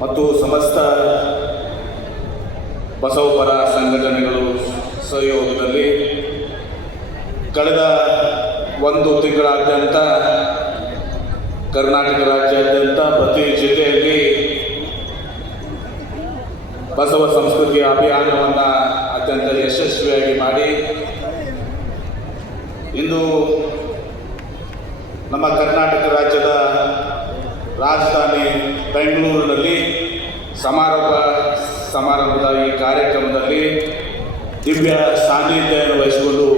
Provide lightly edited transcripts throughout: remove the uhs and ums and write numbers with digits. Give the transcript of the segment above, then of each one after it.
ಮತ್ತು ಸಮಸ್ತ ಬಸವಪರ ಸಂಘಟನೆಗಳು ಸಹಯೋಗದಲ್ಲಿ ಕಳೆದ ಒಂದು ತಿಂಗಳಾದ್ಯಂತ ಕರ್ನಾಟಕ ರಾಜ್ಯಾದ್ಯಂತ ಪ್ರತಿ ಜಿಲ್ಲೆಯಲ್ಲಿ ಬಸವ ಸಂಸ್ಕೃತಿಯ ಅಭಿಯಾನವನ್ನು ಅತ್ಯಂತ ಯಶಸ್ವಿಯಾಗಿ ಮಾಡಿ ಇಂದು ನಮ್ಮ ಕರ್ನಾಟಕ ರಾಜ್ಯದ ರಾಜಧಾನಿ ಬೆಂಗಳೂರಿನಲ್ಲಿ ಸಮಾರಂಭದ ಈ ಕಾರ್ಯಕ್ರಮದಲ್ಲಿ ದಿವ್ಯ ಸಾನ್ನಿಧ್ಯವನ್ನು ವಹಿಸಿಕೊಂಡು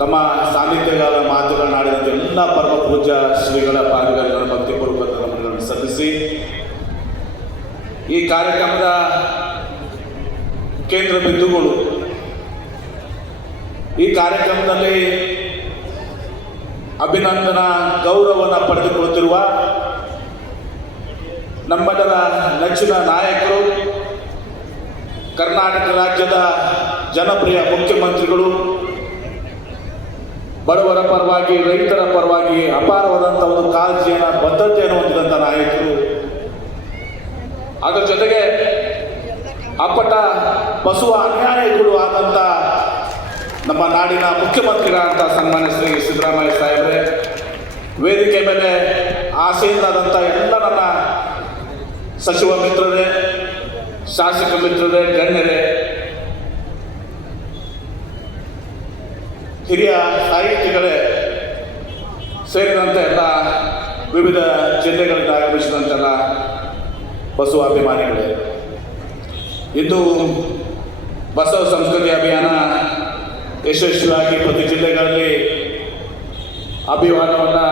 ತಮ್ಮ ಸಾನ್ನಿಧ್ಯಗಳ ಮಾತುಗಳನ್ನಾಡಿದಂಥ ಎಲ್ಲ ಪರಮ ಪೂಜ್ಯ ಶ್ರೀಗಳ ಪಾದಗಳನ್ನು ಭಕ್ತಿಪೂರ್ವಕ ನಮನಗಳನ್ನು ಸಲ್ಲಿಸಿ ಈ ಕಾರ್ಯಕ್ರಮದ ಕೇಂದ್ರ ಬಿಂದುಗಳು ಈ ಕಾರ್ಯಕ್ರಮದಲ್ಲಿ ಅಭಿನಂದನಾ ಗೌರವವನ್ನು ಪಡೆದುಕೊಳ್ಳುತ್ತಿರುವ ನಮ್ಮೆಲ್ಲರ ನೆಚ್ಚಿನ ನಾಯಕರು, ಕರ್ನಾಟಕ ರಾಜ್ಯದ ಜನಪ್ರಿಯ ಮುಖ್ಯಮಂತ್ರಿಗಳು, ಬಡವರ ಪರವಾಗಿ ರೈತರ ಪರವಾಗಿ ಅಪಾರವಾದಂಥ ಒಂದು ಕಾಳಜಿಯನ್ನು ಬದ್ಧತೆಯನ್ನು ಹೊಂದಿದಂಥ ನಾಯಕರು, ಅದರ ಜೊತೆಗೆ ಅಪ್ಪಟ ಬಸವ ಅನ್ಯಾಯಿಗಳು ಆದಂಥ ನಮ್ಮ ನಾಡಿನ ಮುಖ್ಯಮಂತ್ರಿಗಳಾದಂಥ ಸನ್ಮಾನ್ಯ ಶ್ರೀ ಸಿದ್ದರಾಮಯ್ಯ ಸಾಹೇಬ್ರೆ, ವೇದಿಕೆ ಮೇಲೆ ಆಸೆಯಿಂದಾದಂಥ ಎಲ್ಲ ನನ್ನ ಸಚಿವ ಮಿತ್ರರೇ, ಶಾಸಕ ಮಿತ್ರರೇ, ಗಣ್ಯರೇ, ಹಿರಿಯ ಸಾಹಿತಿಗಳೇ ಸೇರಿದಂತೆ ಎಲ್ಲ ವಿವಿಧ ಜಿಲ್ಲೆಗಳಿಂದ ಆಗಮಿಸಿದಂತೆಲ್ಲ ಬಸವ ಅಭಿಮಾನಿಗಳೇ, ಇಂದು ಬಸವ ಸಂಸ್ಕೃತಿ ಅಭಿಯಾನ ಯಶಸ್ವಿಯಾಗಿ ಪ್ರತಿ ಜಿಲ್ಲೆಗಳಲ್ಲಿ ಅಭಿಯಾನವನ್ನು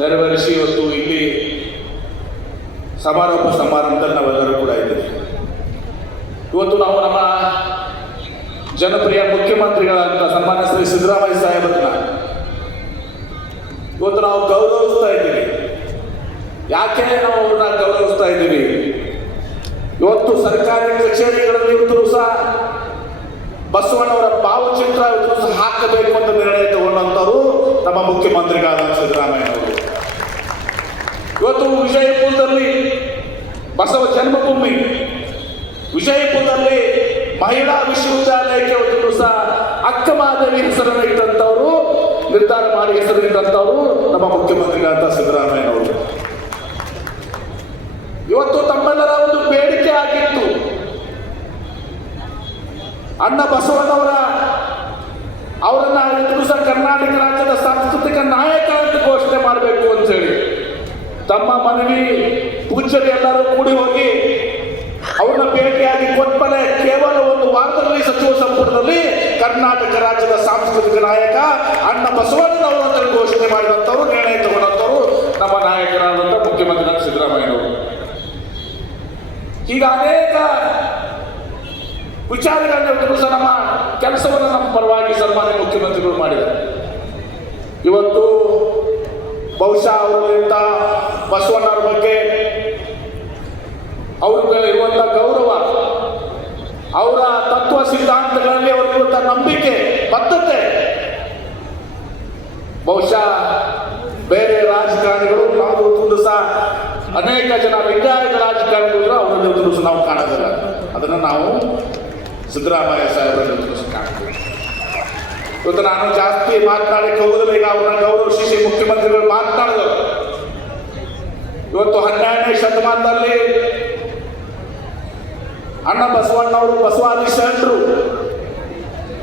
ನೆರವೇರಿಸಿ ಇವತ್ತು ಇಲ್ಲಿ ಸಮಾರಂಭದಲ್ಲಿ ನಾವೆಲ್ಲರೂ ಕೂಡ ಇದ್ದೀವಿ. ಇವತ್ತು ನಾವು ನಮ್ಮ ಜನಪ್ರಿಯ ಮುಖ್ಯಮಂತ್ರಿಗಳಂತ ಸನ್ಮಾನ್ಯ ಶ್ರೀ ಸಿದ್ದರಾಮಯ್ಯ ಸಾಹೇಬರನ್ನ ಇವತ್ತು ನಾವು ಗೌರವಿಸ್ತಾ ಇದ್ದೀವಿ. ಯಾಕೆ ನಾವು ಅವ್ರನ್ನ ಗೌರವಿಸ್ತಾ ಇದ್ದೀವಿ? ಇವತ್ತು ಸರ್ಕಾರಿ ಕಚೇರಿಗಳಲ್ಲಿ ಇವತ್ತು ಸಹ ಬಸವಣ್ಣವರ ಭಾವಚಿತ್ರ ಇವತ್ತು ಸಹ ಹಾಕಬೇಕು ಅಂತ ನಿರ್ಣಯ ತಗೊಂಡಂಥವರು ನಮ್ಮ ಮುಖ್ಯಮಂತ್ರಿಗಳಾದ ಸಿದ್ದರಾಮಯ್ಯನವರು. ಇವತ್ತು ವಿಜಯಪುರದಲ್ಲಿ ಬಸವ ಜನ್ಮಭೂಮಿ, ವಿಜಯಪುರದಲ್ಲಿ ಮಹಿಳಾ ವಿಶ್ವವಿದ್ಯಾಲಯಕ್ಕೆ ಇವತ್ತು ಸಹ ಅಕ್ಕಮಹಾದೇವಿ ಹೆಸರನ್ನು ಇಟ್ಟಂಥವರು, ನಿರ್ಧಾರ ಮಾಡಿ ಹೆಸರಿಟ್ಟಂಥವರು ನಮ್ಮ ಮುಖ್ಯಮಂತ್ರಿಗಳಾದ ಸಿದ್ದರಾಮಯ್ಯನವರು. ಇವತ್ತು ತಮ್ಮೆಲ್ಲರ ಒಂದು ಬೇಡಿಕೆ ಆಗಿತ್ತು, ಅಣ್ಣ ಬಸವಣ್ಣವರ ಅವರನ್ನ ಇವತ್ತು ಸಹ ಕರ್ನಾಟಕ ರಾಜ್ಯದ ಸಾಂಸ್ಕೃತಿಕ ನಾಯಕ ಅಂತ ಘೋಷಣೆ ಮಾಡಬೇಕು ಅಂತ ಹೇಳಿ ತಮ್ಮ ಮನವಿ ಪೂಜ್ಯರು ಎಲ್ಲರೂ ಕೂಡಿ ಹೋಗಿ ಅವ್ರನ್ನ ಭೇಟಿಯಾಗಿ ಕೊಟ್ಮೇಲೆ ಕೇವಲ ಒಂದು ವಾರದಲ್ಲಿ ಸಚಿವ ಸಂಪುಟದಲ್ಲಿ ಕರ್ನಾಟಕ ರಾಜ್ಯದ ಸಾಂಸ್ಕೃತಿಕ ನಾಯಕ ಅಣ್ಣ ಬಸವಣ್ಣನವರು ಅಂತ ಘೋಷಣೆ ಮಾಡಿದಂಥವ್ರು, ನಿರ್ಣಯ ತಗೊಂಡಂಥವ್ರು ನಮ್ಮ ನಾಯಕರಾದಂಥ ಮುಖ್ಯಮಂತ್ರಿ ಸಿದ್ದರಾಮಯ್ಯನವರು. ಈಗ ಅನೇಕ ವಿಚಾರಗಳನ್ನ ಸಹ ನಮ್ಮ ಕೆಲಸವನ್ನು ನಮ್ಮ ಪರವಾಗಿ ಸನ್ಮಾನ್ಯ ಮುಖ್ಯಮಂತ್ರಿಗಳು ಮಾಡಿದ್ದಾರೆ. ಇವತ್ತು ಬಹುಶಃ ಅವರಿಂದ ಬಸವಣ್ಣವ್ರ ಬಗ್ಗೆ ಅವ್ರಿಗೆ ಇರುವಂಥ ಗೌರವ, ಅವರ ತತ್ವ ಸಿದ್ಧಾಂತಗಳಲ್ಲಿ ಅವರಿರುವಂಥ ನಂಬಿಕೆ, ಬದ್ಧತೆ ಬಹುಶಃ ಬೇರೆ ರಾಜಕಾರಣಿಗಳು ನಾವು ಒಂದು ಸಹ ಅನೇಕ ಜನ ಲಿಂಗಾಯತ ರಾಜಕಾರಣಿಗಳು ಅವರನ್ನು ಸಹ ನಾವು ಕಾಣೋದಿಲ್ಲ. ಅದನ್ನು ನಾವು ಸಿದ್ದರಾಮಯ್ಯ ಸಾಹೇಬರನ್ನು ಕಾಣ್ತೀವಿ. ಇವತ್ತು ನಾನು ಜಾಸ್ತಿ ಮಾತನಾಡಕ್ಕೆ ಹೋಗೋದಿಲ್ಲ. ಈಗ ಅವ್ರನ್ನ ಗೌರವಿಸಿ ಮುಖ್ಯಮಂತ್ರಿಗಳು ಮಾತನಾಡಿದರು. ಇವತ್ತು 12ನೇ ಶತಮಾನದಲ್ಲಿ ಅಣ್ಣ ಬಸವಣ್ಣವರು ಬಸವಾದಿ ಶರಣರು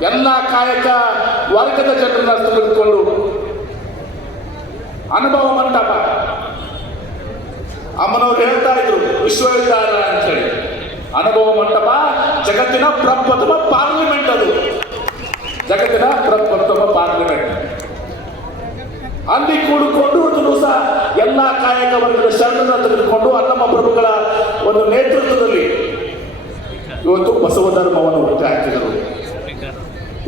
ಎಲ್ಲ ಕಾಯಕ ವರ್ಗದ ಜನರನ್ನ ತೆಗೆದುಕೊಂಡು ಅನುಭವ ಮಂಟಪ, ಅಮ್ಮನವ್ರು ಹೇಳ್ತಾ ಇದ್ರು ವಿಶ್ವವಿದ್ಯಾಲಯ ಅಂತ ಹೇಳಿ. ಅನುಭವ ಮಂಟಪ ಜಗತ್ತಿನ ಪ್ರಪ್ರಥಮ ಪಾರ್ಲಿಮೆಂಟ್, ಅದು ಜಗತ್ತಿನ ಪ್ರಪ್ರಥಮ ಪಾರ್ಲಿಮೆಂಟ್. ಅಲ್ಲಿ ಕೂಡಿಕೊಂಡು ಸಹ ಎಲ್ಲ ಕಾಯಕ ವರ್ಗದ ಶರಣರನ್ನ ತೆಗೆದುಕೊಂಡು ಅಲ್ಲಮ್ಮ ಪ್ರಭುಗಳ ಒಂದು ನೇತೃತ್ವದಲ್ಲಿ ಇವತ್ತು ಬಸವ ಧರ್ಮವನ್ನು ಹುಟ್ಟಿ ಹಾಕಿದರು.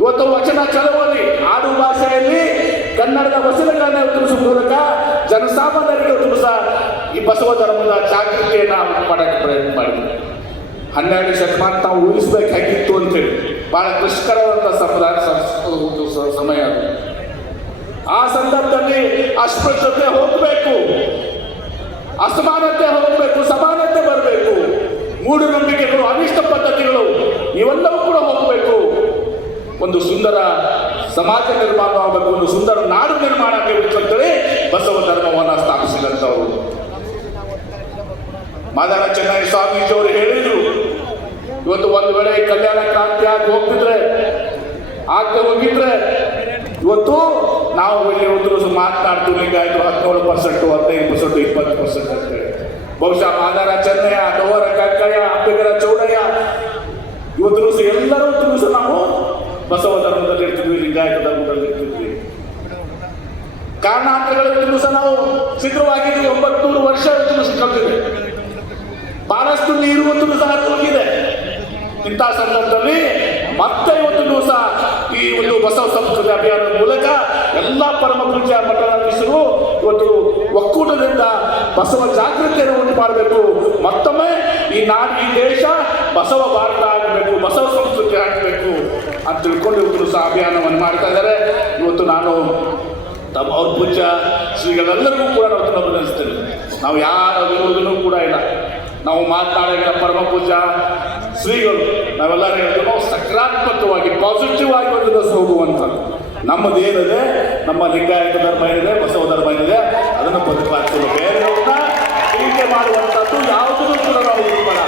ಇವತ್ತು ವಚನ ಚಳವಳಿ ಆಡು ಭಾಷೆಯಲ್ಲಿ ಕನ್ನಡದ ವಚನಗಳನ್ನ ತಿಳಿಸುವ ಮೂಲಕ ಜನಸಾಮಾನ್ಯರಿಗೆ ಸಹ ಈ ಬಸವ ಧರ್ಮದ ಜಾಗೃತಿಯನ್ನು ಮಾಡಕ್ಕೆ ಪ್ರಯತ್ನ ಮಾಡಿದ್ರು. 12ನೇ ಶತಮಾನ ನಾವು ಉಳಿಸಬೇಕಾಗಿತ್ತು ಅಂತೇಳಿ ಬಹಳ ಕ್ಲಿಷ್ಟಕರವಾದಂಥ ಸಮಯ ಅದು. ಆ ಸಂದರ್ಭದಲ್ಲಿ ಅಸ್ಪೃಶ್ಯತೆ ಹೋಗಬೇಕು, ಅಸಮಾನತೆ ಹೋಗಬೇಕು, ಸಮಾನತೆ ಬರಬೇಕು, ಮೂಢನಂಬಿಕೆಗಳು, ಅನಿಷ್ಟ ಪದ್ಧತಿಗಳು ಇವೆಲ್ಲವೂ ಕೂಡ ಹೋಗಬೇಕು. ಒಂದು ಸುಂದರ ಸಮಾಜ ನಿರ್ಮಾಣ ಆಗಬೇಕು, ಒಂದು ಸುಂದರ ನಾಡು ನಿರ್ಮಾಣ ಆಗಬೇಕು ಅಂತೇಳಿ ಬಸವ ಧರ್ಮವನ್ನು ಸ್ಥಾಪಿಸಿದಂಥವರು. ಮಾದಾರ ಚೆನ್ನೈ ಸ್ವಾಮೀಜಿಯವರು ಹೇಳಿದ್ರು, ಇವತ್ತು ಒಂದು ವೇಳೆ ಕಲ್ಯಾಣ ಕ್ರಾಂತಿ ಆಗಿ ಆಗದೆ ಹೋಗಿದ್ರೆ ಇವತ್ತು ನಾವು ಇಲ್ಲಿ ಒಂದು ಮಾತನಾಡ್ತೀವಿ, ಲಿಂಗಾಯತು 17%, 15%, 20% ಅಂತೇಳಿ. ಬಹುಶಃ ಮಾದಾರ ಚೆನ್ನಯ್ಯ, ಡೋವರ ಕಕ್ಕಯ್ಯ, ಅಂಬಿಗರ ಚೌಡಯ್ಯ ಇವತ್ತು ಎಲ್ಲರೂ ದಿವಸ ನಾವು ಬಸವ ಧರ್ಮದಲ್ಲಿ ಇರ್ತಿದ್ವಿ, ಲಿಂಗಾಯತ ಧರ್ಮದಲ್ಲಿ ಇರ್ತಿದ್ವಿ. ಕಾರಣಾಂತರಗಳ ದಿವಸ ನಾವು ಸಿದ್ಧವಾಗಿದ್ವಿ. 900 ವರ್ಷ ಕಲ್ತಿದೆ. ಬಹಳಷ್ಟು ನೀರು ಇವತ್ತು ಸಹ ಹೋಗಿದೆ. ಇಂಥ ಸಂದರ್ಭದಲ್ಲಿ ಮತ್ತೆ ಇವತ್ತು ದಿವಸ ಈ ಒಂದು ಬಸವ ಸಂಸ್ಕೃತಿ ಅಭಿಯಾನದ ಮೂಲಕ ಎಲ್ಲ ಪರಮ ಪೂಜ್ಯ ಮಠಾಧೀಶರು ಇವತ್ತು ಒಕ್ಕೂಟದಿಂದ ಬಸವ ಜಾಗೃತಿಯನ್ನು ಉಂಟು ಮಾಡಬೇಕು. ಮತ್ತೊಮ್ಮೆ ಈ ನಾಡು, ಈ ದೇಶ ಬಸವ ಭಾರತ ಆಗಬೇಕು, ಬಸವ ಸಂಸ್ಕೃತಿ ಆಗಬೇಕು ಅಂತ ತಿಳ್ಕೊಂಡು ಇವತ್ತು ಸಹ ಅಭಿಯಾನವನ್ನು ಮಾಡ್ತಾ ಇದ್ದಾರೆ. ಇವತ್ತು ನಾನು ಅವ್ರ ಪೂಜ್ಯ ಶ್ರೀಗಳೆಲ್ಲರಿಗೂ ಕೂಡ ನಾವು ಅಭಿನಂದಿಸ್ತೇನೆ. ನಾವು ಯಾರ ವಿರೋಧನೂ ಕೂಡ ಇಲ್ಲ. ನಾವು ಮಾತನಾಡಿದ ಪರಮ ಪೂಜ್ಯ ಶ್ರೀಗಳು ನಾವೆಲ್ಲರೂ ಹೇಳಿದ್ರು, ನಾವು ಸಕಾರಾತ್ಮಕವಾಗಿ ಪಾಸಿಟಿವ್ ಆಗಿ ಒಂದು ದಿವಸ ಹೋಗುವಂಥದ್ದು. ನಮ್ಮದು ಏನಿದೆ, ನಮ್ಮ ಲಿಂಗಾಯತ ಧರ್ಮ ಏನಿದೆ, ಬಸವ ಧರ್ಮ ಏನಿದೆ, ಅದನ್ನು ಬದುಕಾಗ್ತದೆ. ಬೇರೆಯವ್ರನ್ನ ಟೀಕೆ ಮಾಡುವಂಥದ್ದು ಯಾವುದನ್ನು ಕೂಡ ನಾವು ಇದು ಮಾಡ.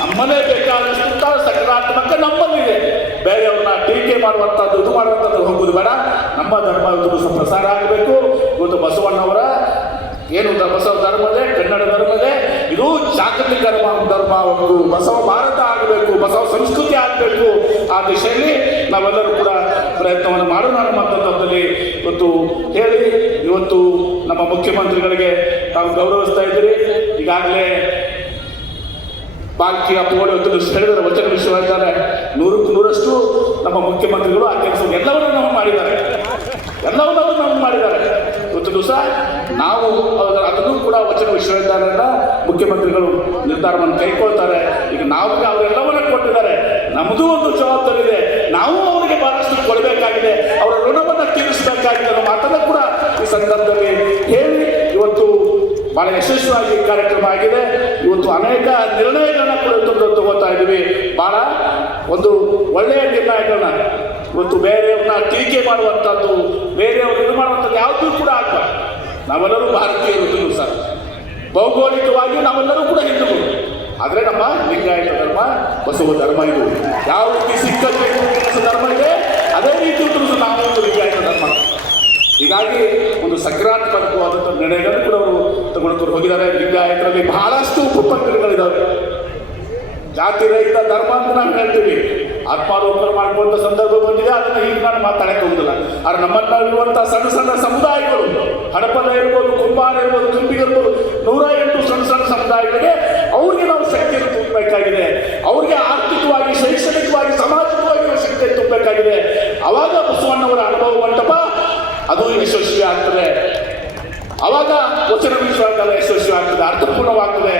ನಮ್ಮನ್ನೇ ಬೇಕಾದಷ್ಟು ಸಕಾರಾತ್ಮಕ ನಮ್ಮಲ್ಲಿದೆ. ಬೇರೆಯವ್ರನ್ನ ಟೀಕೆ ಮಾಡುವಂಥದ್ದು, ಇದು ಮಾಡುವಂಥದ್ದು ಹೋಗುದು ಬೇಡ. ನಮ್ಮ ಧರ್ಮ ಇವತ್ತು ಪ್ರಸಾರ ಆಗಬೇಕು. ಇವತ್ತು ಬಸವಣ್ಣವರ ಏನು ಬಸವ ಧರ್ಮದೇ, ಕನ್ನಡ ಧರ್ಮದೇ, ಇದು ಜಾಗತಿಕ ಧರ್ಮ ಒಂದು ಬಸವ ಭಾರತ ಆಗಬೇಕು, ಬಸವ ಸಂಸ್ಕೃತಿ ಆಗಬೇಕು. ಆ ದಿಶೆಯಲ್ಲಿ ನಾವೆಲ್ಲರೂ ಕೂಡ ಪ್ರಯತ್ನವನ್ನು ಮಾಡೋಣ ಅನ್ನುವಂಥದ್ದಲ್ಲಿ ಇವತ್ತು ಹೇಳಿ, ಇವತ್ತು ನಮ್ಮ ಮುಖ್ಯಮಂತ್ರಿಗಳಿಗೆ ನಾವು ಗೌರವಿಸ್ತಾ ಇದ್ದೀರಿ. ಈಗಾಗಲೇ ಬಾಲ್ಕಿ ಅಪ್ಪಗಳು ಹೇಳಿದರೆ ವಚನ ವಿಶ್ವವಿದ್ಯಾಲಯ 100% ನಮ್ಮ ಮುಖ್ಯಮಂತ್ರಿಗಳು ಆ ಕೆಲಸ ಎಲ್ಲವನ್ನೂ ನಾವು ಮಾಡಿದ್ದಾರೆ. ಇವತ್ತು ದಿವಸ ನಾವು ಅದನ್ನು ಕೂಡ ವಚನ ವಿಶ್ವವಿದ್ಯಾಲಯದ ಮುಖ್ಯಮಂತ್ರಿಗಳು ನಿರ್ಧಾರವನ್ನು ಕೈಗೊಳ್ತಾರೆ. ಈಗ ನಾವು ಅವರೆಲ್ಲವನ್ನ ಕೊಟ್ಟಿದ್ದಾರೆ. ನಮ್ಮದು ಒಂದು ಜವಾಬ್ದಾರಿ ಇದೆ. ನಾವು ಅವರಿಗೆ ಬಹಳಷ್ಟು ಕೊಡಬೇಕಾಗಿದೆ, ಅವರ ಋಣವನ್ನು ತೀರಿಸಬೇಕಾಗಿದೆ ಅನ್ನೋ ಮಾತನ್ನು ಕೂಡ ಈ ಸಂದರ್ಭದಲ್ಲಿ ಹೇಳಿ ಇವತ್ತು ಬಹಳ ಯಶಸ್ವಿಯಾಗಿ ಕಾರ್ಯಕ್ರಮ ಆಗಿದೆ. ಇವತ್ತು ಅನೇಕ ನಿರ್ಣಯಗಳನ್ನ ಕೂಡ ತಗೋತಾ ಇದ್ದೀವಿ. ಬಹಳ ಒಂದು ಒಳ್ಳೆಯ ನಿರ್ಣಯಗಳನ್ನ. ಇವತ್ತು ಬೇರೆಯವ್ರನ್ನ ಟೀಕೆ ಮಾಡುವಂಥದ್ದು, ಬೇರೆಯವ್ರು ಇದು ಮಾಡುವಂಥದ್ದು ಯಾವುದೂ ಕೂಡ ಆಗಬಾರ್ದು. ನಾವೆಲ್ಲರೂ ಭಾರತೀಯರು ಸರ್. ಭೌಗೋಳಿಕವಾಗಿ ನಾವೆಲ್ಲರೂ ಕೂಡ ಹಿಂದೂಗಳು. ಆದರೆ ನಮ್ಮ ಲಿಂಗಾಯತ ಧರ್ಮ ಬಸವ ಧರ್ಮ ಇದು. ಯಾವ ರೀತಿ ಸಿಕ್ಕ ಧರ್ಮ ಇದೆ ಅದೇ ರೀತಿ ನಾವು ಲಿಂಗಾಯತ ಧರ್ಮ. ಹೀಗಾಗಿ ಒಂದು ಸಕಾರಾತ್ಮಕವಾದಂಥ ನಿರ್ಣಯಗಳನ್ನು ಕೂಡ ಅವರು ತಗೊಂಡು ಹೋಗಿದ್ದಾರೆ. ಲಿಂಗಾಯತರಲ್ಲಿ ಬಹಳಷ್ಟು ಉಪಪಂಗಡಗಳಿದ್ದಾವೆ. ಜಾತಿ ರಹಿತ ಧರ್ಮ ಅಂತ ನಾವು ಹೇಳ್ತೀವಿ. ಆತ್ಮಾರೋಪಣ ಮಾಡುವಂಥ ಸಂದರ್ಭ ಬಂದಿದೆ. ಅದನ್ನು ಈಗ ನಾನು ಮಾತಾಡಕ್ಕೆ ಹೋಗುದಿಲ್ಲ. ಆದರೆ ನಮ್ಮಲ್ಲಿರುವಂಥ ಸಣ್ಣ ಸಣ್ಣ ಸಮುದಾಯಗಳು, ಹಡಪದ ಇರ್ಬೋದು, ಕುಂಬಾರ ಇರ್ಬೋದು, ತುಂಬಿಗ ಇರ್ಬೋದು, 108 ಸಣ್ಣ ಸಣ್ಣ ಸಮುದಾಯಗಳಿಗೆ ಅವ್ರಿಗೆ ನಾವು ಶಕ್ತಿಯನ್ನು ತುಂಬಬೇಕಾಗಿದೆ. ಅವ್ರಿಗೆ ಆರ್ಥಿಕವಾಗಿ, ಶೈಕ್ಷಣಿಕವಾಗಿ, ಸಾಮಾಜಿಕವಾಗಿ ನಾವು ಶಕ್ತಿಯನ್ನು ತುಂಬಬೇಕಾಗಿದೆ. ಅವಾಗ ಬಸವಣ್ಣವರ ಅನುಭವ ಮಂಟಪ ಅದು ಯಶಸ್ವಿ ಆಗ್ತದೆ. ಅವಾಗ ವಚನ ವಿಶ್ವವಿದ್ಯಾಲಯ ಯಶಸ್ವಿ ಆಗ್ತದೆ, ಅರ್ಥಪೂರ್ಣವಾಗ್ತದೆ.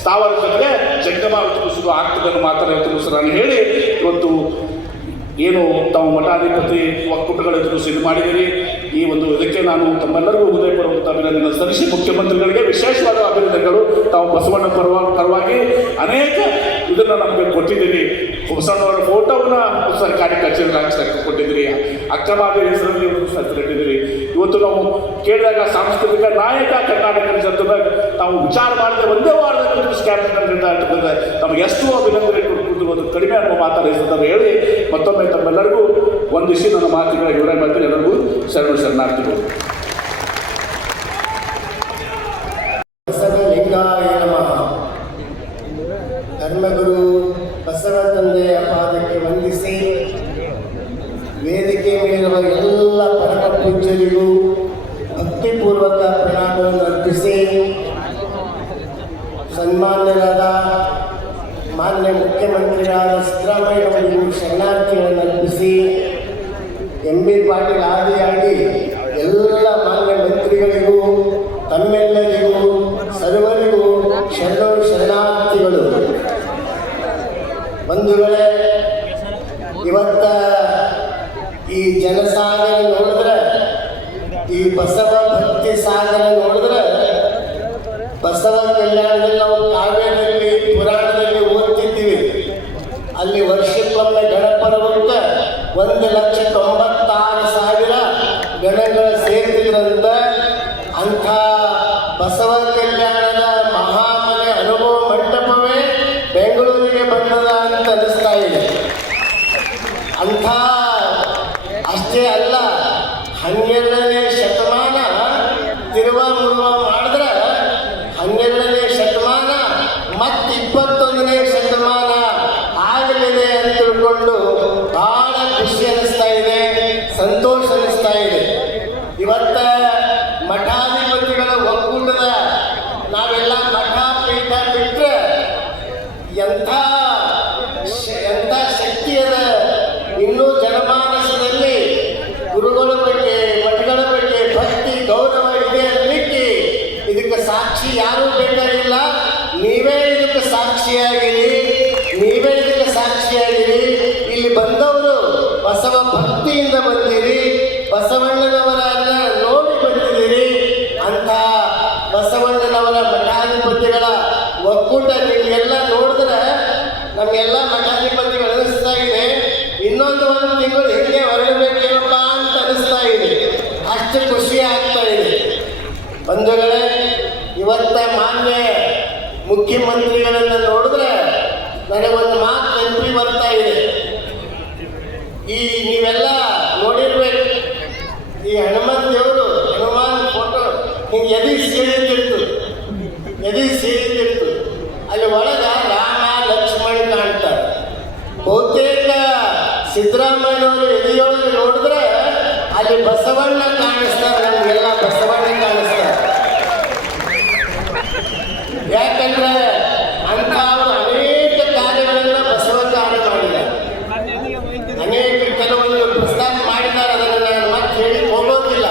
ಸ್ಥಾವರ ಜೊತೆಗೆ ಜಂಗಮ ತಿಳಿಸುವುದು ಆಗ್ತದೆ ಅನ್ನೋ ಮಾತನ್ನು ತಿಳಿಸು ನಾನು ಹೇಳಿ, ಇವತ್ತು ಏನು ತಾವು ಮಠಾಧಿಪತಿ ಒಕ್ಕೂಟಗಳ ಇದು ಮಾಡಿದ್ದೀರಿ. ಈ ಒಂದು ಇದಕ್ಕೆ ನಾನು ತಮ್ಮೆಲ್ಲರಿಗೂ ಹೃದಯಪೂರ್ವಕ ಅಭಿನಂದನೆ ಸಲ್ಲಿಸಿ, ಮುಖ್ಯಮಂತ್ರಿಗಳಿಗೆ ವಿಶೇಷವಾದ ಅಭಿನಂದನೆಗಳು. ತಾವು ಬಸವಣ್ಣ ಪರವಾಗಿ ಅನೇಕ ಇದನ್ನು ನಮಗೆ ಕೊಟ್ಟಿದ್ದೀರಿ. ಬಸವಣ್ಣವರ ಫೋಟೋವನ್ನು ಸರ್ಕಾರಿ ಕಚೇರಿಗೆ ಹಾಕಿ ಕೊಟ್ಟಿದ್ದೀರಿ. ಅಕ್ಕಮಾದೇವಿ ಹೆಸರಲ್ಲಿ ಇಟ್ಟಿದ್ದೀರಿ. ಇವತ್ತು ನಾವು ಕೇಳಿದಾಗ ಸಾಂಸ್ಕೃತಿಕ ನಾಯಕ ಕರ್ನಾಟಕ ಜನತೆದಾಗ ತಾವು ವಿಚಾರ ಮಾಡಿದ ಒಂದೇ ವಾರದಲ್ಲಿ ಕ್ಯಾಬಿನೆಟ್ ನಮಗೆ ಎಷ್ಟು ಅಭಿನಂದನೆ ಕೊಟ್ಟು ಕಡಿಮೆ ಅನ್ನೋ ಮಾತಾಡಿಸ್ತದೆ ಹೇಳಿ ಮತ್ತೊಮ್ಮೆ ತಮ್ಮೆಲ್ಲರಿಗೂ ಒಂದಿಷ್ಟು ನನ್ನ ಮಾತುಗಳ ವಿವರ ಮಾಡ್ತೀನಿ. ಎಲ್ಲರಿಗೂ ಶರಣಾರ್ಥಿಗಳು. ಲಿಂಗಾಯ ನಮಃ. ಧರ್ಮಗುರು ಬಸವ ತಂದೆಯ ಪಾದಕ್ಕೆ ವಂದಿಸಿ, ವೇದಿಕೆ ಮೇಲಿರುವ ಎಲ್ಲ ಪರಮ ಪೂಜ್ಯರಿಗೂ ಭಕ್ತಿಪೂರ್ವಕ ಪ್ರಣಾಮವನ್ನು ಅರ್ಪಿಸಿ, ಸನ್ಮಾನ್ಯರಾದ ಮಾನ್ಯ ಮುಖ್ಯಮಂತ್ರಿಯಾದ ಸಿದ್ದರಾಮಯ್ಯನವರಿಗೂ ಶರಣಾರ್ಥಿಗಳನ್ನು ಅರ್ಪಿಸಿ, ಎಂ.ಬಿ. ಪಾಟೀಲ್ ಆದಿಯಾಗಿ ಎಲ್ಲ ಮಾನ್ಯ ಮಂತ್ರಿಗಳಿಗೂ ತಮ್ಮೆಲ್ಲರಿಗೂ ಸರ್ವರಿಗೂ ಶರಣಾರ್ಥಿಗಳು. ಬಂಧುಗಳೇ, ಇವತ್ತ ಈ ಜನಸಾಗರ ನೋಡಿದ್ರೆ, ಈ ಬಸವ ಭಕ್ತಿ ಸಾಗರ ನೋಡಿದ್ರೆ ಬಸವ ಕಲ್ಯಾಣದಲ್ಲಿ ನಾವು ಕಾವ್ಯದಲ್ಲಿ ಪುರಾಣದಲ್ಲಿ ಓದ್ತಿದ್ದೀವಿ. ಅಲ್ಲಿ ವರ್ಷಕ್ಕೊಮ್ಮೆ ಗಣಪರ್ವಕ್ಕೆ 1,96,000 ಗಣಗಳು ಸೇರಿದ್ರಂತ. ಅಂಥ ಬಸವ ಕಲ್ಯಾಣದ ಮಹಾಮನೆ ಅನುಭವ ಮಂಟಪವೇ ಬೆಂಗಳೂರಿಗೆ ಬಂದದ ಅಂತ ಅನಿಸ್ತಾ ಇದೆ. ಅಂಥ ಅಷ್ಟೇ ಅಲ್ಲ, 12ನೇ ಶತಮಾನ ತಿರುವ ಮುರುವ ಮಾಡಿದ್ರೆ 12ನೇ ಶತಮಾನ ಮತ್ತು 21ನೇ ಶತಮಾನ ಆಗಲಿದೆ ಅಂತ ತಿಳ್ಕೊಂಡು ಬಹಳ ಖುಷಿ ಅನಿಸ್ತಾ ಇದೆ, ಸಂತೋಷ ಅನಿಸ್ತಾ ಇದೆ. ಇವತ್ತ ಮಠಾಧಿಪತಿಗಳ ಒಕ್ಕೂಟದ ನಾವೆಲ್ಲ ಮಠ ಪೀಠ ಬಿಟ್ಟರೆ ಎಂಥ ಶಕ್ತಿ ಅದ ಇನ್ನೂ ಜನಮಾನಸದಲ್ಲಿ ಗುರುಗಳ ಬಗ್ಗೆ ಮಠಗಳ ಬಗ್ಗೆ ಭಕ್ತಿ ಗೌರವ ಇದೆ ಅನ್ನಲಿಕ್ಕೆ ಇದಕ್ಕೆ ಸಾಕ್ಷಿ ಯಾರೂ ಬೇಕಾಗಿಲ್ಲ. ನೀವೇ ಇದಕ್ಕೆ ಸಾಕ್ಷಿಯಾಗಿರಿ, ನೀವೇ ಇದಕ್ಕೆ ಸಾಕ್ಷಿಯಾಗಿರಿ. ಇಲ್ಲಿ ಬಂದವರು ಬಸವ ಭಕ್ತಿಯಿಂದ ಬಂದಿರಿ, ಬಸವಣ್ಣನವರನ್ನ ನೋಡಿ ಬಂದಿದ್ದೀರಿ. ಅಂಥ ಬಸವಣ್ಣನವರ ಮಠಾಧಿಪತಿಗಳ ಒಕ್ಕೂಟ ನಿಮಗೆಲ್ಲ ನೋಡಿದ್ರೆ ನಮಗೆಲ್ಲ ಮಠಾಧಿಪತಿಗಳು ಅನಿಸ್ತಾ ಇದೆ ಇನ್ನೊಂದು 1 ತಿಂಗಳು ಹಿಂದೆ ಹೊರಡಬೇಕೇನಪ್ಪ ಅಂತ ಅನಿಸ್ತಾ ಇದೆ. ಅಷ್ಟು ಖುಷಿ ಆಗ್ತಾ ಇದೆ. ಬಂಧುಗಳೇ, ಇವತ್ತ ಮಾನ್ಯ ಮುಖ್ಯಮಂತ್ರಿಗಳನ್ನು ನೋಡಿದ್ರೆ ನನಗೊಂದು ಮಾತು ನೆನಪಿ ಬರ್ತಾ ಇದೆ. ಈ ನೀವೆಲ್ಲ ನೋಡಿರ್ಬೇಕು, ಈ ಹನುಮಂತ ದೇವರು ಹನುಮಾನ್ ಫೋಟೋ ಹಿಂಗೆ ಎದಿ ಸೇರಿದ್ದಿತ್ತು. ಅಲ್ಲಿ ಒಳಗ ರಾಮ ಲಕ್ಷ್ಮಣ ಕಾಣ್ತಾರೆ. ಬಹುತೇಕ ಸಿದ್ದರಾಮಯ್ಯನವರು ಎದೆಯೊಳಗೆ ನೋಡಿದ್ರೆ ಅಲ್ಲಿ ಬಸವಣ್ಣ ಕಾಣಿಸ್ತಾರೆ, ನಮಗೆಲ್ಲ ಬಸವಣ್ಣ ಕಾಣಿಸ್ತಾರೆ. ಯಾಕಂದ್ರೆ ಅಂತ ಅವರು ಅನೇಕ ಕಾರ್ಯಗಳನ್ನ ಬಸವ ಕಾರ್ಯ ಮಾಡಿದ್ದಾರೆ, ಅನೇಕ ಕೆಲವೊಂದು ಪ್ರಸ್ತಾಪ ಮಾಡಿದ್ದಾರೆ. ಅದನ್ನು ನಾನು ಮತ್ತೆ ಹೇಳಿ ಹೋಗೋದಿಲ್ಲ.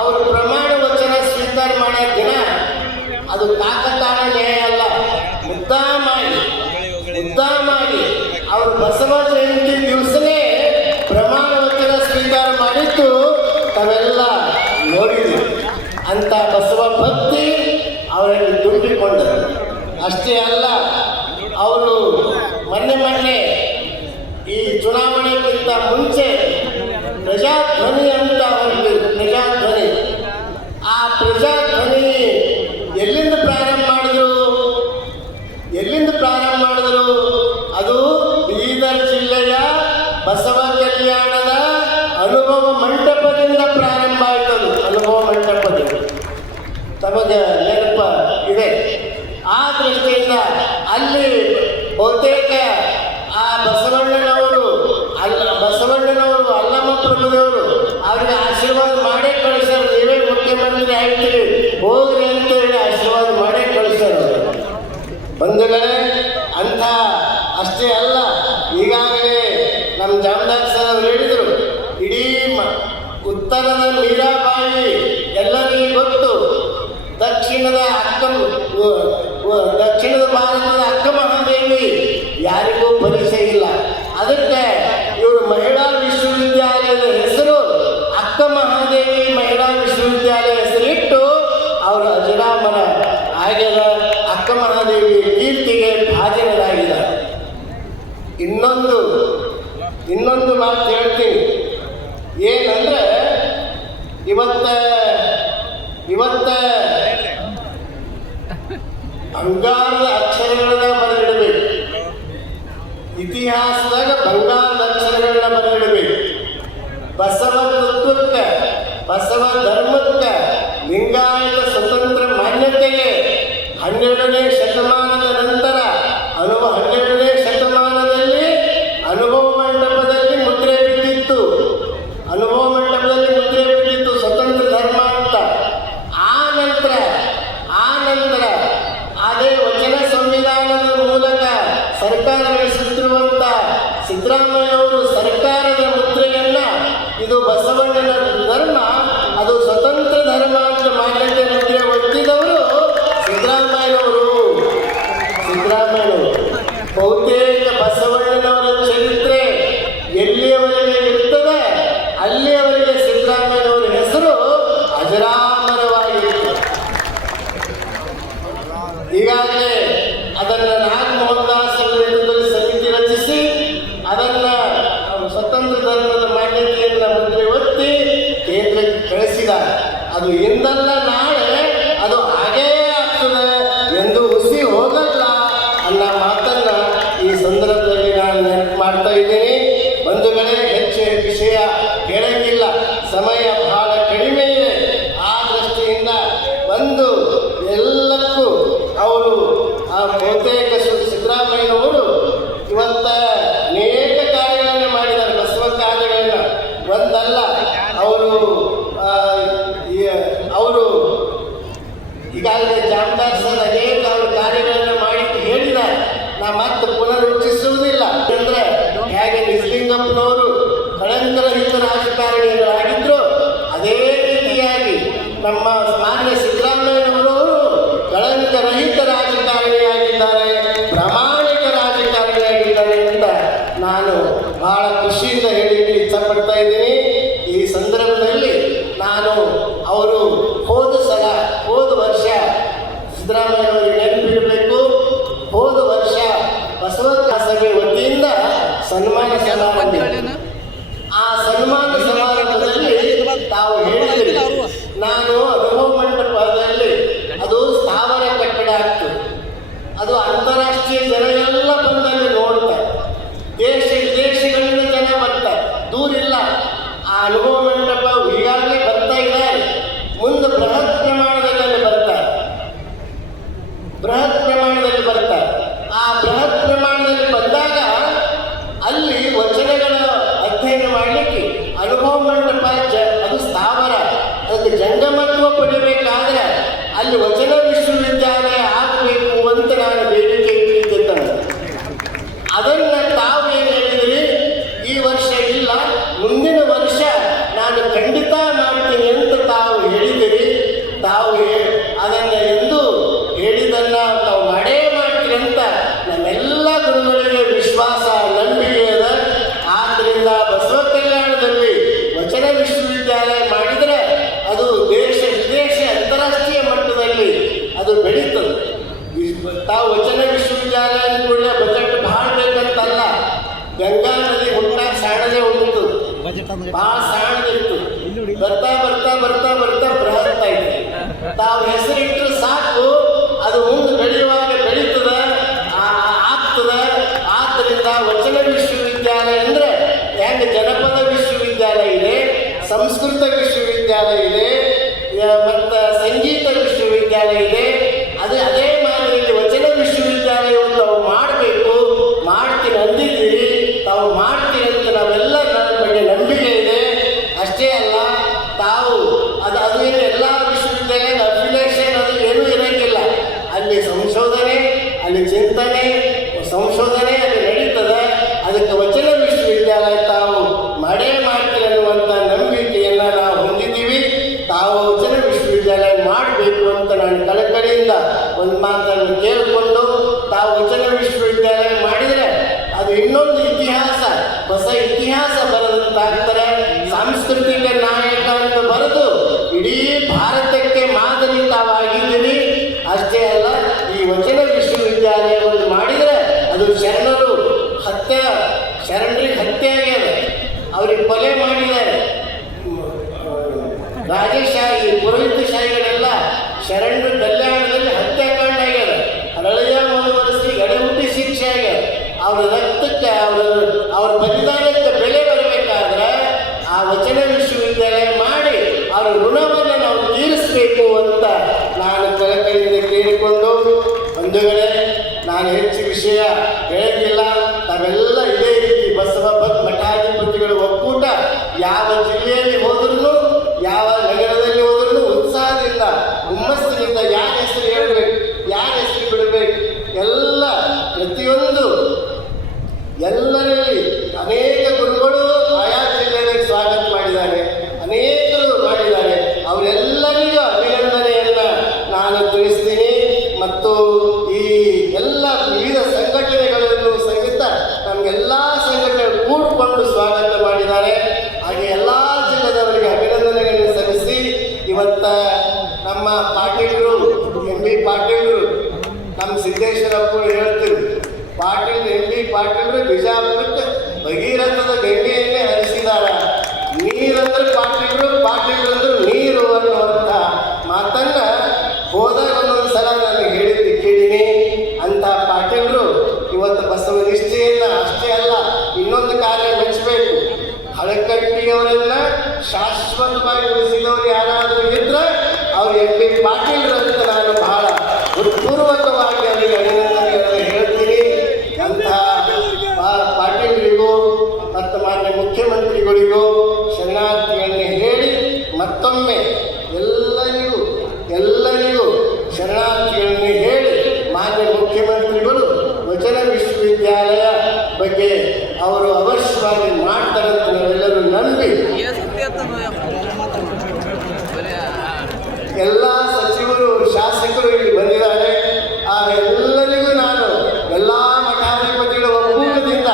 ಅವರು ಪ್ರಮಾಣ ವಚನ ಸ್ವೀಕಾರ ಮಾಡೋ ದಿನ ಅದು ಕಾಕತಾಳ ನ್ಯಾಯ ಅಲ್ಲ, ಮುದ್ದಾ ಮಾಡಿ ಅವರು ಬಸವ ಜಯಂತಿ ದಿವಸನೇ ಪ್ರಮಾಣ ವಚನ ಸ್ವೀಕಾರ ಮಾಡಿದ್ದು ತಾವೆಲ್ಲ ನೋಡಿದ್ವಿ. ಅಂತ ಬಸವ ಭಕ್ತಿ ಅವರಲ್ಲಿ ತುಂಬಿಕೊಂಡರು. ಅಷ್ಟೇ ಅಲ್ಲ, ಅವರು ಮೊನ್ನೆ ಈ ಚುನಾವಣೆಗಿಂತ ಮುಂಚೆ ಪ್ರಜಾಧ್ವನಿ ಅಂತ ಅವರಿಗೆ ಪ್ರಜಾಧ್ವನಿ, ಆ ಪ್ರಜಾಧ್ವನಿ ಎಲ್ಲಿಂದ ಪ್ರಾರಂಭ ಮಾಡಿದ್ರು? ಅದು ಬೀದರ್ ಜಿಲ್ಲೆಯ ಬಸವ ಕಲ್ಯಾಣದ ಅನುಭವ ಮಂಟಪದಿಂದ ಪ್ರಾರಂಭ ಆಯ್ತದು. ಅನುಭವ ಮಂಟಪದಿಂದ ತಮಗೆ ನೆನಪ ಇದೆ. ಆ ದೃಷ್ಟಿಯಿಂದ ಅಲ್ಲಿ ಬಹುತೇಕ ಆ ಬಸವಣ್ಣನವರು ಅಲ್ಲಮ್ಮ ಪ್ರಭುದೇವರು ಅವ್ರಿಗೆ ಆಶೀರ್ವಾದ ಮಾಡೇ ಕಳಿಸ್ಯಾರ. ನೀವೇ ಮುಖ್ಯಮಂತ್ರಿ ಆಗ್ತೀರಿ ಹೋಗ್ರಿ ಅಂತ ಹೇಳಿ ಆಶೀರ್ವಾದ ಮಾಡೇ ಕಳಿಸ್ಯಾರ. ಬಂಧುಗಳೇ, ಅಂಥ ಅಷ್ಟೇ ಅಲ್ಲ, ಈಗಾಗಲೇ ನಮ್ಮ ಜಾಮದಾಸ್ ಸರ್ ಅವರು ಹೇಳಿದರು, ಇಡೀ ಉತ್ತರದ ಮೀರಾಬಾಯಿ ಎಲ್ಲರಿಗೂ ಗೊತ್ತು, ದಕ್ಷಿಣದ ಭಾರತದ ಅಕ್ಕ ಮಹಾದೇವಿ ಯಾರಿಗೂ ಪರಿಚಯ ಇಲ್ಲ. ಅದಕ್ಕೆ ಇವರು ಮಹಿಳಾ ವಿಶ್ವವಿದ್ಯಾಲಯದ ಹೆಸರು ಅಕ್ಕ ಮಹಾದೇವಿ ಮಹಿಳಾ ವಿಶ್ವವಿದ್ಯಾಲಯ ಹೆಸರಿಟ್ಟು ಅವರು ಅಜರಾಮರ ಆಗ್ಯದ. ಅಕ್ಕ ಮಹಾದೇವಿ ಕೀರ್ತಿಗೆ ಭಾಜನರಾಗಿದ್ದಾರೆ. ಇನ್ನೊಂದು ಮಾತು ಹೇಳ್ತೀನಿ, ಏನಂದ್ರೆ ಇವತ್ತ ಬಂಗಾರದ ಅಕ್ಷರಗಳನ್ನ ಬರೆದಿಡಬೇಕು, ಇತಿಹಾಸದಾಗ ಬಂಗಾರದ ಅಕ್ಷರಗಳನ್ನ ಬರೆದಿಡಬೇಕು. ಬಸವ ತತ್ವಕ್ಕೆ, ಬಸವ ಧರ್ಮಕ್ಕೆ, ಲಿಂಗಾಯತ ಸ್ವತಂತ್ರ ಮಾನ್ಯತೆಗೆ 12ನೇ ಶತಮಾನದ ನಂತರ 12ನೇ ಶತಮಾನದಲ್ಲಿ ಅನುಭವ ಮಂಟಪದಲ್ಲಿ ಮುದ್ರೆ ಬಿದ್ದಿತ್ತು. ಸ್ವತಂತ್ರ ಧರ್ಮ ಅಂತ. ಆ ನಂತರ ಅದೇ ವಚನ ಸಂವಿಧಾನದ ಮೂಲಕ ಸರ್ಕಾರ ನಡೆಸುತ್ತಿರುವಂಥ ಸಿದ್ದರಾಮಯ್ಯವರು ಸರ್ಕಾರದ ಮುದ್ರೆಯನ್ನ ಇದು ಬಸವಣ್ಣನ ಧರ್ಮ, ಅದು ಸ್ವತಂತ್ರ ಧರ್ಮ ಅಂತ ಮಾನ್ಯತೆ ಮುದ್ರೆ ಒತ್ತಿದವರು ಸಿದ್ದರಾಮಯ್ಯನವರು. ಬಹುತೇಕ ಬಸವಣ್ಣನವರ ಚರಿತ್ರೆ ಎಲ್ಲಿಯವರೆಗೆ ಇರ್ತದೆ ಅಲ್ಲಿಯವರೆಗೆ ಸಿದ್ದರಾಮಯ್ಯನವರ ಹೆಸರು ಅಜರಾಮರವಾಗಿರುತ್ತೆ. ಇದ್ದೀನಿ. ಬಂಧುಗಳೇ, ಹೆಚ್ಚು ವಿಷಯ ಹೇಳಂಗಿಲ್ಲ, ಸಮಯ ಬಹಳ ಕಡಿಮೆ ಇದೆ. ಆ ದೃಷ್ಟಿಯಿಂದ ಬಂದು ಎಲ್ಲಕ್ಕೂ ಅವರು ಆ ಬಹುತೇಕ ಸಿದ್ದರಾಮಯ್ಯನವರು ಇವತ್ತ ಅನೇಕ ಕಾರ್ಯಗಳನ್ನು ಮಾಡಿದ್ದಾರೆ, ಬಸವ ಕಾರ್ಯಗಳನ್ನು ಒಂದಲ್ಲ. ಅವರು ಈಗಾಗಲೇ ಜಾಮದಾರ್ ಸರ್ ಅನೇಕ ಅವರು ಕಾರ್ಯಗಳನ್ನು ಮಾಡಿ ಹೇಳಿದ್ದಾರೆ. ನಾ ಮತ್ತೆ ಪುನರುಚ್ಚಿಸುವುದಿಲ್ಲ. ಅಂದ್ರೆ ಹೇಗೆ ನಿಜಲಿಂಗಪ್ಪನವರು ಕಳಂಕರಹಿತ ರಾಜಕಾರಣಿಗಳಾಗಿದ್ರು, ಅದೇ ರೀತಿಯಾಗಿ ನಮ್ಮ ಮಾನ್ಯ ಸಿದ್ದರಾಮಯ್ಯನವರು ಕಳಂಕರಹಿತ ರಾಜಕಾರಣಿಯಾಗಿದ್ದಾರೆ, ಪ್ರಾಮಾಣಿಕ ರಾಜಕಾರಣಿಯಾಗಿದ್ದಾರೆ ಅಂತ ನಾನು ಬಹಳ ಖುಷಿಯಿಂದ ಹೇಳಲಿಕ್ಕೆ ಇಷ್ಟಪಡ್ತಾ ಇದ್ದೀನಿ. ಈ ಸಂದರ್ಭದಲ್ಲಿ ನಾನು ಅವರು ಹೋದ ವರ್ಷ ಸಿದ್ದರಾಮಯ್ಯನವರಿಗೆ ನೆನಪಿಡಬೇಕು. ಹೋದ ವರ್ಷ ಬಸವಣ್ಣ ಸಭೆ ವತಿಯಿಂದ ಸನ್ಮಾನ ಸಮಾರಂಭ, ಆ ಸನ್ಮಾನ ಸಮಾರಂಭದಲ್ಲಿ ತಾವು ಹೇಳಿದ್ರಿ, ನಾನು ಅನುಭವ ಮಂಟಪದಲ್ಲಿ ಅದು ಸ್ಥಾವರ ಕಟ್ಟಡ ಆಗ್ತದೆ, ಅದು ಅಂತಾರಾಷ್ಟ್ರೀಯ ಜನ ಎಲ್ಲ ಬಂದಲ್ಲಿ ನೋಡ್ತಾರೆ, ದೇಶ ವಿದೇಶಗಳಿಂದ ಜನ ಬರ್ತಾರೆ, ದೂರಿಲ್ಲ. ಆ ಅನುಭವ ಮಂಟಪ ಈಗಾಗಲೇ ಬರ್ತಾ ಇದ್ದಾರೆ, ಮುಂದೆ ಬೃಹತ್ ಪ್ರಮಾಣದಲ್ಲಿ ಬರ್ತಾರೆ. ಆ ಬೃಹತ್ ಪ್ರಮಾಣದಲ್ಲಿ ಬಂದಾಗ ಅಲ್ಲಿ ವಚನಗಳ ಅಧ್ಯಯನ ಮಾಡಲಿಕ್ಕೆ ಅನುಭವ ಮಂಟಪ ಅದು ಸ್ಥಾವರ, ಅದಕ್ಕೆ ಜಂಗಮತ್ವ ಪಡಿಬೇಕಾದ್ರೆ ಅಲ್ಲಿ ವಚನ ವಿಶ್ವವಿದ್ಯಾಲಯ ಆಗಬೇಕು ಅಂತ ನಾನು ಬೇಡಿಕೆ ಇಟ್ಟಿದ್ದೆ. ಅದನ್ನು ತಾವು ಏನು ಹೇಳಿದ್ರಿ, ಈ ವರ್ಷ ಇಲ್ಲ, ಮುಂದಿನ ವರ್ಷ ನಾನು ಖಂಡಿತ ಮಾಡ್ತೀನಿ ಅಂತ ತಾವು ಹೇಳಿದಿರಿ. ತಾವು ಅದನ್ನು ಎಂದು ಹೇಳಿದನ್ನ ತಾವು ಮಾಡೇ ಮಾಡ್ತೀರಿ ಅಂತ ನಮ್ಮೆಲ್ಲ ಗುರುಗಳಿಗೆ ವಿಶ್ವಾಸ, ನಂಬಿಕೆ ಅದ. ಆದ್ದರಿಂದ ಬಸವ ಕಲ್ಯಾಣದಲ್ಲಿ ವಚನ ವಿಶ್ವವಿದ್ಯಾಲಯ ಮಾಡಿದರೆ ಅದು ದೇಶ ವಿದೇಶ ಅಂತಾರಾಷ್ಟ್ರೀಯ ಮಟ್ಟದಲ್ಲಿ ಅದು ಬೆಳೀತದೆ. ತಾವು ವಚನ ವಿಶ್ವವಿದ್ಯಾಲಯ ಕೂಡಲೇ ಬಜೆಟ್ ಭಾಳ ಬೇಕಂತಲ್ಲ, ಗಂಗಾ ನದಿ ಹುಟ್ಟಾಗ ಸಾಣದೇ ಉಂಟು, ಭಾಳ ಸಾಣದಿತ್ತು, ಬರ್ತಾ ಬರ್ತಾ ಬರ್ತಾ ಬರ್ತಾ ಬೃಹತ್ ಆಯ್ತು. ತಾವು ಹೆಸರಿಟ್ಟರೆ ಸಾಕು, ಅದು ಮುಂದೆ ಬೆಳೆಯುವಾಗ ಬೆಳೀತದೆ, ಆಗ್ತದೆ. ಆದ್ದರಿಂದ ವಚನ ವಿಶ್ವವಿದ್ಯಾಲಯ ಅಂದರೆ ಹೆಂಗೆ ಜನಪದ ವಿಶ್ವವಿದ್ಯಾಲಯ ಇದೆ, ಸಂಸ್ಕೃತ ವಿಶ್ವವಿದ್ಯಾಲಯ ಇದೆ, ಮತ್ತು ಸಂಗೀತ ವಿಶ್ವವಿದ್ಯಾಲಯ ಇದೆ, ಅದೇ ಮಾದರಿಯಲ್ಲಿ ವಚನ ವಿಶ್ವವಿದ್ಯಾಲಯವನ್ನು ತಾವು ಮಾಡಬೇಕು, ಮಾಡ್ತೀನಿ ಅಂದಿದ್ದೀರಿ, ತಾವು ಮಾಡ್ತೀನಿ ಅಂತ ನಾವೆಲ್ಲ ನನ್ನ ಬಗ್ಗೆ ನಂಬಿಕೆ ಇದೆ. ಅಷ್ಟೇ ಅಲ್ಲ, ತಾವು ಅದು ಏನು ಎಲ್ಲ ವಿಶ್ವವಿದ್ಯಾಲಯದ ಅಫಿಲಿಯೇಷನ್ ಅದು ಏನೂ ಇರೋಂಗಿಲ್ಲ, ಅಲ್ಲಿ ಸಂಶೋಧನೆ, ಅಲ್ಲಿ ಚಿಂತನೆ, ಸಂಶೋಧನೆ ಅಲ್ಲಿ ನಡೀತದೆ. ಅದಕ್ಕೆ ವಚನ ವಿಶ್ವವಿದ್ಯಾಲಯ ತಾವು ಮಾಡೇ ಮಾಡ್ತೀರಿ ಅನ್ನುವಂಥ ನಂಬಿಕೆಯನ್ನು ನಾವು ಹೊಂದಿದ್ದೀವಿ. ತಾವು ವಚನ ವಿಶ್ವವಿದ್ಯಾಲಯ ಮಾಡಬೇಕು ಅಂತ ನಾನು ಕಳಕಳಿಯಿಂದ ಒಂದು ಮಾತನ್ನು ಕೇಳಿಕೊಂಡು, ತಾವು ವಚನ ವಿಶ್ವವಿದ್ಯಾಲಯ ಮಾಡಿದರೆ ಅದು ಇನ್ನೊಂದು ಇತಿಹಾಸ, ಹೊಸ ಇತಿಹಾಸ ಬರೆದಂತಾಗ್ತಾರೆ. ಸಾಂಸ್ಕೃತಿಕ ನಾಯಕ ಅಂತ ಬರೆದು ಇಡೀ ಭಾರತಕ್ಕೆ ಮಾದರಿ ತಾವಾಗಿದ್ದೀರಿ. ಅಷ್ಟೇ ಅಲ್ಲ, ಈ ವಚನ ವಿಶ್ವವಿದ್ಯಾಲಯವನ್ನು ಮಾಡಿದರೆ ಅದು ಶರಣರಿಗೆ ಹತ್ಯೆ ಆಗ್ಯದ, ಅವ್ರಿಗೆ ಕೊಲೆ ಮಾಡಿದ್ದಾರೆ. ರಾಜಶಾಹಿ ಪುರೋಹಿತಶಾಹಿಗಳೆಲ್ಲ ಶರಣರು ಕಲ್ಯಾಣದಲ್ಲಿ ಹತ್ಯಾಕಾಂಡ ಆಗ್ಯದ, ಹರಳೆಯ ಮುಂದುವರಿಸಿ ಎಡೆಹುಟ್ಟಿ ಶಿಕ್ಷೆ ಆಗ್ಯದ. ಅವ್ರ ರಕ್ತಕ್ಕೆ ಅವ್ರ ಬಲಿದಾನಕ್ಕೆ ಬೆಲೆ ಬರಬೇಕಾದ್ರೆ ಆ ವಚನ ವಿಶ್ವವಿದ್ಯಾಲಯ ಮಾಡಿ ಅವರ ಋಣವನ್ನು ನಾವು ತೀರಿಸಬೇಕು ಅಂತ ನಾನು ಕಳಕಳಿಯಿಂದ ಕೇಳಿಕೊಂಡು, ಬಂಧುಗಳೇ, ನಾನು ಹೆಚ್ಚು ವಿಷಯ ಹೇಳಂಗಿಲ್ಲ. ತಾವೆಲ್ಲ ಇದೇ ರೀತಿ ಬಸವ ಮಠಾಧಿಪತಿಗಳ ಒಕ್ಕೂಟ ಯಾವ ಜಿಲ್ಲೆಯಲ್ಲಿ ಹೋದ್ರೂ, ಯಾವ ನಗರದಲ್ಲಿ ಹೋದ್ರೂ ಉತ್ಸಾಹದಿಂದ, ಹುಮ್ಮಸ್ಸಿನಿಂದ ಯಾರ ಹೆಸರು ಹೇಳಬೇಕು, ಯಾರ ಹೆಸರು ಬಿಡಬೇಕು, ಎಲ್ಲ ಪ್ರತಿಯೊಂದು ಎಲ್ಲರಲ್ಲಿ ಅನೇಕ ಗುರುಗಳು ಆಯಾ ಜಿಲ್ಲೆಗಳಿಗೆ ಸ್ವಾಗತ ಮಾಡಿದ್ದಾರೆ, ಅನೇಕರು ಮಾಡಿದ್ದಾರೆ. ಅವರೆಲ್ಲರಿಗೂ ಅಭಿನಂದನೆಯನ್ನು ನಾನು ತಿಳಿಸ್ತೀನಿ. ಮತ್ತು ಈ ಎಲ್ಲ ವಿವಿಧ ಸಂಘಟನೆಗಳನ್ನು ಸಹಿತ ನಮಗೆಲ್ಲ ಸಂಘಟನೆಗಳು ಕೂಡಿಕೊಂಡು ಸ್ವಾಗತ ಮಾಡಿದ್ದಾರೆ. ಹಾಗೆ ಎಲ್ಲ ಜಿಲ್ಲೆದವರಿಗೆ ಅಭಿನಂದನೆಗಳನ್ನು ಸಲ್ಲಿಸಿ, ಇವತ್ತ ನಮ್ಮ ಪಾಟೀಲರು ಎಂ.ಬಿ. ಪಾಟೀಲರು, ನಮ್ಮ ಸಿದ್ದೇಶ್ವರಪ್ಪರು ಹೇಳ್ತೀವಿ, ಎಂ.ಬಿ. ಪಾಟೀಲರು ಬಿಜಾಪುರಕ್ಕೆ ಭಗೀರಥದ ಗಂಗೆಯನ್ನೇ ಹರಿಸಿದ್ದಾರೆ. ನೀರಂದ್ರೆ ಪಾಟೀಲರಂದ್ರೆ ನೀರು ಅನ್ನುವಂಥ ಮಾತನ್ನು ಹೋದಾಗ ಒಂದೊಂದು ಸಲ ನಾನು ಕೇಳಿನಿ. ಅಂಥ ಪಾಟೀಲರು ಇವತ್ತು ಬಸವ ನಿಷ್ಠೆಯಿಂದ ಅಷ್ಟೇ ಅಲ್ಲ, ಇನ್ನೊಂದು ಕನಕಟ್ಟಿಯವರನ್ನ ಶಾಶ್ವತವಾಗಿ ಉಳಿಸಿದವರು ಯಾರಾದರೂ ಇದ್ರೆ ಅವ್ರು ಎಂ.ಬಿ. ಪಾಟೀಲ್ರಂತ ನಾನು ಬಹಳ ಹೃತ್ಪೂರ್ವಕವಾಗಿ ಅವರಿಗೆ ಅಭಿನಂದನೆಗಳನ್ನು ಹೇಳ್ತೀನಿ. ಅಂತಹ ಪಾಟೀಲ್ರಿಗೂ ಮತ್ತು ಮಾನ್ಯ ಮುಖ್ಯಮಂತ್ರಿಗಳಿಗೂ ಶರಣಾರ್ಥಿಗಳನ್ನ ಹೇಳಿ ಮತ್ತೊಮ್ಮೆ ಎಲ್ಲರಿಗೂ ಶರಣಾರ್ಥಿಗಳನ್ನ ಹೇಳಿ ಮಾನ್ಯ ಮುಖ್ಯಮಂತ್ರಿಗಳು ವಚನ ವಿಶ್ವವಿದ್ಯಾಲಯ ಬಗ್ಗೆ ಅವರು ಅವಶ್ಯವಾಗಿ ಮಾಡ್ತಾರಂತ ನಾವೆಲ್ಲರೂ ನಂಬಿ ಎಲ್ಲ ಸಚಿವರು ಶಾಸಕರು ಇಲ್ಲಿ ಬಂದಿದ್ದಾರೆ. ಆ ಎಲ್ಲರಿಗೂ ನಾನು ಎಲ್ಲ ಮಠಾಧಿಪತಿಗಳ ಒಕ್ಕೂಟದಿಂದ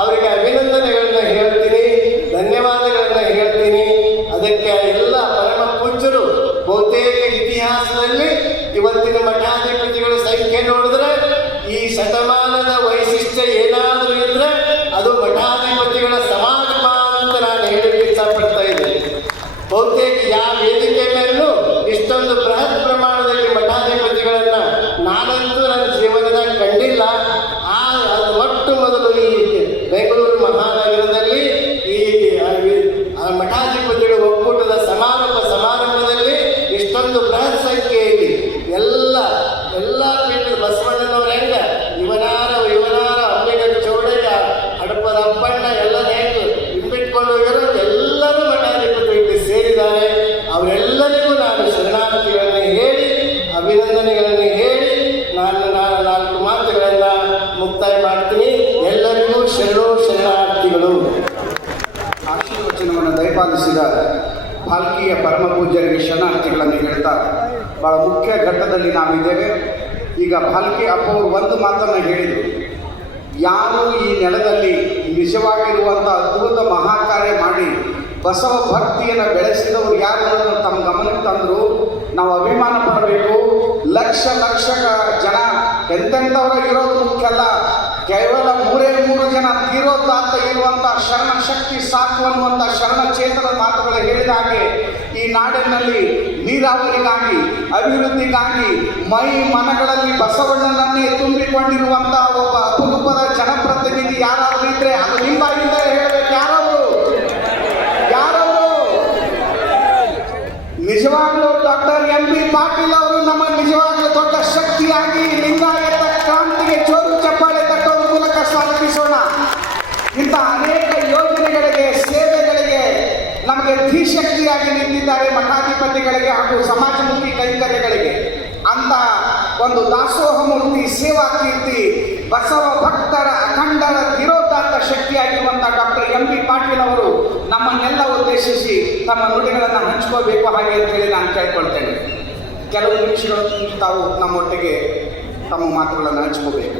ಅವರಿಗೆ ಅಭಿನಂದನೆಗಳನ್ನ ಹೇಳ್ತೀನಿ, ಧನ್ಯವಾದಗಳನ್ನ ಹೇಳ್ತೀನಿ. ಅದಕ್ಕೆ ಎಲ್ಲ ಪರಮ ಪೂಜ್ಯರು ಬಹುತೇಕ ಇತಿಹಾಸದಲ್ಲಿ ಇವತ್ತಿನ ಮಠಾಧಿಪತಿಗಳ ಸಂಖ್ಯೆ ನೋಡಿದ್ರೆ ಈ ಶತಮಾನದ ವೈಶಿಷ್ಟ್ಯ ಏನಾದರೂ ಇದ್ರೆ ಅದು ಮಠಾಧಿಪತಿಗಳ ಸಮಾಗಮ ಅಂತ ನಾನು ಹೇಳಲಿಕ್ಕೆ ಇಷ್ಟಪಡ್ತಾ ಇದ್ದೀನಿ. ಬಹುತೇಕ ಯಾವ ವೇದಿಕೆ ಮೇಲೂ ಇಷ್ಟೊಂದು ಬೃಹತ್ ಪ್ರಮಾಣದಲ್ಲಿ ಮಠಾಧಿಪತಿಗಳನ್ನ ನಾನಂತೂ ನನ್ನ ಜೀವನದಾಗ ಕಂಡಿಲ್ಲ. ಅದು ಮೊಟ್ಟ ಮೊದಲು ಈ ಬೆಂಗಳೂರು ಮಹಾನಗರದಲ್ಲಿ ಈ ಮಠಾಧಿಪತಿಗಳ ಒಕ್ಕೂಟದ ಸಮಾರಂಭದಲ್ಲಿ ಇಷ್ಟೊಂದು ಬೃಹತ್ ಸಂಖ್ಯೆಯಲ್ಲಿ ಎಲ್ಲ ಪೀಠದ ಬಸವಣ್ಣನವ್ರು ಹೆಂಗ ಇವನಾರ ಅಂಬೇಗರ ಚೌಡಯ್ಯ ಹಡಪದ ಅಪ್ಪಣ್ಣ ಎಲ್ಲ ಹೆಂಗೆ ಹಿಂಬಿಟ್ಕೊಂಡು ಹೋಗಿರೋ ಎಲ್ಲರೂ ಮಠಾಧಿಪತಿಗಳಿಗೆ ಸೇರಿದ್ದಾರೆ. ಅವರೆಲ್ಲರಿಗೂ ನಾನು ಶರಣಾರ್ಥಿಗಳನ್ನ ಹೇಳಿ ಅಭಿನಂದನೆಗಳನ್ನು ಹೇಳಿ ನಾನು 4 ಮಾತುಗಳನ್ನು ಮುಕ್ತಾಯ ಮಾಡ್ತೀನಿ. ಎಲ್ಲರಿಗೂ ಶರಣಾರ್ಥಿಗಳು. ಆಶೀರ್ವಚನವನ್ನು ದಯಪಾಲಿಸಿದ ಭಾಲ್ಕಿಯ ಪರಮ ಪೂಜ್ಯರಿಗೆ ಶರಣಾರ್ಥಿಗಳನ್ನು ಹೇಳ್ತಾರೆ. ಭಾಳ ಮುಖ್ಯ ಘಟ್ಟದಲ್ಲಿ ನಾವಿದ್ದೇವೆ. ಈಗ ಭಾಲ್ಕಿ ಅಪ್ಪವರು ಒಂದು ಮಾತನ್ನು ಹೇಳಿದರು. ಯಾರು ಈ ನೆಲದಲ್ಲಿ ನಿಜವಾಗಿರುವಂಥ ಅದ್ಭುತ ಮಹಾಕಾರ್ಯ ಮಾಡಿ ಬಸವ ಭಕ್ತಿಯನ್ನು ಬೆಳೆಸಿದವರು ಯಾರು ಅನ್ನೋದನ್ನು ತಮ್ಮ ಗಮನಕ್ಕೆ ತಂದರು. ನಾವು ಅಭಿಮಾನ ಪಡಬೇಕು. ಲಕ್ಷ ಜನ ಎಂತೆಂಥವ್ರು ಇರೋದು ಮುಖ್ಯ, ಕೇವಲ 3 ಜನ ತೀರೋದಾತ ಇರುವಂಥ ಶರಣ ಶಕ್ತಿ ಸಾಕು ಅನ್ನುವಂಥ ಶರಣ ಚೇತನ ಮಾತುಗಳು ಹೇಳಿದ ಹಾಗೆ ಈ ನಾಡಿನಲ್ಲಿ ನೀರಾವರಿಗಾಗಿ ಅಭಿವೃದ್ಧಿಗಾಗಿ ಮನಗಳಲ್ಲಿ ಬಸವಣ್ಣನನ್ನೇ ತುಂಬಿಕೊಂಡಿರುವಂಥ ಒಬ್ಬ ಅಪರೂಪದ ಜನಪ್ರತಿನಿಧಿ ಯಾರಾದರೂ ಇದ್ರೆ ಅದು ನಿಮ್ಮಾಗಿಂದ ಹೇಳಬೇಕು. ಯಾರವರು ನಿಜವಾಗ್ಲೂ ಡಾಕ್ಟರ್ ಎಂ.ಬಿ. ಪಾಟೀಲ್ ಅವರು ನಮ್ಮ ನಿಜವಾಗ್ಲೂ ದೊಡ್ಡ ಶಕ್ತಿಯಾಗಿ ಲಿಂಗಾಯತ ಕ್ರಾಂತಿಗೆ ಜೋರು ಚಪ್ಪಾಳೆ ತಟ್ಟೋದ್ರ ಮೂಲಕ ಸ್ವಾಗತಿಸೋಣ. ಇಂಥ ಅನೇಕ ಯೋಜನೆಗಳಿಗೆ ಸೇವೆಗಳಿಗೆ ನಮಗೆ ಧೀಶಕ್ತಿಯಾಗಿ ನಿಂತಿದ್ದಾರೆ ಮಠಾಧಿಪತಿಗಳಿಗೆ ಹಾಗೂ ಸಮಾಜಮುಖಿ ಕೈಂಕರ್ಯಗಳಿಗೆ. ಅಂತ ಒಂದು ದಾಸೋಹ ಮೂರ್ತಿ, ಸೇವಾ ಕೀರ್ತಿ, ಬಸವ ಭಕ್ತರ ಅಖಂಡರ ಧಿರೋದಾತ್ತ ಶಕ್ತಿಯಾಗಿರುವಂಥ ಡಾಕ್ಟರ್ ಎಂ.ಬಿ. ಪಾಟೀಲ್ ಅವರು ನಮ್ಮನ್ನೆಲ್ಲ ಉದ್ದೇಶಿಸಿ ತಮ್ಮ ನುಡಿಗಳನ್ನು ಹಂಚ್ಕೋಬೇಕು ಹಾಗೆ ಅಂತ ಹೇಳಿ ನಾನು ಕೇಳ್ಕೊಳ್ತೇನೆ. ಕೆಲವು ನಿಮಿಷಗಳು ತಾವು ನಮ್ಮೊಟ್ಟಿಗೆ ತಮ್ಮ ಮಾತುಗಳನ್ನು ಹಂಚ್ಕೋಬೇಕು.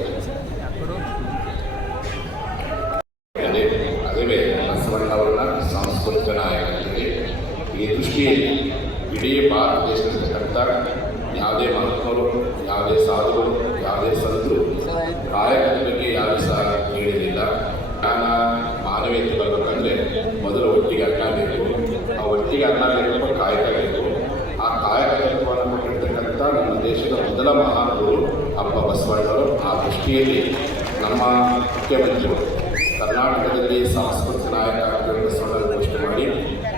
ಅದುವೇ ಬಸವಣ್ಣವರನ್ನ ಸಾಂಸ್ಕೃತಿಕ ನಾಯಕರಿಗೆ ಈ ದೃಷ್ಟಿಯಲ್ಲಿ ಇಡೀ ಭಾರತ ದೇಶದಲ್ಲಿರ್ತಕ್ಕಂಥ ಯಾವುದೇ ಮಹಾತ್ಮರು, ಯಾವುದೇ ಸಾಧುಗಳು, ಯಾವುದೇ ಸಂತರು ಕಾಯಕದ ಬಗ್ಗೆ ಯಾವುದೇ ಸಹ ಹೇಳಿರಲಿಲ್ಲ. ಮಾನವೀಯತೆ ಬರಬೇಕಂದ್ರೆ ಮೊದಲು ಒಟ್ಟಿಗೆ ಅನ್ನ ಬೇಕು. ಆ ಒಟ್ಟಿಗೆ ಅನ್ನ ಬೇಕಪ್ಪ ಕಾಯಕ ಬೇಕು. ಆ ಕಾಯಕ ತತ್ವವನ್ನು ಕೊಟ್ಟಿರ್ತಕ್ಕಂಥ ನಮ್ಮ ದೇಶದ ಮೊದಲ ಮಹಾನುಭಾವರು ಅಪ್ಪ ಬಸವಣ್ಣವರು. ಆ ದೃಷ್ಟಿಯಲ್ಲಿ ನಮ್ಮ ಮುಖ್ಯಮಂತ್ರಿಗಳು ಕರ್ನಾಟಕದಲ್ಲಿ ಸಾಂಸ್ಕೃತಿಕ ನಾಯಕ ಬಸವಣ್ಣ ಘೋಷಣೆ ಮಾಡಿ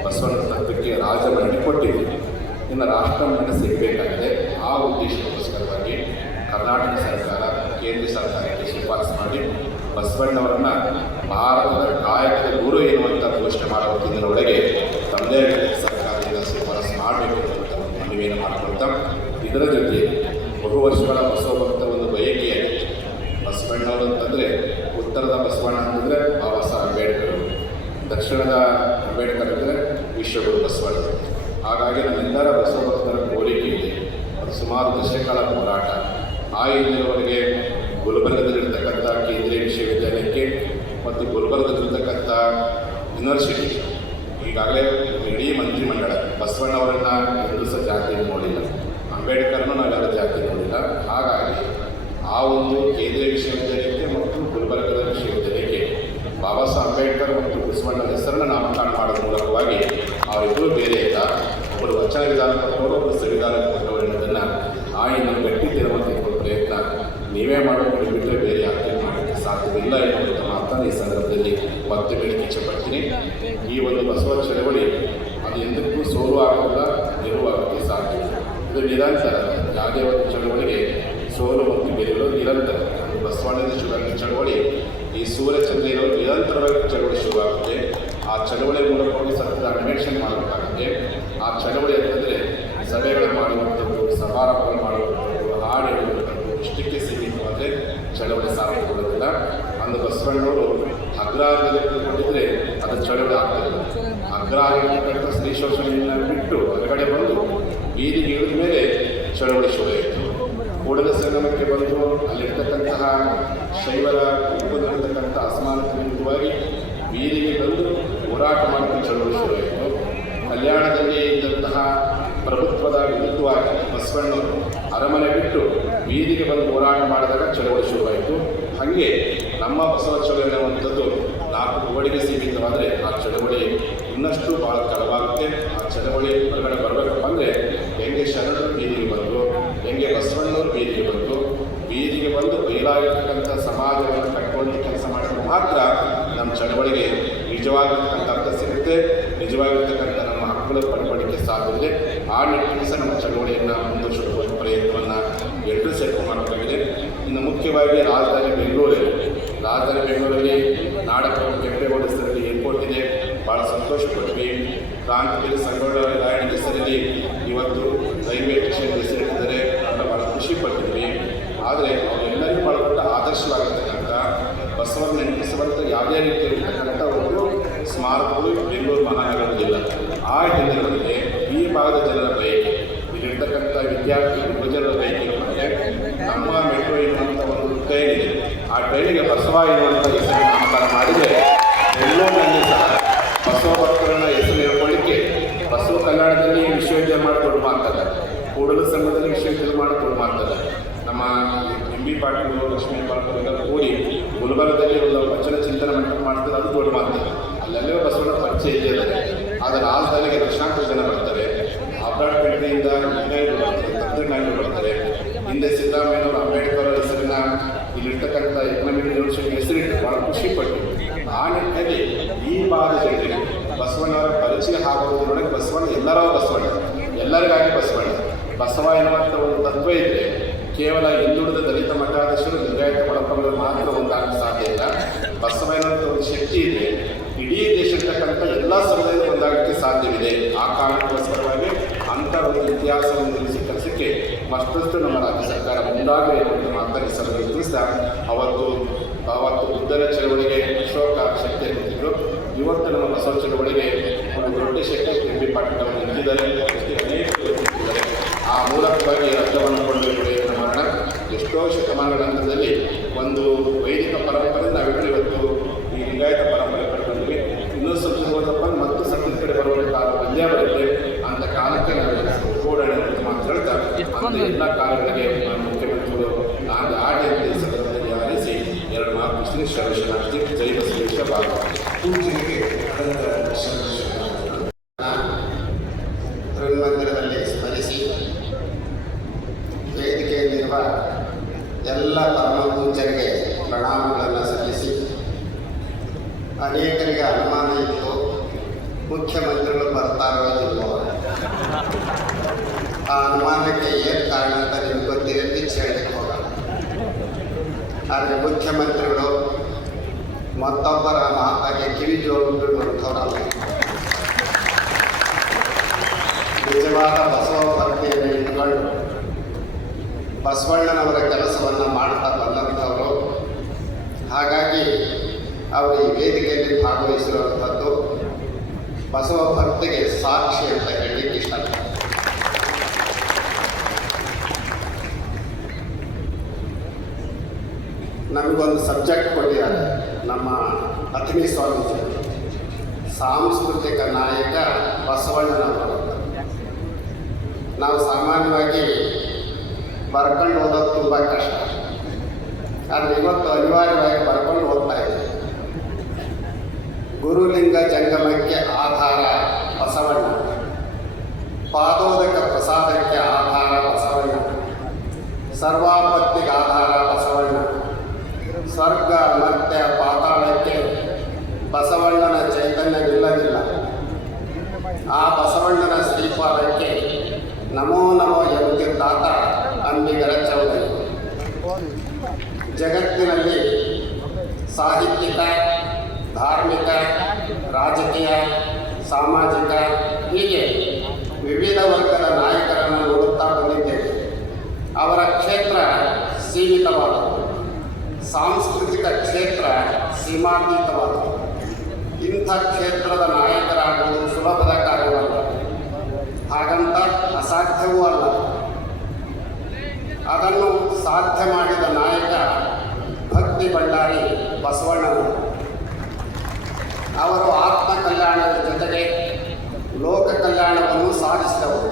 ಬಸವಣ್ಣ ತತ್ವಕ್ಕೆ ರಾಜಮನ್ನಣೆ ಕೊಟ್ಟಿದೆ. ಇನ್ನು ರಾಷ್ಟ್ರ ಮಟ್ಟಕ್ಕೆ ಸಿಗಬೇಕಾಗಿದೆ. ಆ ಉದ್ದೇಶಕ್ಕೋಸ್ಕರವಾಗಿ ಕರ್ನಾಟಕ ಸರ್ಕಾರ ಕೇಂದ್ರ ಸರ್ಕಾರಕ್ಕೆ ಶಿಫಾರಸು ಮಾಡಿ ಬಸವಣ್ಣವರನ್ನು ಭಾರತದ ಕಾಯಕದ ಗುರು ಎನ್ನುವಂಥ ಘೋಷಣೆ ಮಾಡುವ ತಿಂಗಳೊಳಗೆ ತಮ್ಮದೇ ಸರ್ಕಾರದಿಂದ ಶಿಫಾರಸು ಮಾಡಬೇಕು ಅಂತ ಮನವಿಯನ್ನು ಮಾಡಿಕೊಳ್ತಾ, ಇದರ ಜೊತೆ ಬಹು ವರ್ಷಗಳ ಬಸವ ಭಕ್ತರ ಒಂದು ಬಯಕೆಯಾಗಿತ್ತು. ಬಸವಣ್ಣವರು ಅಂತಂದರೆ ಉತ್ತರದ ಬಸವಣ್ಣ ಅಂತಂದರೆ ಬಾಬಾ ಸಾಹೇಬ್ ಅಂಬೇಡ್ಕರ್, ದಕ್ಷಿಣದ ಅಂಬೇಡ್ಕರ್ ಅಂದರೆ ವಿಶ್ವಗುರು ಬಸವಣ್ಣ. ಹಾಗಾಗಿ ನಮ್ಮೆಲ್ಲರ ಬಸವ ಭಕ್ತರ ಕೋರಿಕೆ ಇದೆ. ಅದು ಸುಮಾರು ದಶಕಗಳ ಹೋರಾಟ. ಆ ಹಿನ್ನೆಲೆಯವರೆಗೆ ಗುಲ್ಬರ್ಗದಲ್ಲಿರ್ತಕ್ಕಂಥ ಕೇಂದ್ರೀಯ ವಿಶ್ವವಿದ್ಯಾಲಯಕ್ಕೆ ಮತ್ತು ಗುಲ್ಬರ್ಗದಲ್ಲಿರ್ತಕ್ಕಂಥ ಯೂನಿವರ್ಸಿಟಿ ಈಗಾಗಲೇ ಇಡೀ ಮಂತ್ರಿಮಂಡಲ ಬಸವಣ್ಣವರನ್ನು ಎಂದೂ ಸಹ ಜಾತಿಯನ್ನು ನೋಡಿಲ್ಲ, ಅಂಬೇಡ್ಕರ್ನೂ ನಾವೆಲ್ಲ ಜಾತಿ ನೋಡಿಲ್ಲ. ಹಾಗಾಗಿ ಆ ಒಂದು ಕೇಂದ್ರೀಯ ವಿಶ್ವವಿದ್ಯಾಲಯಕ್ಕೆ ಮತ್ತು ಗುಲ್ಬರ್ಗದ ವಿಶ್ವವಿದ್ಯಾಲಯಕ್ಕೆ ಬಾಬಾ ಸಾಹೇಬ್ ಅಂಬೇಡ್ಕರ್ ಮತ್ತು ಬಸವಣ್ಣನ ಹೆಸರನ್ನು ನಾಮಕರಣ ಮಾಡೋದ್ರ ಮೂಲಕವಾಗಿ ಅವರಿಬ್ಬರು ಬೇರೆ ಇಲ್ಲ. ಒಬ್ಬರು ವಚನ ವಿಧಾನ ಕೊಟ್ಟವರು, ಒಬ್ಬರು ಸಂವಿಧಾನ ಕೊಟ್ಟವರು ಎನ್ನುವುದನ್ನು ಆ ಇನ್ನು ಗಟ್ಟಿ ತಿರುವಂಥ ಪ್ರಯತ್ನ ನೀವೇ ಮಾಡೋದು ಬಿಟ್ಟರೆ ಬೇರೆ ಯಾಕೆ ಮಾಡಲಿಕ್ಕೆ ಸಾಧ್ಯವಿಲ್ಲ ಎನ್ನುವಂಥ ಮಾತನ್ನು ಈ ಸಂದರ್ಭ ಸಂದರ್ಭದಲ್ಲಿ ಮತ್ತೆ ಬೇಡಿಕೆ ಇಚ್ಛೆಪಡ್ತೀನಿ. ಈ ಒಂದು ಬಸವ ಚಳವಳಿ ಅದು ಎಂದಕ್ಕೂ ಸೋಲು ಆಗೋಲ್ಲ, ಗೆಲುವಾಗಕ್ಕೆ ಸಾಧ್ಯ. ಇದು ನಿರಂತರ, ಯಾವುದೇ ಒಂದು ಚಳವಳಿಗೆ ಸೋಲು ಮತ್ತು ಗೆಲುವು ನಿರಂತರ. ಬಸವಣ್ಣನ ಚಳವಳಿ ಈ ಸೂರ್ಯಚಂದ್ರ ಇರೋ ನಿರಂತರವಾಗಿ ಚಳವಳಿ ಶುರುವಾಗುತ್ತೆ. ಆ ಚಳವಳಿ ಮೂಲಕವಾಗಿ ಸತ್ಯದ ಅನ್ವೇಷಣೆ ಮಾಡಬೇಕಾಗುತ್ತೆ. ಆ ಚಳವಳಿ ಅಂತಂದರೆ ಸಭೆಗಳು ಮಾಡುವಂಥದ್ದು, ಸಮಾರಂಭಗಳು ಮಾಡುವಂಥದ್ದು, ಹಾಡು ಹೇಳುವಂಥದ್ದು ಇಷ್ಟಕ್ಕೆ ಸೀಮಿತವಾದರೆ ಚಳವಳಿ ಸಾರ್ಥಕಗೊಳ್ಳೋದಿಲ್ಲ. ಅಂದು ಬಸವಣ್ಣವರು ಅಗ್ರಹಾರದಲ್ಲಿ ತಿಳ್ಕೊಂಡಿದ್ರೆ ಅದು ಚಳವಳಿ ಆಗ್ತದೆ. ಅಗ್ರಹಾರಕ್ಕಂಥ ಸ್ತ್ರೀ ಶೋಷಣೆಯನ್ನು ಬಿಟ್ಟು ಹೊರಗಡೆ ಬಂದು ಬೀದಿಗೆ ಇಳಿದ ಮೇಲೆ ಚಳವಳಿ ಶುರುವಾಯಿತು. ಕೂಡಲ ಸಂಗಮಕ್ಕೆ ಬಂದು ಅಲ್ಲಿರ್ತಕ್ಕಂತಹ ಶೈವರ ಉತ್ಪನ್ನತಕ್ಕಂಥ ಅಸಮಾನತೆ ವಿರುದ್ಧವಾಗಿ ಬೀದಿಗೆ ಬಂದು ಹೋರಾಟ ಮಾಡಲು ಚಳವಳಿ ಶುರುವಾಯಿತು. ಕಲ್ಯಾಣದಲ್ಲಿ ಇದ್ದಂತಹ ಪ್ರಭುತ್ವದ ವಿರುದ್ಧವಾಗಿ ಬಸವಣ್ಣವರು ಅರಮನೆ ಬಿಟ್ಟು ಬೀದಿಗೆ ಬಂದು ಹೋರಾಟ ಮಾಡಿದಾಗ ಚಳವಳಿ ಶುರುವಾಯಿತು. ಹಾಗೆ ನಮ್ಮ ಬಸವ ಚಳವಳಿ ಅನ್ನುವಂಥದ್ದು 4 ಗೋಡೆಗೆ ಸೀಮಿತವಾದರೆ ಆ ಚಳವಳಿ ಇನ್ನಷ್ಟು ಭಾಳ ತಡವಾಗುತ್ತೆ. ಆ ಚಳವಳಿ ಹೊರಗಡೆ ಬರಬೇಕಪ್ಪ ಅಂದರೆ ಹೆಂಗೆ ಶರಣರು ಬೀದಿಗೆ ಬಂದರು, ಹೆಂಗೆ ಬಸವಣ್ಣವರು ಬೀದಿಗೆ ಬಂದರು, ಬೀದಿಗೆ ಬಂದು ಬಯಲಾಗಿರ್ತಕ್ಕಂಥ ಸಮಾಜವನ್ನು ಕಟ್ಕೊಂಡು ಕೆಲಸ ಮಾಡಿದ್ರೆ ಮಾತ್ರ ನಮ್ಮ ಚಳವಳಿಗೆ ನಿಜವಾಗಿರ್ತಕ್ಕಂಥ ಅರ್ಥ ಸಿಗುತ್ತೆ, ನಿಜವಾಗಿರ್ತಕ್ಕಂಥ ನಮ್ಮ ಹಕ್ಕುಗಳ ಪಡ್ಕೊಳ್ಳಿಕ್ಕೆ ಸಾಧ್ಯವಿದೆ. ಆ ನಿಟ್ಟಿನಲ್ಲಿ ಸಹ ನಮ್ಮ ಚಳವಳಿಯನ್ನು ಮುಂದುವರಿಸುವ ಪ್ರಯತ್ನವನ್ನು ಎಲ್ಲರೂ ಸೇರ್ಕೊಂಡು ಮಾಡಬೇಕಾಗಿದೆ. ಇನ್ನು ಮುಖ್ಯವಾಗಿ ರಾಜಧಾನಿ ಬೆಂಗಳೂರಲ್ಲಿ ನಾಡಪ್ರಭು ಕೆಂಪೇಗೌಡ ಹೆಸರಲ್ಲಿ ಏರ್ಪೋರ್ಟ್ ಇದೆ, ಭಾಳ ಸಂತೋಷ ಪಟ್ವಿ. ಕ್ರಾಂತಿವೀರ ಸಂಗೊಳ್ಳ ರಾಯಣ್ಣ ಹೆಸರಲ್ಲಿ ಇವತ್ತು ರೈಲ್ವೆ ಸ್ಟೇಷನ್ ಹೆಸರಿಟ್ಟಿದ್ದಾರೆ, ಅಂತ ಭಾಳ ಖುಷಿ ಪಟ್ಟಿದ್ವಿ. ಆದರೆ ಅವರೆಲ್ಲರಿಗೂ ಭಾಳ ದೊಡ್ಡ ಆದರ್ಶವಾಗಿರ್ತಕ್ಕಂಥ ಬಸವಣ್ಣ ನೆನಪಿಸುವಂಥ ಯಾವುದೇ ರೀತಿಯಲ್ಲಿರ್ತಕ್ಕಂಥ ಒಂದು ಸ್ಮಾರಕಗಳು ಬೆಂಗಳೂರು ಮಹಾನಗರದಲ್ಲಿಲ್ಲ. ಆ ಹಿನ್ನೆಲೆಯಲ್ಲಿ ಈ ಭಾಗದ ಜನರ ಬಯಕೆ, ಇಲ್ಲಿರ್ತಕ್ಕಂಥ ವಿದ್ಯಾರ್ಥಿ ಯುವಜನರ ಬಯಕೆ ಮತ್ತು ನಮ್ಮ ಮೆಟ್ರೋ ಎನ್ನುವಂಥ ಒಂದು ಟ್ರೈನ್ ಇದೆ, ಆ ಟ್ರೈನಿಗೆ ಬಸವ ಎನ್ನುವಂಥ ಹೆಸರು ನಾಮಕರಣ ಮಾಡಿದರೆ ಬೆಂಗಳೂರಿನಲ್ಲಿ ಸಹ ಬಸವ ಭಕ್ತರನ್ನ ಹೆಸರು ಹೇಳ್ಕೊಳ್ಳಿಕ್ಕೆ ಬಸವ ಕಲ್ಯಾಣದಲ್ಲಿ ವಿಶ್ವವಿದ್ಯಾಲಯ ಮಾಡಿ ದೊಡ್ಡ ಮಾಡ್ತಾರೆ, ಕೂಡಲ ಸಂಘದಲ್ಲಿ ವಿಶ್ವವಿದ್ಯಾಲಯ ಮಾಡಿ ದೊಡ್ಡ ಮಾಡ್ತಾರೆ. ನಮ್ಮ ಎಂ ಬಿ ಪಾಟೀಲ್ ಲಕ್ಷ್ಮೀ ಪಾಟೀಲ್ ಕೂಡಿ ಗುಲ್ಬರ್ಗದಲ್ಲಿ ಒಂದು ವಚನ ಚಿಂತನೆ ಮಂಟಪ ಮಾಡ್ತಾರೆ, ಅದು ದೊಡ್ಡ ಮಾಡ್ತಾರೆ. ಅಲ್ಲೆಲ್ಲೇ ಬಸವಣ್ಣ ಪರಿಚಯ ಇದ್ದಾರೆ. ಆದರೆ ರಾಜಧಾನಿಗೆ ಲಕ್ಷಾಂತರ ಜನ ಬರ್ತಾರೆ, ಅಬ್ರಾಡ್ಪೇಟೆಯಿಂದ ವಿಜ್ಞಾನಿಗಳು ಬರ್ತಾರೆ, ತಂತ್ರಜ್ಞಾನಿಗಳು ಬರ್ತಾರೆ. ಹಿಂದೆ ಸಿದ್ದರಾಮಯ್ಯನವರು ಅಂಬೇಡ್ಕರ್ ಹೆಸರಿನ ಇಲ್ಲಿರ್ತಕ್ಕಂಥ ಎಕನಾಮಿಕ್ ಯೂನಿವರ್ಸಿಟಿ ಹೆಸರಿಟ್ಟು ಭಾಳ ಖುಷಿಪಟ್ಟು. ಆ ನಿಟ್ಟಿನಲ್ಲಿ ಈ ಭಾಗದ ಜನರಿಗೆ ಬಸವಣ್ಣವರ ಪರಿಚಯ ಆಗೋದ್ರೊಳಗೆ ಬಸವಣ್ಣ ಎಲ್ಲರಿಗಾಗಿ ಬಸವ ಎನ್ನುವಂಥ ಒಂದು ತತ್ವ ಇದ್ದರೆ ಕೇವಲ ಹಿಂದುಳಿದ ದಲಿತ ಮಠಾಧೀಶರು ಲಿಂಗಾಯತ ಒಳಪಂಗಗಳು ಮಾತ್ರ ಒಂದಾಗಲು ಸಾಧ್ಯ ಇಲ್ಲ. ಬಸವ ಎನ್ನುವಂಥ ಒಂದು ಶಕ್ತಿ ಇದೆ, ಇಡೀ ದೇಶದಕ್ಕಂಥ ಎಲ್ಲ ಸಮುದಾಯದ ಒಂದಾಗಕ್ಕೆ ಸಾಧ್ಯವಿದೆ. ಆ ಕಾರಣಕ್ಕೋಸ್ಕರವಾಗಿ ಅಂಥ ಒಂದು ಇತಿಹಾಸವನ್ನು ನಿಲ್ಲಿಸಿ ಕೆಲಸಕ್ಕೆ ಮತ್ತಷ್ಟು ನಮ್ಮ ರಾಜ್ಯ ಸರ್ಕಾರ ಮುಂದಾಗಲಿ ಅಂತ ಮಾತನಾಡಿ ಸಭೆಗೆ ತಿಳಿಸಿದ ಅವತ್ತು ಬುದ್ಧನ ಚಳವಳಿಗೆ ಅಶೋಕ ಶಕ್ತಿ ಕೊಟ್ಟಿದ್ದರು. ಇವತ್ತು ನಮ್ಮ ಬಸವ ಚಳವಳಿಗೆ ಒಂದು ದೊಡ್ಡ ಶಕ್ತಿ ಎಂ ಬಿ ಪಾಟೀಲ್ ಅವರು ನಿಂತಿದ್ದಾರೆ, ಅನೇಕ ನಿಂತಿದ್ದಾರೆ. ಆ ಮೂಲಕವಾಗಿ ರಕ್ತವನ್ನು ಕೊಡಬೇಕು ಪ್ರಯತ್ನ ಮಾಡೋಣ. ಎಷ್ಟೋ ಶತಮಾನಗಳ ಹಂತದಲ್ಲಿ ಒಂದು ವೈದಿಕ ಪರಂಪರೆ ನಾವೆಲ್ಲರೂ ಇವತ್ತು ಈ ಲಿಂಗಾಯತ ಪರಂಪರೆ ಪಡ್ಕೊಂಡ್ವಿ. ಇನ್ನೂ ಸ್ವಲ್ಪ ಹೋದಪ್ಪ ಮತ್ತು ಸಣ್ಣ ಕಡೆ ಬರುವ ಕಾಲ ಬಂದೇ ಬರುತ್ತೆ. ಅಂಥ ಕಾಲಕ್ಕೆ ನಾವು ಕೂಡೋಣ ಅಂತ ಮಾತು ಹೇಳ್ತಾ ಅಂಥ ಎಲ್ಲ ಕಾಲಗಳಿಗೆ ಮುಖ್ಯಮಂತ್ರಿಗಳು ನಾನು ಆಡಳಿತ ಸಂದರ್ಭದಲ್ಲಿ ಆರಿಸಿ 2 ಮಾರ್ಕ್ ವಿಶ್ಲೇಷ ಜೈ ಬಸವೇಶ್ವರ ಭಾಗ ಪೂಜೆಗೆ ಮಂದಿರದಲ್ಲಿ ಸ್ಮರಿಸಿ ವೇದಿಕೆಯಲ್ಲಿರುವ ಎಲ್ಲ ಪರಮ ಪೂಜ್ಯರಿಗೆ ಪ್ರಣಾಮಗಳನ್ನು ಸಲ್ಲಿಸಿ, ಅನೇಕರಿಗೆ ಅನುಮಾನ ಇತ್ತು ಮುಖ್ಯಮಂತ್ರಿಗಳು ಬರ್ತಾರೋ ಇಲ್ವೋ, ಆ ಅನುಮಾನಕ್ಕೆ ಏನು ಕಾರಣ ಅಂತ ನಿಮ್ಗೆ ಗೊತ್ತಿದೆ, ಪಿಚ್ ಹೇಳಕ್ಕೆ ಹೋಗಲ್ಲ. ಆದರೆ ಮುಖ್ಯಮಂತ್ರಿಗಳು ಮತ್ತೊಬ್ಬರ ಮಾತಾಗೆ ಕಿವಿ ಜೋಡಿಸುವಂಥವ್ರಲ್ಲ. ನಿಜವಾದ ಬಸವ ಭಕ್ತಿಯನ್ನು ಇಟ್ಕೊಂಡು ಬಸವಣ್ಣನವರ ಕೆಲಸವನ್ನು ಮಾಡ್ತಾ ಬಂದಂಥವರು. ಹಾಗಾಗಿ ಅವರು ಈ ವೇದಿಕೆಯಲ್ಲಿ ಭಾಗವಹಿಸಿರುವಂಥದ್ದು ಬಸವ ಭಕ್ತಿಗೆ ಸಾಕ್ಷಿ ಅಂತ ಹೇಳಲಿಕ್ಕೆ ಇಷ್ಟಪಡ್ತಾರೆ. ನಮಗೊಂದು ಸಬ್ಜೆಕ್ಟ್ ಕೊಟ್ಟಿದ್ದಾರೆ ನಮ್ಮ ಅತಿನಿ ಸ್ವಾಮೀಜಿ, ಸಾಂಸ್ಕೃತಿಕ ನಾಯಕ ಬಸವಣ್ಣನವರು. ನಾವು ಸಾಮಾನ್ಯವಾಗಿ ಬರ್ಕೊಂಡು ಓದೋದು ತುಂಬ ಕಷ್ಟ, ಆದರೆ ಇವತ್ತು ಅನಿವಾರ್ಯವಾಗಿ ಬರ್ಕೊಂಡು ಓದ್ತಾ ಇದ್ದೀವಿ. ಗುರುಲಿಂಗ ಜಂಗಮಕ್ಕೆ ಆಧಾರ ಬಸವಣ್ಣ, ಪಾದೋದಕ ಪ್ರಸಾದಕ್ಕೆ ಆಧಾರ ಬಸವಣ್ಣ, ಸರ್ವಾಪತ್ತಿಗೆ ಆಧಾರ ಬಸವಣ್ಣ, ಸ್ವರ್ಗ ಮರ್ತ್ಯ ಪಾತಾಳಕ್ಕೆ ಬಸವಣ್ಣನ ಚೈತನ್ಯವಿಲ್ಲದಿಲ್ಲ. ಆ ಬಸವಣ್ಣನ ಶ್ರೀಪಾದಕ್ಕೆ ನಮೋ ನಮೋ ಎನ್ನುತ್ತಿದ್ದಾತ ಅಂಬಿಗರ ಚೌಧರಿ. ಜಗತ್ತಿನಲ್ಲಿ ಸಾಹಿತ್ಯಿಕ, ಧಾರ್ಮಿಕ, ರಾಜಕೀಯ, ಸಾಮಾಜಿಕ ಹೀಗೆ ವಿವಿಧ ವರ್ಗದ ನಾಯಕರನ್ನು ನೋಡುತ್ತಾ ಬಂದಿದ್ದೇವೆ. ಅವರ ಕ್ಷೇತ್ರ ಸೀಮಿತವಾದದ್ದು, ಸಾಂಸ್ಕೃತಿಕ ಕ್ಷೇತ್ರ ಸೀಮಾತೀತವಾದದ್ದು. ಇಂಥ ಕ್ಷೇತ್ರದ ನಾಯಕರಾಗುವುದು ಸುಲಭದ ಕಾರ್ಯವಲ್ಲ, ಹಾಗಂತ ಅಸಾಧ್ಯವೂ ಅಲ್ಲ. ಅದನ್ನು ಸಾಧ್ಯ ಮಾಡಿದ ನಾಯಕ ಭಕ್ತಿ ಭಂಡಾರಿ ಬಸವಣ್ಣನವರು. ಅವರು ಆತ್ಮ ಕಲ್ಯಾಣದ ಜೊತೆಗೆ ಲೋಕ ಕಲ್ಯಾಣವನ್ನು ಸಾಧಿಸಿದವರು.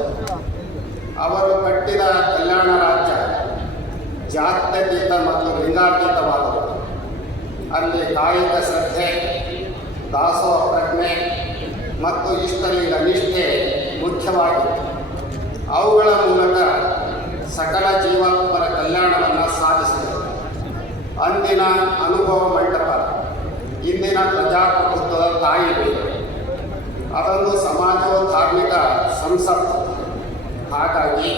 ಅವರು ಕಟ್ಟಿದ ಕಲ್ಯಾಣ ರಾಜ್ಯ ಜಾತ್ಯತೀತ ಮತ್ತು ಲಿಂಗಾತೀತವಾದವು. ಅಲ್ಲಿ ಕಾಯಿಕ ಶ್ರದ್ಧೆ, ದಾಸೋಹ ಪ್ರಜ್ಞೆ ಮತ್ತು ಇಷ್ಟಲಿಂಗ ನಿಷ್ಠೆ ಮುಖ್ಯವಾಗಿತ್ತು. ಅವುಗಳ ಮೂಲಕ ಸಕಲ ಜೀವಾತ್ಮರ ಕಲ್ಯಾಣವನ್ನು ಸಾಧಿಸಿದರು. ಅಂದಿನ ಅನುಭವ ಮಂಟಪ ಇಂದಿನ ಪ್ರಜಾಪ್ರಭುತ್ವದ ತಾಯಿ. ಅದೊಂದು ಸಮಾಜವು ಧಾರ್ಮಿಕ ಸಂಸತ್ತು. ಹಾಗಾಗಿ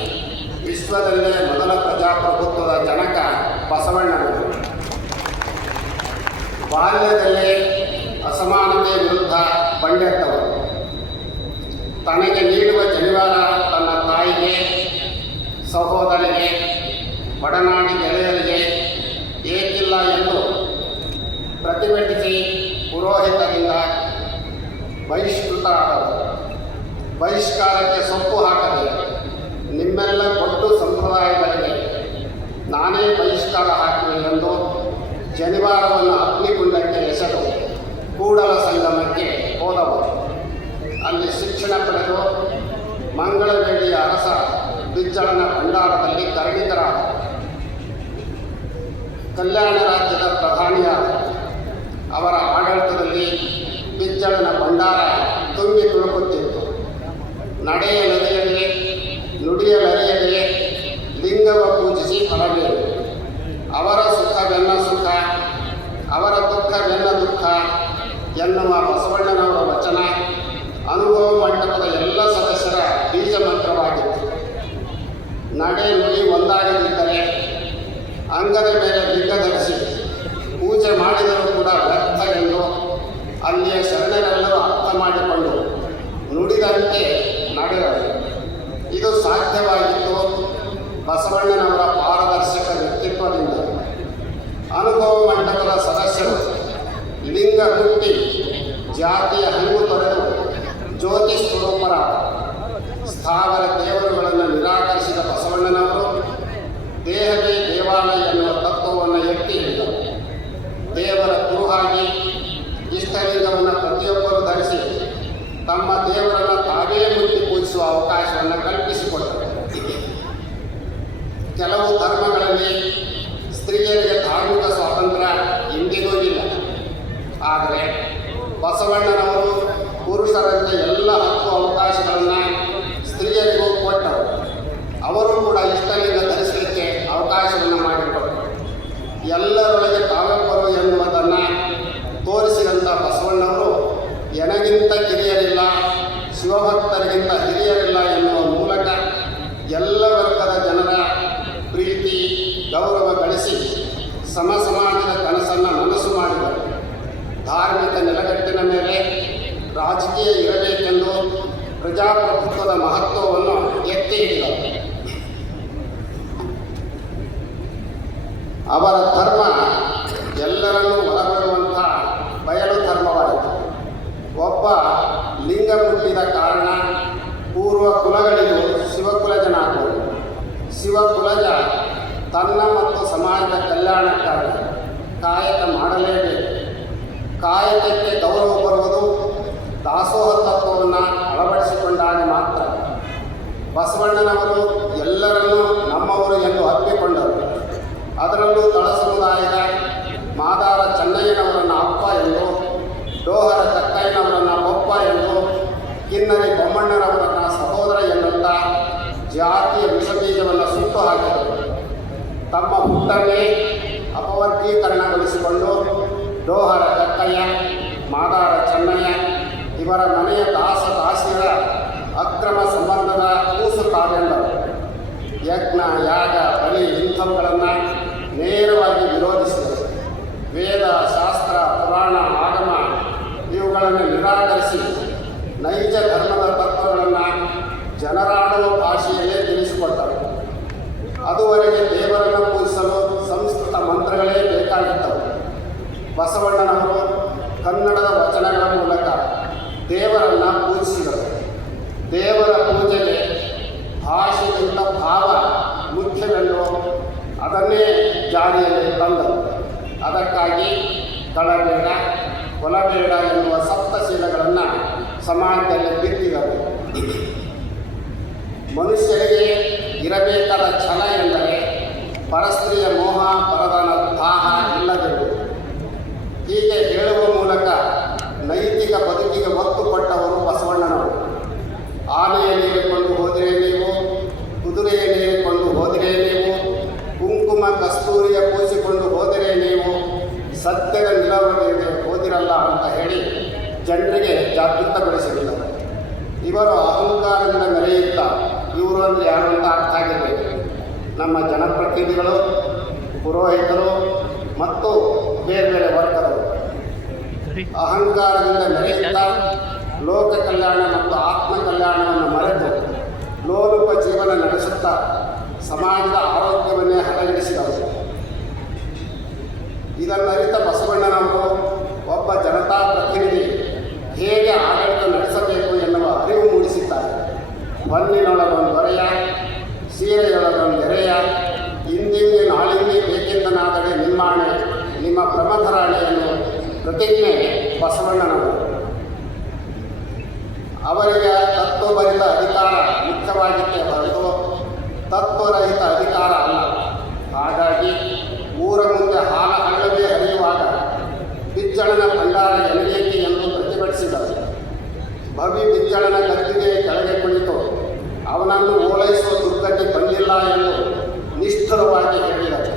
ವಿಶ್ವದಲ್ಲೇ ಮೊದಲ ಪ್ರಜಾಪ್ರಭುತ್ವದ ಜನಕ ಬಸವಣ್ಣನವರು. ಬಾಲ್ಯದಲ್ಲೇ ಅಸಮಾನತೆ ವಿರುದ್ಧ ಬಂಡೆತ್ತವರು. ತನಗೆ ನೀಡುವ ಜನಿವಾರ ತನ್ನ ತಾಯಿಗೆ, ಸಹೋದರಿಗೆ, ಒಡನಾಡಿ ಗೆಳೆಯರಿಗೆ ಏಕಿಲ್ಲ ಎಂದು ಪ್ರತಿಭಟಿಸಿ ಪುರೋಹಿತರಿಂದ ಬಹಿಷ್ಕೃತರಾದರು. ಬಹಿಷ್ಕಾರಕ್ಕೆ ಸೊಪ್ಪು ಹಾಕದೆ ನಿಮ್ಮೆಲ್ಲ ಕೊಟ್ಟು ಸಂಪ್ರದಾಯಗಳಿಗೆ ನಾನೇ ಬಹಿಷ್ಕಾರ ಹಾಕುವೆ ಎಂದು ಜನಿವಾರವನ್ನು ಅಗ್ನಿಕುಂಡಕ್ಕೆ ಎಸೆದು ಕೂಡಲ ಸಂಗಮಕ್ಕೆ ಹೋದವರು. ಅಲ್ಲಿ ಶಿಕ್ಷಣ ಪಡೆದು ಮಂಗಳವೇಡಿಯ ಅರಸ ಬಿಜ್ಜಳನ ಭಂಡಾರದಲ್ಲಿ ಕರಣಿತರಾದರು. ಕಲ್ಯಾಣ ರಾಜ್ಯದ ಪ್ರಧಾನಿಯಾದ ಅವರ ಆಡಳಿತದಲ್ಲಿ ಬಿಜ್ಜಳನ ಭಂಡಾರ ತುಂಬಿ ತುಳುಕುತ್ತಿತ್ತು. ನಡೆಯಲರಿಯದೆ, ನುಡಿಯಲರಿಯದೆ ಲಿಂಗವ ಪೂಜಿಸಿ ಹೊರಬೇರು. ಅವರ ಸುಖವೆನ್ನ ಸುಖ, ಅವರ ದುಃಖವೆನ್ನ ದುಃಖ ಎನ್ನುವ ಬಸವಣ್ಣನವರ ವಚನ ಅನುಭವ ಮಂಟಪದ ಎಲ್ಲ ಸದಸ್ಯರ ಬೀಜ ಮಂತ್ರವಾಗಿತ್ತು. ನಡೆ ನುಡಿ ಒಂದಾಗದಿದ್ದರೆ ಅಂಗದ ಮೇಲೆ ಲಿಂಗ ಧರಿಸಿ ಪೂಜೆ ಮಾಡಿದರೂ ಕೂಡ ವ್ಯರ್ಥ ಎಂದು ಅಲ್ಲಿಯ ಶರಣರೆಲ್ಲರೂ ಅರ್ಥ ಮಾಡಿಕೊಂಡು ನುಡಿದಂತೆ ನಡೆದರು. ಇದು ಸಾಧ್ಯವಾಗಿತ್ತು ಬಸವಣ್ಣನವರ ಪಾರದರ್ಶಕ ವ್ಯಕ್ತಿತ್ವದಿಂದ. ಅನುಭವ ಮಂಟಪದ ಸದಸ್ಯರು ಲಿಂಗ ಹುಟ್ಟಿ ಜಾತಿಯ ಹಂಗು ತೊರೆದು ಜ್ಯೋತಿ ಸ್ವರೂಪರ ಸ್ಥಾವರ ದೇವರುಗಳನ್ನು ನಿರಾಕರಿಸಿದ ಬಸವಣ್ಣನವರು ದೇಹವೇ ದೇವಾಲಯ ಎನ್ನುವ ತತ್ವವನ್ನು ಎತ್ತಿ ಹಿಡಿದರು. ದೇವರ ಕುರುಹಾಗಿ ಇಷ್ಟಲಿಂಗವನ್ನು ಪ್ರತಿಯೊಬ್ಬರೂ ಧರಿಸಿ ತಮ್ಮ ದೇವರನ್ನು ತಾವೇ ಮುಟ್ಟಿ ಪೂಜಿಸುವ ಅವಕಾಶವನ್ನು ಕಲ್ಪಿಸಿಕೊಟ್ಟರು. ಕೆಲವು ಧರ್ಮಗಳಲ್ಲಿ ಸ್ತ್ರೀಯರಿಗೆ ಧಾರ್ಮಿಕ ಸ್ವಾತಂತ್ರ್ಯ ಇಂದಿಗೂ ಇಲ್ಲ. ಆದರೆ ಬಸವಣ್ಣನವರು ಪುರುಷರಂತೆ ಎಲ್ಲ ಹಕ್ಕು ಅವಕಾಶಗಳನ್ನು ಸ್ತ್ರೀಯರಿಗೂ ಕೊಟ್ಟರು. ಅವರು ಕೂಡ ಇಷ್ಟಲಿಂಗ ಧರಿಸಲಿಕ್ಕೆ ಅವಕಾಶವನ್ನು ಮಾಡಿಕೊಟ್ಟರು. ಎಲ್ಲರೊಳಗೆ ತಾವೊಬ್ಬರು ಎನ್ನುವುದನ್ನು ತೋರಿಸಿದಂಥ ಬಸವಣ್ಣವರು ಎನಗಿಂತ ಕಿರಿಯರಿಲ್ಲ, ಶಿವಭಕ್ತರಿಗಿಂತ ಹಿರಿಯರಿಲ್ಲ ಎನ್ನುವ ಮೂಲಕ ಎಲ್ಲ ವರ್ಗದ ಜನರ ಪ್ರೀತಿ ಗೌರವ ಗಳಿಸಿ ಸಮಾಜದ ಕನಸನ್ನು ನನಸು ಮಾಡಿದರು. ಧಾರ್ಮಿಕ ನೆಲಗಟ್ಟಿನ ಮೇಲೆ ರಾಜಕೀಯ ಇರಬೇಕೆಂದು ಪ್ರಜಾಪ್ರಭುತ್ವದ ಮಹತ್ವವನ್ನು ಎತ್ತಿ ಹಿಡಿದರು. ಅವರ ಧರ್ಮ ಎಲ್ಲರನ್ನೂ ಒಳಗೊಳ್ಳುವಂಥ ಬಯಲು ಧರ್ಮವಾಯಿತು. ಒಬ್ಬ ಲಿಂಗ ಮುಟ್ಟಿದ ಕಾರಣ ಪೂರ್ವ ಕುಲಗಳಿಗೂ ಶಿವಕುಲಜನಾಗುವುದು. ಶಿವಕುಲಜ ತನ್ನ ಮತ್ತು ಸಮಾಜದ ಕಲ್ಯಾಣಕ್ಕಾಗಿ ಕಾಯಕ ಮಾಡಲೇಬೇಕು. ಕಾಯಕಕ್ಕೆ ಗೌರವ ಬರುವುದು ದಾಸೋಹ ತತ್ವವನ್ನು ಅಳವಡಿಸಿಕೊಂಡಾಗ ಮಾತ್ರ. ಬಸವಣ್ಣನವರು ಎಲ್ಲರನ್ನೂ ನಮ್ಮವರು ಎಂದು ಅಪ್ಪಿಕೊಂಡರು. ಅದರಲ್ಲೂ ತಳ ಸಮುದಾಯದ ಮಾದಾರ ಚೆನ್ನಯ್ಯನವರನ್ನು ಅಪ್ಪ ಎಂದು, ಡೋಹರ ಚಕ್ಕಯ್ಯನವರನ್ನು ಬೊಪ್ಪ ಎಂದು, ಕಿನ್ನರಿ ಬೊಮ್ಮಣ್ಣನವರನ್ನು ಸಹೋದರ ಎನ್ನುತ್ತಾ ಜಾತಿಯ ವಿಷಬೀಜವನ್ನು ಸುಟ್ಟು ಹಾಕಿದರು. ತಮ್ಮ ಹುಟ್ಟನ್ನೇ ಅಪವರ್ಗೀಕರಣಗೊಳಿಸಿಕೊಂಡು ಡೋಹರ ಚಕ್ಕಯ್ಯ, ಮಾದಾರ ಚೆನ್ನಯ್ಯ ಇವರ ಮನೆಯ ದಾಸಿಯರ ಅಕ್ರಮ ಸಂಬಂಧದ ಕೂಸು ತಾವೆಂದರು. ಯಜ್ಞ ಯಾಗ ಬಲಿ ಇಂಥವುಗಳನ್ನು ನೇರವಾಗಿ ವಿರೋಧಿಸಿದರು. ವೇದ ಶಾಸ್ತ್ರ ಪುರಾಣ ಆಗಮ ಇವುಗಳನ್ನು ನಿರಾಕರಿಸಿ ನೈಜ ಧರ್ಮದ ತತ್ವಗಳನ್ನು ಜನರಾಡುವ ಭಾಷೆಯಲ್ಲೇ ತಿಳಿಸಿಕೊಟ್ಟರು. ಅದುವರೆಗೆ ದೇವರನ್ನು ಪೂಜಿಸಲು ಸಂಸ್ಕೃತ ಮಂತ್ರಗಳೇ ಬೇಕಾಗಿದ್ದವು. ಬಸವಣ್ಣನವರು ಕನ್ನಡದ ವಚನಗಳ ಮೂಲಕ ದೇವರನ್ನು ಪೂಜಿಸಿದರು. ದೇವರ ಪೂಜೆಗೆ ಭಾಷೆಗಿಂತ ಭಾವ ಮುಖ್ಯವೆಂದು ಅದನ್ನೇ ಜಾರಿಯಲ್ಲಿ ತಂದರು. ಅದಕ್ಕಾಗಿ ಕಳಬೇಡ ಕೊಲಬೇಡ ಎನ್ನುವ ಸಪ್ತಶೀಲಗಳನ್ನು ಸಮಾಜದಲ್ಲಿ ಬಿತ್ತಿದರು. ಮನುಷ್ಯರಿಗೆ ಇರಬೇಕಾದ ಛಲ ಎಂದರೆ ಪರಸ್ತ್ರೀಯ ಮೋಹ ಪರದನ ದಾಹ ಇಲ್ಲದಿರುವುದು. ಹೀಗೆ ಹೇಳುವ ಮೂಲಕ ನೈತಿಕ ಬದುಕಿಗೆ ಒತ್ತು ಕೊಟ್ಟವರು ಬಸವಣ್ಣನವರು. ಆನೆಯನ್ನೇರಿಕೊಂಡು ಹೋದರೆ ನೀವು, ಕುದುರೆಯನ್ನೇರಿಕೊಂಡು ಹೋದರೆ ನೀವು, ಕುಂಕುಮ ಕಸ್ತೂರಿಯ ಪೂಜಿಕೊಂಡು ಹೋದರೆ ನೀವು, ಸತ್ಯದ ನಿಲುವಳಿಗೆ ಹೋದಿರಲ್ಲ ಅಂತ ಹೇಳಿ ಜನರಿಗೆ ಜಾಗೃತಗೊಳಿಸಿದರು. ಇವರು ಅಹಂಕಾರದಿಂದ ಮೆರೆಯುತ್ತಾ ಇವರು ಅಂದರೆ ಯಾರು ಅಂತ ಅರ್ಥ ಆಗಿರಬೇಕು. ನಮ್ಮ ಜನಪ್ರತಿನಿಧಿಗಳು, ಪುರೋಹಿತರು ಮತ್ತು ಬೇರೆ ಬೇರೆ ವರ್ಗದವರು ಅಹಂಕಾರದಿಂದ ಮೆರೆಯುತ್ತಾ ಲೋಕ ಕಲ್ಯಾಣ ಮತ್ತು ಆತ್ಮ ಕಲ್ಯಾಣವನ್ನು ಮರೆತು ಲೋಲುಪ ಜೀವನ ನಡೆಸುತ್ತಾ ಸಮಾಜದ ಆರೋಗ್ಯವನ್ನೇ ಹದಗೆಡಿಸಿದರು. ಇದನ್ನರಿತ ಬಸವಣ್ಣನವರು ಒಬ್ಬ ಜನತಾ ಪ್ರತಿನಿಧಿ ಹೇಗೆ ಆಡಳಿತ ನಡೆಸಬೇಕು ಎನ್ನುವ ಅರಿವು ಮೂಡಿಸಿದ್ದಾರೆ. ಹೊನ್ನಿನೊಳಗೊಂದು ದೊರೆಯ, ಸೀರೆಯೊಳಗೊಂದು ಎರೆಯ, ಇಂದಿಂಗೆ ನಾಳಿಂಗೆ ಬೇಕೆಂದನಾದಡೆ ನಿಮ್ಮಾಣೆ, ನಿಮ್ಮ ಪ್ರಮಥರಾಣೆಯನ್ನು ಪ್ರತಿಜ್ಞೆ ಬಸವಣ್ಣನವರು. ಅವರಿಗೆ ತತ್ವಭರಿತ ಅಧಿಕಾರ ಮುಖ್ಯವಾಗಿತ್ತೇ ಹೊರತು ತತ್ವರಹಿತ ಅಧಿಕಾರ ಅಲ್ಲ. ಹಾಗಾಗಿ ಊರ ಮುಂದೆ ಹಳ್ಳವೇ ಹರಿಯುವಾಗ ಬಿಜ್ಜಳನ ಭಂಡಾರ ಎಲ್ಲಿಯೇಕೆ ಎಂದು ಪ್ರತಿಭಟಿಸಿದರು. ಭವಿ ಬಿಜ್ಜಳನ ಗದ್ದಿಗೆ ಕೆಳಗೆ ಕುಳಿತು ಅವನನ್ನು ಓಲೈಸುವ ದುರ್ಗತಿ ಬಂದಿಲ್ಲ ಎಂದು ನಿಷ್ಠುರವಾಗಿ ಹೇಳಿದರು.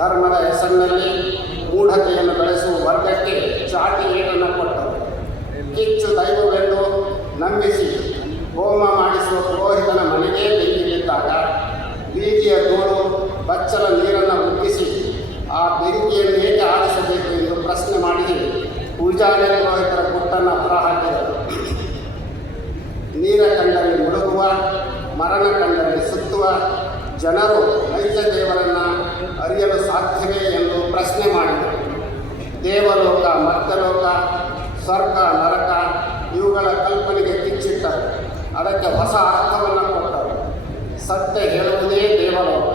ಧರ್ಮದ ಹೆಸರಿನಲ್ಲಿ ಮೂಢತೆಯನ್ನು ಬೆಳೆಸುವ ವರ್ಗಕ್ಕೆ ಚಾಟಿ ಏಟನ್ನು ಕೊಟ್ಟರು. ಕಿಚ್ಚು ದೈವವೆಂದು ನಂಬಿಸಿ ಹೋಮ ಮಾಡಿಸುವ ಪುರೋಹಿತನ ಮನೆಗೆ ಬೆಂಕಿ ಬಿದ್ದಾಗ ಬೀದಿಯ ಧೂಳು ಬಚ್ಚಲ ನೀರನ್ನು ಉಗ್ಗಿಸಿ ಆ ಬೆಂಕಿಯನ್ನು ಏಕೆ ಆರಿಸಬೇಕು ಎಂದು ಪ್ರಶ್ನೆ ಮಾಡಿ ಪೂಜಾರಿ ಪುರೋಹಿತರ ಗುಟ್ಟನ್ನು ಹೊರಹಾಕಿದರು. ನೀರ ಕಂಡಲ್ಲಿ ಮುಳುಗುವ, ಮರಣ ಕಂಡಲ್ಲಿ ಸುತ್ತುವ ಜನರು ನೈಜ ದೇವರನ್ನು ಅರಿಯಲು ಸಾಧ್ಯವೇ ಎಂದು ಪ್ರಶ್ನೆ ಮಾಡಿದರು. ದೇವಲೋಕ, ಮರ್ತ್ಯಲೋಕ, ಸ್ವರ್ಗ, ನರಕ ಇವುಗಳ ಕಲ್ಪನೆಗೆ ಕಿಚ್ಚಿಟ್ಟರು. ಅದಕ್ಕೆ ಹೊಸ ಅರ್ಥವನ್ನು ಕೊಟ್ಟರು. ಸತ್ಯ ಹೇಳುವುದೇ ದೇವಲೋಕ,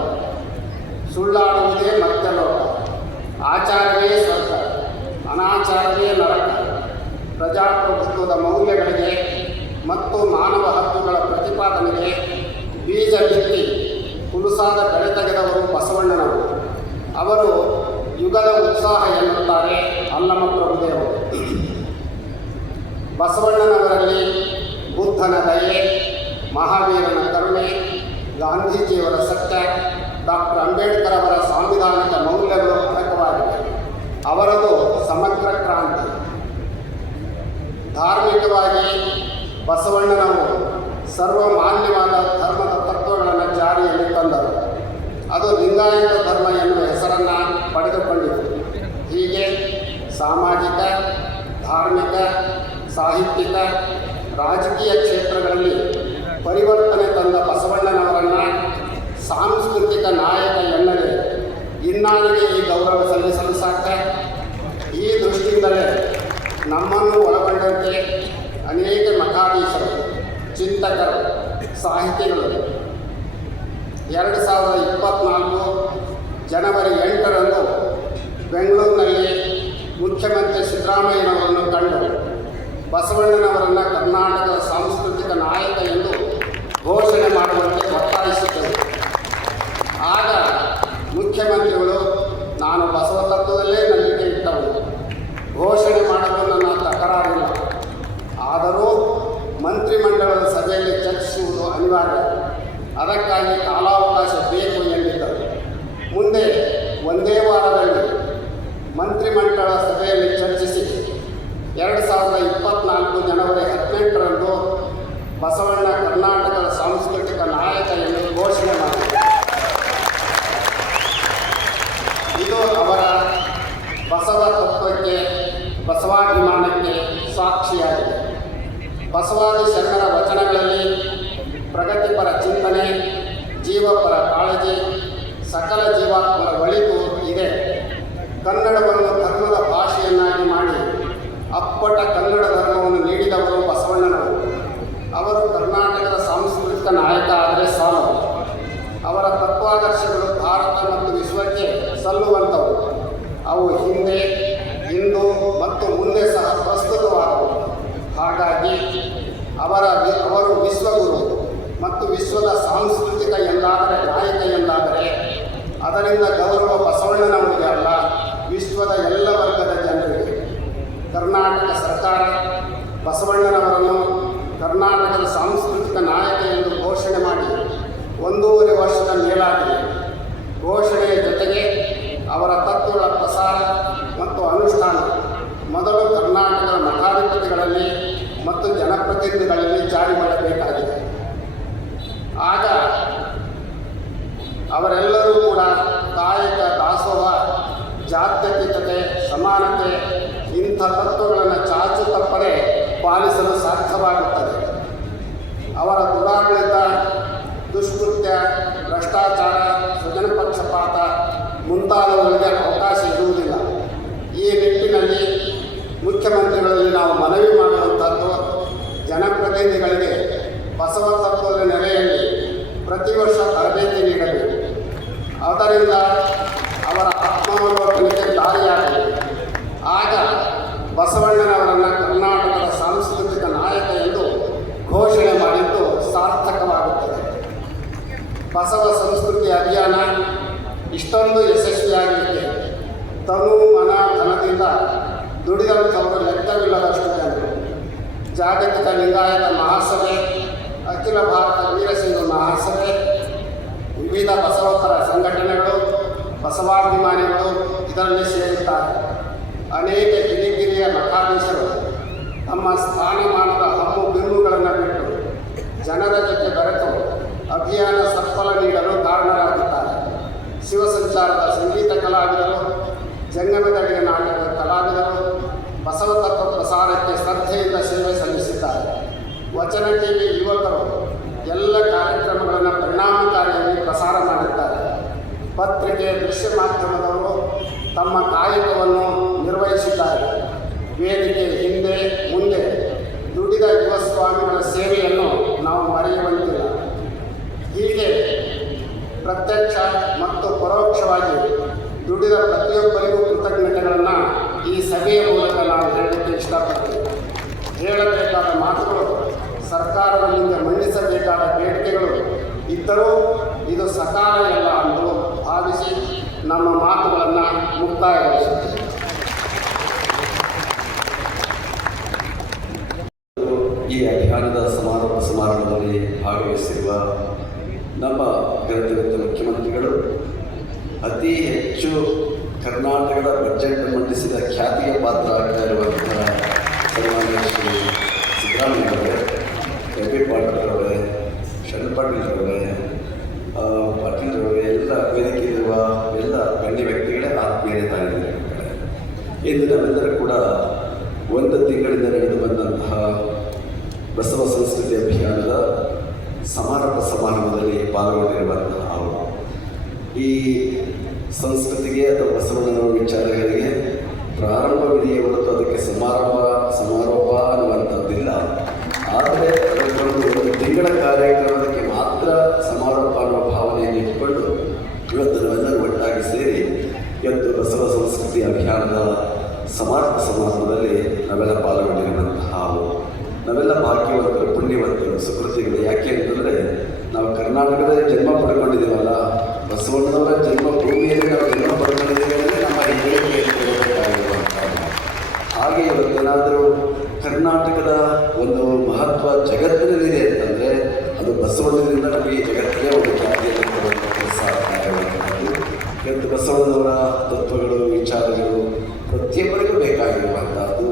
ಸುಳ್ಳಾಡುವುದೇ ಮರ್ತ್ಯಲೋಕ, ಆಚಾರವೇ ಸ್ವರ್ಗ, ಅನಾಚಾರವೇ ನರಕ. ಪ್ರಜಾಪ್ರಭುತ್ವದ ಮೌಲ್ಯಗಳಿಗೆ ಮತ್ತು ಮಾನವ ಹಕ್ಕುಗಳ ಪ್ರತಿಪಾದನೆಗೆ ಬೀಜ ಬಿತ್ತಿ ಹುಲುಸಾದ ಬೆಳೆ ತೆಗೆದವರು ಬಸವಣ್ಣನವರು. ಅವರು ಯುಗದ ಉತ್ಸಾಹ ಎನ್ನುತ್ತಾರೆ ಅಲ್ಲಮ ಪ್ರಭುದೇವರು. ಬಸವಣ್ಣನವರಲ್ಲಿ ಬುದ್ಧನ ದಯೆ, ಮಹಾವೀರನ ಕರುಣೆ, ಗಾಂಧೀಜಿಯವರ ಸತ್ಯ, ಡಾಕ್ಟರ್ ಅಂಬೇಡ್ಕರ್ ಅವರ ಸಾಂವಿಧಾನಿಕ ಮೌಲ್ಯಗಳು ಅಡಕವಾಗಿವೆ. ಅವರದು ಸಮಗ್ರ ಕ್ರಾಂತಿ. ಧಾರ್ಮಿಕವಾಗಿ ಬಸವಣ್ಣನವರು ಸರ್ವಮಾನ್ಯವಾದ ಧರ್ಮದ ತತ್ವಗಳನ್ನು ಜಾರಿಯಲ್ಲಿ ತಂದರು. ಅದು ಲಿಂಗಾಯತ ಧರ್ಮ ಎನ್ನುವ ಹೆಸರನ್ನು ಪಡೆದುಕೊಂಡಿತು. ಹೀಗೆ ಸಾಮಾಜಿಕ, ಧಾರ್ಮಿಕ, ಸಾಹಿತ್ಯಿಕ, ರಾಜಕೀಯ ಕ್ಷೇತ್ರಗಳಲ್ಲಿ ಪರಿವರ್ತನೆ ತಂದ ಬಸವಣ್ಣನವರನ್ನು ಸಾಂಸ್ಕೃತಿಕ ನಾಯಕ ಎನ್ನದೆ ಇನ್ನಾರಿಗೆ ಈ ಗೌರವ ಸಲ್ಲಿಸಲು ಸಾಧ್ಯ. ಈ ದೃಷ್ಟಿಯಿಂದಲೇ ನಮ್ಮನ್ನು ಒಳಗೊಂಡಂತೆ ಅನೇಕ ಮಠಾಧೀಶರು, ಚಿಂತಕರು, ಸಾಹಿತಿಗಳು 2024 ಜನವರಿ 8ರಂದು ಬೆಂಗಳೂರಿನಲ್ಲಿ ಮುಖ್ಯಮಂತ್ರಿ ಸಿದ್ದರಾಮಯ್ಯನವರನ್ನು ಕಂಡು ಬಸವಣ್ಣನವರನ್ನು ಕರ್ನಾಟಕದ ಸಾಂಸ್ಕೃತಿಕ ನಾಯಕ ಎಂದು ಘೋಷಣೆ ಮಾಡುವಂತೆ ಒತ್ತಾಯಿಸಿದ್ದರು. ಆಗ ಮುಖ್ಯಮಂತ್ರಿಗಳು, ನಾನು ಬಸವ ತತ್ವದಲ್ಲೇ ನಂಬಿಕೆ ಇಟ್ಟವು, ಘೋಷಣೆ ಮಾಡಲು ನನ್ನ ತಕರಾರಿಲ್ಲ, ಆದರೂ ಮಂತ್ರಿಮಂಡಲದ ಸಭೆಯಲ್ಲಿ ಚರ್ಚಿಸುವುದು ಅನಿವಾರ್ಯ, ಅದಕ್ಕಾಗಿ ಕಾಲಾವಕಾಶ ಬೇಕು ಎಂದಿದ್ದರು. ಮುಂದೆ ಒಂದೇ ವಾರದಲ್ಲಿ ಮಂತ್ರಿಮಂಡಲ ಸಭೆಯಲ್ಲಿ ಚರ್ಚಿಸಿ 18ರಂದು ಬಸವಣ್ಣ ಕರ್ನಾಟಕದ ಸಾಂಸ್ಕೃತಿಕ ನಾಯಕ ಎಂದು ಘೋಷಣೆ ಮಾಡಿದರು. ಇದು ಅವರ ಬಸವ ತತ್ವಕ್ಕೆ, ಬಸವಾಭಿಮಾನಕ್ಕೆ ಸಾಕ್ಷಿಯಾಗಿದೆ. ಬಸವಾದಿ ಶರಣರ ವಚನಗಳಲ್ಲಿ ಪ್ರಗತಿಪರ ಚಿಂತನೆ, ಜೀವಪರ ಕಾಳಜಿ, ಸಕಲ ಜೀವಾತ್ಮರ ಒಳಿತು ಇದೆ. ಕನ್ನಡವನ್ನು ಧರ್ಮದ ಭಾಷೆಯನ್ನಾಗಿ ಮಾಡಿ ಅಪ್ಪಟ ಕನ್ನಡ ಧರ್ಮವನ್ನು ನೀಡಿದವರು ಬಸವಣ್ಣನವರು. ಅವರು ಕರ್ನಾಟಕದ ಸಾಂಸ್ಕೃತಿಕ ನಾಯಕ ಆದರೆ ಸಾಲದು. ಅವರ ತತ್ವಾದರ್ಶಗಳು ಭಾರತ ಮತ್ತು ವಿಶ್ವಕ್ಕೆ ಸಲ್ಲುವಂಥವು. ಅವು ಹಿಂದೆ, ಇಂದು ಮತ್ತು ಮುಂದೆ ಸಹ ಪ್ರಸ್ತುತವಾದವು. ಹಾಗಾಗಿ ಅವರು ವಿಶ್ವಗುರು ಮತ್ತು ವಿಶ್ವದ ಸಾಂಸ್ಕೃತಿಕ ಎಂದಾದರೆ, ನಾಯಕ ಎಂದಾದರೆ ಅದರಿಂದ ಗೌರವ ಬಸವಣ್ಣನವರಿಗೆ ಅಲ್ಲ, ವಿಶ್ವದ ಎಲ್ಲ ವರ್ಗದ ಜನರಿಗೆ. ಕರ್ನಾಟಕ ಸರ್ಕಾರ ಬಸವಣ್ಣನವರನ್ನು ಕರ್ನಾಟಕದ ಸಾಂಸ್ಕೃತಿಕ ನಾಯಕ ಎಂದು ಘೋಷಣೆ ಮಾಡಿ 1.5 ವರ್ಷದ ಮೇಲಾಗಿದೆ. ಘೋಷಣೆಯ ಜೊತೆಗೆ ಅವರ ತತ್ವಗಳ ಪ್ರಸಾರ ಮತ್ತು ಅನುಷ್ಠಾನ ಮೊದಲು ಕರ್ನಾಟಕದ ಮಠಾಧಿಪತಿಗಳಲ್ಲಿ ಮತ್ತು ಜನಪ್ರತಿನಿಧಿಗಳಲ್ಲಿ ಜಾರಿ ಮಾಡಬೇಕಾಗಿದೆ. ಆಗ ಅವರೆಲ್ಲರೂ ಕೂಡ ಕಾಯಕ, ದಾಸೋಹ, ಜಾತ್ಯತೀತತೆ, ಸಮಾನತೆ ಇಂಥ ತತ್ವಗಳನ್ನು ಚಾಚು ತಪ್ಪದೆ ಪಾಲಿಸಲು ಸಾಧ್ಯವಾಗುತ್ತದೆ. ಅವರ ದುರಾಡಳಿತ, ದುಷ್ಕೃತ್ಯ, ಭ್ರಷ್ಟಾಚಾರ, ಸ್ವಜನ ಪಕ್ಷಪಾತ ಮುಂತಾದವುಗಳಿಗೆ ಅವಕಾಶ ಇರುವುದಿಲ್ಲ. ಈ ನಿಟ್ಟಿನಲ್ಲಿ ಮುಖ್ಯಮಂತ್ರಿಗಳಲ್ಲಿ ನಾವು ಮನವಿ ಮಾಡುವಂಥದ್ದು, ಜನಪ್ರತಿನಿಧಿಗಳಿಗೆ ಬಸವ ತತ್ವದ ನೆಲೆಯಲ್ಲಿ ಪ್ರತಿ ವರ್ಷ ತರಬೇತಿ ನೀಡಬೇಕು. ಅದರಿಂದ ಅವರ ಆತ್ಮಾವಲೋಕನಕ್ಕೆ ದಾರಿಯಾಗಬೇಕು. ಆಗ ಬಸವಣ್ಣನವರನ್ನು ಕರ್ನಾಟಕದ ಸಾಂಸ್ಕೃತಿಕ ನಾಯಕ ಎಂದು ಘೋಷಣೆ ಮಾಡಿದ್ದು ಸಾರ್ಥಕವಾಗುತ್ತದೆ. ಬಸವ ಸಂಸ್ಕೃತಿ ಅಭಿಯಾನ ಇಷ್ಟೊಂದು ಯಶಸ್ವಿಯಾಗಲಿಕ್ಕೆ ತನು, ಮನ, ಧನದಿಂದ ದುಡಿದಂಥವರು ಲೆಕ್ಕವಿಲ್ಲದಷ್ಟು ಜನರು. ಜಾಗತಿಕ ಲಿಂಗಾಯತ ಮಹಾಸಭೆ, ಅಖಿಲ ಭಾರತ ವೀರಶೈವ ಮಹಾಸಭೆ, ವಿವಿಧ ಬಸವಪರ ಸಂಘಟನೆಗಳು, ಬಸವಾಭಿಮಾನಿಗಳು ಇದರಲ್ಲಿ ಸೇರುತ್ತಾರೆ. ಅನೇಕ ಕಿರಿಕಿರಿಯ ಮಠಾಧೀಶರು ತಮ್ಮ ಸ್ಥಾನಮಾನದ ಹಮ್ಮು ಬಿಮ್ಮುಗಳನ್ನು ಬಿಟ್ಟು ಜನರ ಜೊತೆ ಬೆರೆತು ಅಭಿಯಾನ ಸಫಲ ನೀಡಲು ಕಾರಣರಾಗುತ್ತಾರೆ. ಶಿವಸಂಚಾರದ ಸಂಗೀತ ಕಲಾವಿದರು, ಜಂಗಮದಡಿಗೆ ನಾಟಕದ ಕಲಾವಿದರು ಬಸವ ತತ್ವ ಪ್ರಸಾರಕ್ಕೆ ಶ್ರದ್ಧೆಯಿಂದ ಸೇವೆ ಸಲ್ಲಿಸಿದ್ದಾರೆ. ವಚನ ಟಿವಿ ಯುವಕರು ಎಲ್ಲ ಕಾರ್ಯಕ್ರಮಗಳನ್ನು ಪರಿಣಾಮಕಾರಿಯಾಗಿ ಪ್ರಸಾರ ಮಾಡಿದ್ದಾರೆ. ಪತ್ರಿಕೆ, ದೃಶ್ಯ ಮಾಧ್ಯಮದವರು ತಮ್ಮ ಕಾಯಕವನ್ನು ನಿರ್ವಹಿಸಿದ್ದಾರೆ. ವೇದಿಕೆ ಹಿಂದೆ ಮುಂದೆ ದುಡಿದ ಯುವ ಸ್ವಾಮಿಗಳ ಸೇವೆಯನ್ನು ನಾವು ಮರೆಯುವಂತಿಲ್ಲ. ಹೀಗೆ ಪ್ರತ್ಯಕ್ಷ ಮತ್ತು ಪರೋಕ್ಷವಾಗಿ ದುಡಿದ ಪ್ರತಿಯೊಬ್ಬರಿಗೂ ಕೃತಜ್ಞತೆಗಳನ್ನು ಈ ಸಭೆಯ ಮೂಲಕ ನಾವು ಹೇಳಲಿಕ್ಕೆ ಇಷ್ಟಪಡ್ತೀವಿ. ಹೇಳಬೇಕಾದ ಮಾತುಗಳು, ಸರ್ಕಾರದ ಮುಂದೆ ಮಂಡಿಸಬೇಕಾದ ಬೇಡಿಕೆಗಳು ಇದ್ದರೂ ಇದು ಸಕಾಲ ಎಲ್ಲ ಎಂದು ಭಾವಿಸಿ ನಮ್ಮ ಮಾತುಗಳನ್ನು ಮುಕ್ತಾಯಗೊಳಿಸುತ್ತೇವೆ. ಈ ಅಭಿಯಾನದ ಸಮಾರೋಪ ಸಮಾರಂಭದಲ್ಲಿ ಭಾಗವಹಿಸಿರುವ ನಮ್ಮ ಗೌರವಿತ ಮುಖ್ಯಮಂತ್ರಿಗಳು, ಅತಿ ಹೆಚ್ಚು ಕರ್ನಾಟಕದ ಬಜೆಟ್ ಮಂಡಿಸಿದ ಖ್ಯಾತಿಗೆ ಪಾತ್ರ ಆಗ್ತಾ ಇರುವಂತಹ ಸನ್ಮಾನ್ಯ ಶ್ರೀ ಸಿದ್ದರಾಮಯ್ಯರವರೇ, ಎಂ ಪಿ ಪಾಟೀಲ್ರವರೇ, ಶರಣ್ ಪಾಟೀಲ್ರವರೇ, ಪಾಟೀಲ್ರವರೇ, ಎಲ್ಲ ವೇದಿಕೆಯಲ್ಲಿರುವ ಎಲ್ಲ ಗಣ್ಯ ವ್ಯಕ್ತಿಗಳೇ, ಆತ್ಮೀಯ ತಾಯಿಗಳೇ, ಇಂದು ನಾವೆಲ್ಲರೂ ಕೂಡ 1 ತಿಂಗಳಿಂದ ನಡೆದು ಬಂದಂತಹ ಬಸವ ಸಂಸ್ಕೃತಿ ಅಭಿಯಾನದ ಸಮಾರೋಪ ಸಮಾರಂಭದಲ್ಲಿ ಪಾಲ್ಗೊಂಡಿರುವಂತಹ ಅವರು ಈ ಸಂಸ್ಕೃತಿಗೆ ಅಥವಾ ಬಸವಣ್ಣನವರ ವಿಚಾರಗಳಿಗೆ ಪ್ರಾರಂಭವಿದೆಯೇ ಹೊರತು ಅದಕ್ಕೆ ಸಮಾರೋಪ ಅನ್ನುವಂಥದ್ದಿಲ್ಲ. ಆದರೆ ಅದಕ್ಕೊಂದು 1 ತಿಂಗಳ ಕಾರ್ಯಕ್ರಮಕ್ಕೆ ಮಾತ್ರ ಸಮಾರೋಪ ಅನ್ನುವ ಭಾವನೆಯನ್ನು ಇಟ್ಟುಕೊಂಡು ಇವತ್ತು ನಾವೆಲ್ಲರೂ ಒಟ್ಟಾಗಿ ಸೇರಿ ಇವತ್ತು ಬಸವ ಸಂಸ್ಕೃತಿ ಅಭಿಯಾನದ ಸಮಾರೋಪ ಸಮಾರಂಭದಲ್ಲಿ ನಾವೆಲ್ಲ ಪಾಲ್ಗೊಂಡಿರುವಂತಹ ನಾವೆಲ್ಲ ಭಾಗ್ಯವಂತರು, ಪುಣ್ಯವಂತರು, ಸುಕೃತಿಗಳು. ಯಾಕೆ ಅಂತಂದರೆ ನಾವು ಕರ್ನಾಟಕದಲ್ಲಿ ಜನ್ಮ ಪಡ್ಕೊಂಡಿದ್ದೀವಲ್ಲ, ಬಸವಣ್ಣನವರ ಜನ್ಮ ಭೂಮಿಯಲ್ಲಿ ನಾವು ಜನ್ಮ ಪಡ್ಕೊಂಡಿದ್ದೀವಿ ಅಂದರೆ ನಮ್ಮ ಹಿರಿಯರಿಗೆ ಹಾಗೆ ಇವತ್ತೇನಾದರೂ ಕರ್ನಾಟಕದ ಒಂದು ಮಹತ್ವ ಜಗತ್ತಿನಲ್ಲಿದೆ ಅಂತಂದರೆ ಅದು ಬಸವಣ್ಣನಿಂದ ನಮಗೆ ಈ ಜಗತ್ತಿಗೆ ಒಂದು ಖ್ಯಾತಿಯನ್ನು ಕೊಡುವಂಥ ಕೆಲಸ ಕಾರ್ಯವಾಗುವಂಥದ್ದು. ಇವತ್ತು ಬಸವಣ್ಣನವರ ತತ್ವಗಳು, ವಿಚಾರಗಳು ಪ್ರತಿಯೊಬ್ಬರಿಗೂ ಬೇಕಾಗಿರುವಂಥದ್ದು.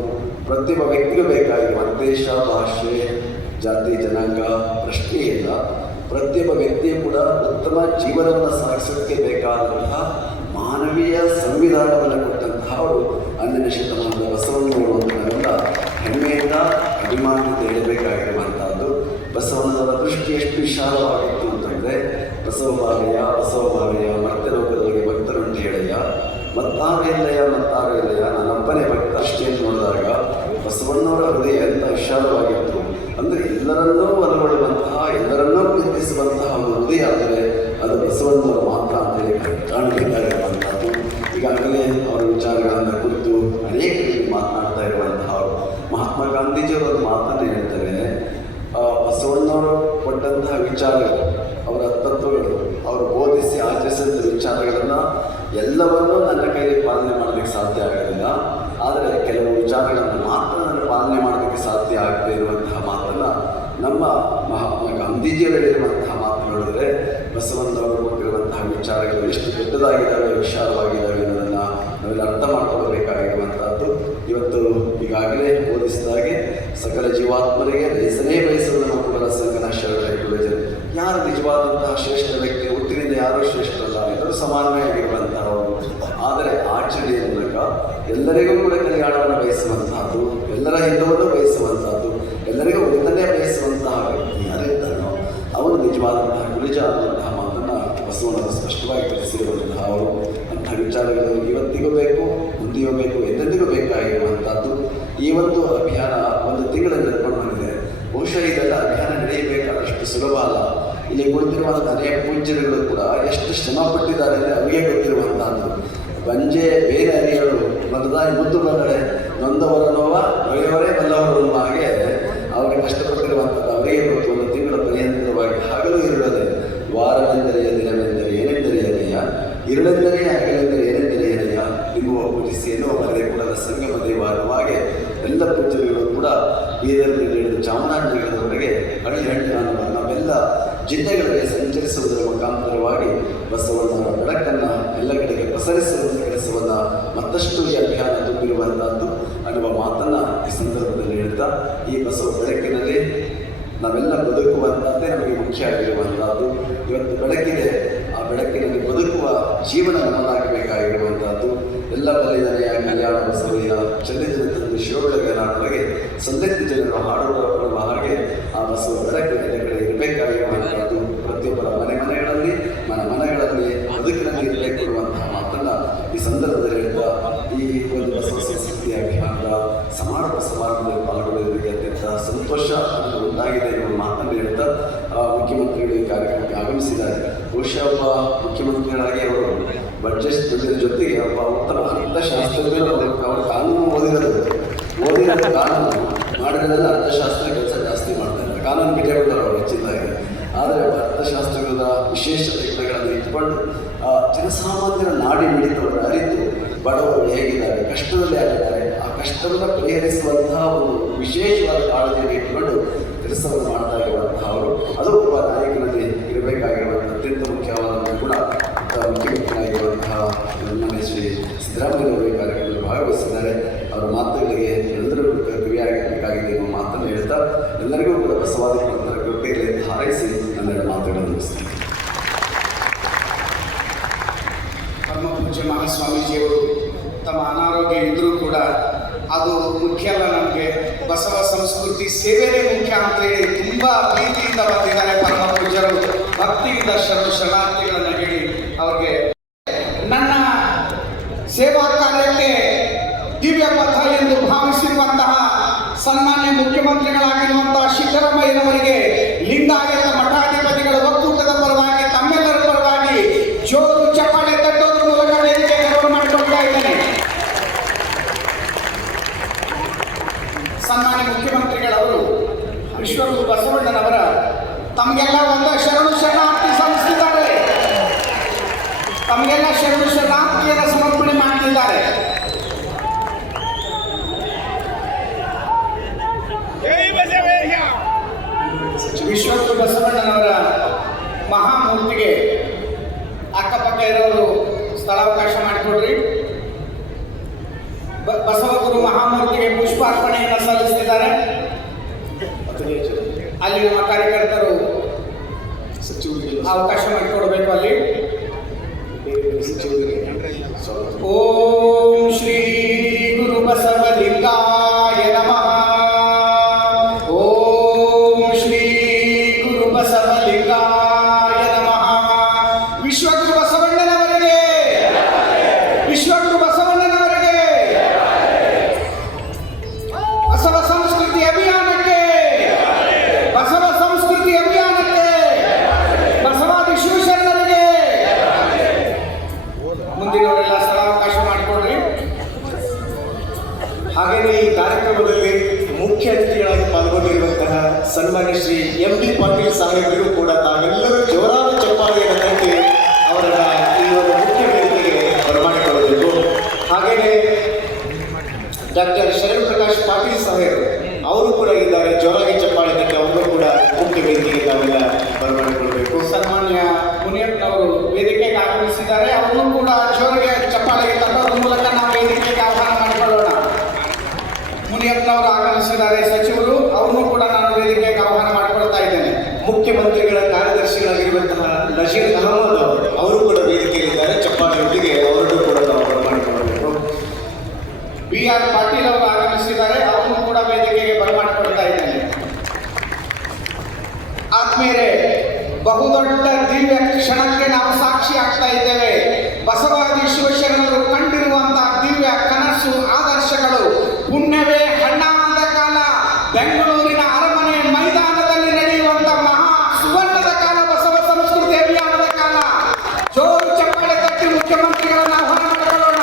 ಪ್ರತಿಯೊಬ್ಬ ವ್ಯಕ್ತಿಗೂ ಬೇಕಾಗಿರುವ ದೇಶ, ಭಾಷೆ, ಜಾತಿ, ಜನಾಂಗ ಪ್ರಶ್ನೆ ಇಲ್ಲ. ಪ್ರತಿಯೊಬ್ಬ ವ್ಯಕ್ತಿಯೂ ಕೂಡ ಉತ್ತಮ ಜೀವನವನ್ನು ಸಾಗಿಸೋದಕ್ಕೆ ಬೇಕಾದಂತಹ ಮಾನವೀಯ ಸಂವಿಧಾನವನ್ನು ಕೊಟ್ಟಂತಹ ಅವರು 12ನೇ ಶತಮಾನದ ಬಸವಣ್ಣನವರು ಅಂತ ನಾವೆಲ್ಲ ಹೆಮ್ಮೆಯಿಂದ ಅಭಿಮಾನದಿಂದ ಹೇಳಬೇಕಾಗಿರುವಂಥದ್ದು. ಬಸವಣ್ಣನವರ ದೃಷ್ಟಿ ಎಷ್ಟು ವಿಶಾಲವಾಗಿತ್ತು ಅಂತಂದರೆ, ಬಸವಭಾವೆಯ ಮತ್ತೆ ಲೋಕದೊಳಗೆ ಭಕ್ತರುಂಟು ಹೇಳಯ್ಯ, ಮತ್ತಾರು ಇಲ್ಲಯ್ಯ ನನ್ನಪ್ಪನೇ ಭಕ್ತ ಅಷ್ಟೇ ನೋಡಿದಾಗ ಬಸವಣ್ಣವರ ಹೃದಯ ఎంత ವಿಶಾಲವಾಗಿತ್ತು ಅಂದರೆ ಎಲ್ಲರನ್ನೂ ಒಳಗೊಳ್ಳುವಂತಹ, ಎಲ್ಲರನ್ನೂ ಪ್ರೀತಿಸುವಂತಹ ಒಂದು ಹೃದಯ ಅಂದರೆ ಅದು ಬಸವಣ್ಣವರ ಮಾತ್ರ ಅಂತೇಳಿ ಕಾಣಬೇಕಾಗಿರುವಂಥದ್ದು. ಈಗಾಗಲೇ ಅವರ ವಿಚಾರಗಳನ್ನು ಕುರಿತು ಅನೇಕ ಮಾತನಾಡ್ತಾ ಇರುವಂತಹ ಮಹಾತ್ಮ ಗಾಂಧೀಜಿಯವರು ಒಂದು ಮಾತನ್ನು ಹೇಳ್ತಾರೆ, ಬಸವಣ್ಣವರು ಕೊಟ್ಟಂತಹ ವಿಚಾರಗಳು, ಅವರ ತತ್ವಗಳು, ಅವರು ಬೋಧಿಸಿ ಆಚರಿಸಿದ ವಿಚಾರಗಳನ್ನು ಎಲ್ಲವನ್ನೂ ನನ್ನ ಕೈಯಲ್ಲಿ ಪಾಲನೆ ಮಾಡೋದಕ್ಕೆ ಸಾಧ್ಯ ಆಗೋದಿಲ್ಲ. ಆದರೆ ಕೆಲವು ವಿಚಾರಗಳನ್ನು ಮಾತ್ರ ನಾನು ಪಾಲನೆ ಮಾಡೋದಕ್ಕೆ ಸಾಧ್ಯ ಆಗದೆ ಇರುವಂತಹ ಮಾತನ್ನು ನಮ್ಮ ಮಹಾತ್ಮ ಗಾಂಧೀಜಿಯವರು ಹೇಳಿರುವಂತಹ ಮಾತು ನೋಡಿದರೆ ಬಸವಣ್ಣವರು ಕೊಟ್ಟಿರುವಂತಹ ವಿಚಾರಗಳು ಎಷ್ಟು ದೊಡ್ಡದಾಗಿದ್ದಾವೆ, ವಿಶಾಲವಾಗಿದ್ದಾವೆ ಅನ್ನೋದನ್ನು ನಾವೆಲ್ಲ ಅರ್ಥ ಮಾಡ್ಕೊಳ್ಬೇಕಾಗಿರುವಂಥದ್ದು. ಇವತ್ತು ಈಗಾಗಲೇ ಬೋಧಿಸಿದಾಗೆ ಸಕಲ ಜೀವಾತ್ಮರಿಗೆ ಲೇಸನೇ ಬಯಸುವುದನ್ನು ಕೂಡ ಸಂಗನ ಶರಣರು ಯಾರು ನಿಜವಾದಂತಹ ಶ್ರೇಷ್ಠ ವ್ಯಕ್ತಿ, ಹುಟ್ಟಿನಿಂದ ಯಾರೂ ಶ್ರೇಷ್ಠರಲ್ಲ, ಎಲ್ಲರೂ ಸಮಾನವೇ ಆಗಿರುವಂತಹವರು. ಆದರೆ ಆಚರಣೆಯ ಮೂಲಕ ಎಲ್ಲರಿಗೂ ಕೂಡ ಕಲ್ಯಾಣವನ್ನು ಬಯಸುವಂತಹದ್ದು, ಎಲ್ಲರ ಹಿತವನ್ನು ಬಯಸುವಂತಹದ್ದು, ಎಲ್ಲರಿಗೂ ಒಳ್ಳೆಯನ್ನೇ ಬಯಸುವಂತಹ ವ್ಯಕ್ತಿ ಯಾರಿದ್ದಾನೋ ಅವನು ನಿಜವಾದಂತಹ ಗುರುಜ ಅನ್ನುವಂತಹ ಮಾತನ್ನು ಬಸವಣ್ಣವರು ಸ್ಪಷ್ಟವಾಗಿ ತಿಳಿಸಿರುವಂತಹ ಅವರು. ಅಂತಹ ವಿಚಾರಗಳು ಇವತ್ತಿಗೂ ಬೇಕು, ಮುಂದೆಯೂ ಬೇಕು, ಎಂದೆಂದಿಗೂ ಬೇಕಾಗಿರುವಂಥದ್ದು. ಈ ಒಂದು ಅಭಿಯಾನ ಒಂದು ತಿಂಗಳ ನಡ್ಕೊಂಡು ಬಂದಿದೆ. ಬಹುಶಃ ಇದೆಲ್ಲ ಅಭಿಯಾನ ನಡೆಯಬೇಕಾದಷ್ಟು ಸುಲಭ ಅಲ್ಲ. ಇಲ್ಲಿ ಕುಳಿತಿರುವಂಥ ಅನೇಕ ಪೂಜ್ಯರುಗಳು ಕೂಡ ಎಷ್ಟು ಶ್ರಮ ಪಟ್ಟಿದ್ದಾರೆ ಅಂದರೆ ಅವರಿಗೆ ಗೊತ್ತಿರುವಂತಹದ್ದು. ಬಂಜೆ ಬೇರೆ ಅರಿಗಳು ಮಗದಾಯಿ ಮುದ್ದು ಬಂದಡೆ ನೊಂದವರ ನೋವ ಬರೆಯವರೇ ಬಲ್ಲವರು ಅನ್ನುವ ಹಾಗೆ ಅವರಿಗೆ ಕಷ್ಟಪಟ್ಟಿರುವಂಥದ್ದು ಅವರಿಗೆ ಗೊತ್ತು. ಒಂದು ತಿಂಗಳ ಪರ್ಯಂತರವಾಗಿ ಹಗಲು ಇರುವುದೇ, ವಾರವೆಂದರೆ ದಿನವೆಂದರೆ ಏನೆಂದರೆಯನೆಯ, ಇರುಳೆಂದರೆ ಹಗಲೆಂದರೆ ಏನೆಂದರೆಯನೆಯ, ನಿಮ್ಮುವ ಪೂಜಿಸಿ ಎನ್ನುವ ಮರದೆ ಕೂಡ ಸಂಗಮ ದೇವ ಅನ್ನುವ ಹಾಗೆ ಎಲ್ಲ ಪೂಜ್ಯರುಗಳು ಕೂಡ ಬೀದರ್ನಲ್ಲಿ ಹಿಡಿದು ಚಾಮರಾಜನಗರದವರೆಗೆ ಹಳ್ಳಿ ನಾವೆಲ್ಲ ಜಿಲ್ಲೆಗಳಿಗೆ ಸಂಚರಿಸುವುದರ ಮುಖಾಂತರವಾಗಿ ಬಸವಣ್ಣನ ಬೆಳಕನ್ನು ಎಲ್ಲ ಕಡೆಗೆ ಪಸರಿಸುವಂಥ ಕೆಲಸವನ್ನು ಮತ್ತಷ್ಟು ಈ ಅಭಿಯಾನ ತುಂಬಿರುವಂಥದ್ದು ಅನ್ನುವ ಮಾತನ್ನು ಈ ಸಂದರ್ಭದಲ್ಲಿ ಹೇಳ್ತಾ, ಈ ಬಸವ ಬೆಳಕಿನಲ್ಲಿ ನಾವೆಲ್ಲ ಬದುಕುವಂಥದ್ದೇ ನಮಗೆ ಮುಖ್ಯ ಆಗಿರುವಂಥದ್ದು. ಇವತ್ತು ಬೆಳಕಿದೆ, ಆ ಬೆಳಕಿನಲ್ಲಿ ಬದುಕುವ ಜೀವನ ನಮ್ಮದಾಗಬೇಕಾಗಿರುವಂಥದ್ದು. ಎಲ್ಲ ಬಲಿದನೆಯ ಕಲ್ಯಾಣ ಬಸವಯ್ಯ ಚೆಲ್ಲಿದ ತಂದು ಶಿವಬೆಳಗ ನಾಡೊಳಗೆ ಸಂದೈತಿ ಜನರು ಹಾಡುವ ಹಾಗೆ ಆ ಬಸವ ಬೆಳಕು ಎಲ್ಲ ಕಡೆ ಇರಬೇಕಾಗಿರುವಂಥದ್ದು. ಪ್ರತಿಯೊಬ್ಬರ ಮನೆಗಳಲ್ಲಿ ಬದುಕಿನಲ್ಲಿ ಇರಬೇಕಿರುವಂತಹ ಮಾತನ್ನು ಈ ಸಂದರ್ಭದಲ್ಲಿ ಹೇಳ್ತಾ, ಈ ಒಂದು ಬಸವ ಸಂಸ್ಕೃತಿ ಅಭಿಯಾನದ ಸಮಾರಂಭದಲ್ಲಿ ಪಾಲ್ಗೊಳ್ಳುವುದಕ್ಕೆ ಅತ್ಯಂತ ಸಂತೋಷ ಉಂಟಾಗಿದೆ ಎನ್ನುವ ಮಾತನ್ನು ಹೇಳ್ತಾ ಮುಖ್ಯಮಂತ್ರಿಗಳು ಈ ಕಾರ್ಯಕ್ರಮಕ್ಕೆ ಆಗಮಿಸಿದ್ದಾರೆ. ಬಹುಶಃ ಒಬ್ಬ ಮುಖ್ಯಮಂತ್ರಿಗಳಾಗಿ ಅವರು ಬಡ್ಜೆಟ್ ಜೊತೆಗೆ ಒಬ್ಬ ಉತ್ತಮ ಅರ್ಥಶಾಸ್ತ್ರಜ್ಞರು ಅವರು ಕಾನೂನು ಓದಿರೋದು ಕಾನೂನು ಮಾಡಿರೋದೆಲ್ಲ ಅರ್ಥಶಾಸ್ತ್ರ ಕೆಲಸ ಜಾಸ್ತಿ ಮಾಡ್ತಾರೆ. ಕಾನೂನು ಬಿಟ್ಟುಬಿಟ್ಟರು ಅವರು ಹೆಚ್ಚಿದ್ದಾಗಿ. ಆದರೆ ಅರ್ಥಶಾಸ್ತ್ರಗಳ ವಿಶೇಷತೆಗಳನ್ನು ಇಟ್ಕೊಂಡು ಜನಸಾಮಾನ್ಯರ ನಾಡಿ ಮಿಡಿತವನ್ನು ಅರಿತು ಬಡವರು ಹೇಗಿದ್ದಾರೆ, ಕಷ್ಟದಲ್ಲಿ ಆಗಿದ್ದಾರೆ, ಆ ಕಷ್ಟವನ್ನು ಪರಿಹರಿಸುವಂತಹ ಒಂದು ವಿಶೇಷವಾದ ಕಾಳಜಿಯನ್ನು ಇಟ್ಟುಕೊಂಡು ಕೆಲಸವನ್ನು ಮಾಡ್ತಾ ಇರುವಂತಹ ಅವರು. ಅದು ಒಬ್ಬ ನಾಯಕನಲ್ಲಿ ಇರಬೇಕಾಗಿರುವಂಥ ಅತ್ಯಂತ ಮುಖ್ಯವಾದ ಗುಣ. ಮುಖ್ಯಮಂತ್ರಿಯಾಗಿರುವಂತಹ ನಮ್ಮ ಶ್ರೀ ಸಿದ್ದರಾಮಯ್ಯವರು ಈ ಕಾರ್ಯಕ್ರಮದಲ್ಲಿ ಭಾಗವಹಿಸಿದ್ದಾರೆ. ಅವರ ಮಾತುಗಳಿಗೆ ಎಲ್ಲರೂ ಕಿವಿಯಾಗಬೇಕಾಗಿದೆ ಎನ್ನುವ ಮಾತನ್ನು ಹೇಳ್ತಾ ಎಲ್ಲರಿಗೂ ಕೂಡ ಬಸವಾದಿ ಕೃಪೆಯಲ್ಲಿ ಹಾರೈಸಿ ನನ್ನೆರಡು ಮಾತುಗಳನ್ನು ಮುಗಿಸ್ತೀನಿ. ಪರಮ ಪೂಜ್ಯ ಮಹಾಸ್ವಾಮೀಜಿಯವರು ತಮ್ಮ ಅನಾರೋಗ್ಯ ಇದ್ದರೂ ಕೂಡ ಅದು ಮುಖ್ಯ ಅಲ್ಲ, ನಮಗೆ ಬಸವ ಸಂಸ್ಕೃತಿ ಸೇವೆಯೇ ಮುಖ್ಯ ಅಂತೇಳಿ ತುಂಬ ಪ್ರೀತಿಯಿಂದ ಬಂದಿದ್ದಾರೆ ಪರಮ ಪೂಜ್ಯರು. ಭಕ್ತಿಯಿಂದ ಶರಣಾರ್ಥಿಗಳನ್ನು ಹೇಳಿ ಅವರಿಗೆ ನನ್ನ ಸೇವಾ ಕಾರ್ಯಕ್ಕೆ ದಿವ್ಯ ಪಥ ಎಂದು ಭಾವಿಸಿರುವಂತಹ ಸನ್ಮಾನ್ಯ ಮುಖ್ಯಮಂತ್ರಿಗಳಾಗಿರುವಂತಹ ಸಿದ್ದರಾಮಯ್ಯನವರಿಗೆ ಲಿಂಗಾಯತ ಮಠಾಧಿಪತಿಗಳ ಒಕ್ಕೂಟದ ಪರವಾಗಿ ತಮ್ಮೆಲ್ಲರ ಪರವಾಗಿ ಜೋರು ಚಪ್ಪಾಳೆ ತಟ್ಟೋದ್ರ ಮೂಲಕ ವೇದಿಕೆ ಮಾಡಿಕೊಳ್ತಾ ಇದ್ದೇನೆ. ಸನ್ಮಾನ್ಯ ಮುಖ್ಯಮಂತ್ರಿಗಳವರು ವಿಶ್ವಗುರು ಬಸವಣ್ಣನವರ ತಮಗೆಲ್ಲ ಒಂದು ಶರಣಾರ್ಥಿ ಸಲ್ಲಿಸಿದ್ದಾರೆ. ತಮಗೆಲ್ಲ ಶರಣಾರ್ಥಿಯನ್ನು ಸಮರ್ಪಣೆ ಮಾಡ್ತಿದ್ದಾರೆ. ವಿಶ್ವಗುರು ಬಸವಣ್ಣನವರ ಮಹಾಮೂರ್ತಿಗೆ ಅಕ್ಕಪಕ್ಕ ಇರೋರು ಸ್ಥಳಾವಕಾಶ ಮಾಡಿಕೊಡ್ರಿ. ಬಸವಗುರು ಮಹಾಮೂರ್ತಿಗೆ ಪುಷ್ಪಾರ್ಪಣೆಯನ್ನು ಸಲ್ಲಿಸುತ್ತಿದ್ದಾರೆ. ಅಲ್ಲಿ ನಮ್ಮ ಕಾರ್ಯಕರ್ತರು ಅವಕಾಶ ಮಾಡಿಕೊಡಬೇಕು. ಅಲ್ಲಿ ಓಂ ಶ್ರೀ ಗುರು ಬಸವಲಿಂಗಾಯ ನಮಃ. ಓಂ ಶ್ರೀ ಗುರು ಬಸವಲಿಂಗಾಯ ನಮಃ. ವಿಶ್ವಗುರು ಬಸವಣ್ಣನವರಿಗೆ, ವಿಶ್ವಗುರು ಬಸವಣ್ಣನವರಿಗೆ, ಬಸವ ಸಂಸ್ಕೃತಿ ಅಭಿಯಾನಕ್ಕೆ, ಬಸವ ಸಂಸ್ಕೃತಿ ಅಭಿಯಾನಕ್ಕೆ, ಬಸವಾದಿ ಶಿವಶರಣರಿಗೆ. ಮುಂದಿನವರೆಲ್ಲ ಸ್ಥಳಾವಕಾಶ ಮಾಡಿಕೊಡ್ರಿ. ಹಾಗೆಯೇ ಈ ಕಾರ್ಯಕ್ರಮದಲ್ಲಿ ಮುಖ್ಯ ಅತಿಥಿಗಳಾಗಿ ಪಾಲ್ಗೊಂಡಿರುವಂತಹ ಸನ್ಮಾನ್ಯ ಶ್ರೀ ಎಂ ಡಿ ಪಾಟೀಲ್ ಸಾಹೇಬರಿಗೂ ಕೂಡ ತಾವೆಲ್ಲರೂ ಜೋರಾದ ಚಪ್ಪಾಳೆಯನ್ನು ತಟ್ಟಿ ಅವರನ್ನ ಈ ಒಂದು ಮುಖ್ಯ ವೇದಿಕೆಗೆ ಬರಮಾಡಿಕೊಳ್ಳಬೇಕು. ಹಾಗೆಯೇ ಡಾಕ್ಟರ್ ಶರಣ್ ಪ್ರಕಾಶ್ ಪಾಟೀಲ್ ಸಾಹೇಬ್ ಅವರು ಕೂಡ ಇದ್ದಾರೆ. ಜೋರಾಗಿ ಚಪ್ಪಾಳೆ ತಟ್ಟಿ ಅವರು ಕೂಡ ಮುಖ್ಯ ವೇದಿಕೆಗೆ ತಾವೆಲ್ಲ ಬರಮಾಡಿಕೊಳ್ಳಬೇಕು. ಸನ್ಮಾನ್ಯ ಮುನಿಯಪ್ಪನವರು ವೇದಿಕೆಗೆ ಆಗಮಿಸಿದ್ದಾರೆ. ಅವರನ್ನು ಕೂಡ ಜೋರಿಗೆ ಚಪ್ಪಾಳೆಗೆ ತಟ್ಟೋದ್ರ ಮೂಲಕ ನಾವು ವೇದಿಕೆಗೆ ಆಹ್ವಾನ ಮಾಡಿಕೊಳ್ಳೋಣ. ಮುನಿಯಪ್ಪನವರು ಆಗಮಿಸಿದ್ದಾರೆ, ಸಚಿವರು. ಅವ್ರನ್ನೂ ಕೂಡ ನಾನು ವೇದಿಕೆಗೆ ಆಹ್ವಾನ ಮಾಡಿಕೊಳ್ತಾ ಇದ್ದೇನೆ. ಮುಖ್ಯಮಂತ್ರಿಗಳ ಕಾರ್ಯದರ್ಶಿಗಳಾಗಿರುವಂತಹ ನಜೀರ್ ಅಹಮದ್ ಅವರು ಕೂಡ ವೇದಿಕೆಯಲ್ಲಿದ್ದಾರೆ. ಚಪ್ಪಾಳೆಯೊಂದಿಗೆ ಅವರನ್ನು ಕೂಡ ನಾವು ಬರಮಾಡಿಕೊಳ್ಳಬೇಕು. BR ಪಾಟೀಲ್ ಅವರು ಆಗಮಿಸಿದ್ದಾರೆ. ಅವರನ್ನು ಕೂಡ ವೇದಿಕೆಗೆ ಬರಮಾಡಿಕೊಳ್ತಾ ಇದ್ದೇನೆ. ಆತ್ಮೀಯರೇ, ಬಹುದೊಡ್ಡ ದಿವ್ಯ ಕ್ಷಣಕ್ಕೆ ನಾವು ಸಾಕ್ಷಿ ಆಗ್ತಾ ಇದ್ದೇವೆ. ಬಸವಾದಿ ಶಿವಶರಣರು ಕಂಡಿರುವಂತಹ ದಿವ್ಯ ಕನಸು, ಆದರ್ಶಗಳು ಪುಣ್ಯವೇ ಹಣ್ಣಾದ ಕಾಲ, ಬೆಂಗಳೂರಿನ ಅರಮನೆ ಮೈದಾನದಲ್ಲಿ ನಡೆಯುವಂತಹ ಮಹಾ ಸುವರ್ಣದ ಕಾಲ, ಬಸವ ಸಂಸ್ಕೃತಿ ಅಭಿಯಾನದ ಕಾಲ. ಜೋರು ಚಪ್ಪಾಳೆ ತಟ್ಟಿ ಮುಖ್ಯಮಂತ್ರಿಗಳನ್ನು ಆಹ್ವಾನ ಮಾಡಿಕೊಳ್ಳೋಣ.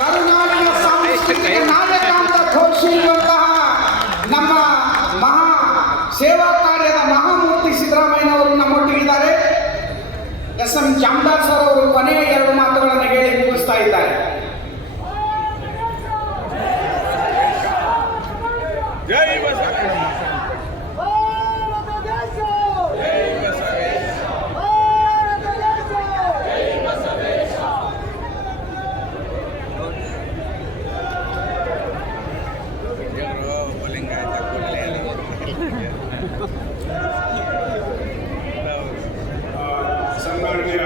ಕರುನಾಡಿನ ಸಾಂಸ್ಕೃತಿಕ ನಾಯಕ ಅಂತ ಘೋಷಿಸುವಂತಹ ನಮ್ಮ ಮಹಾ ಸೇವಾ ಕಾರ್ಯದ ಮಹಾಮೂರ್ತಿ ಸಿದ್ದರಾಮಯ್ಯನವರು ನಮ್ಮೊಟ್ಟಿಗಿದ್ದಾರೆ. SM ಜಾಮದಾರ್ ಸರ್ ಅವರು ಕೊನೆಯ 2 ಮಾತುಗಳನ್ನು ಹೇಳಿ ಮುಗಿಸ್ತಾ ಇದ್ದಾರೆ. ಸನ್ಮಾನ್ಯ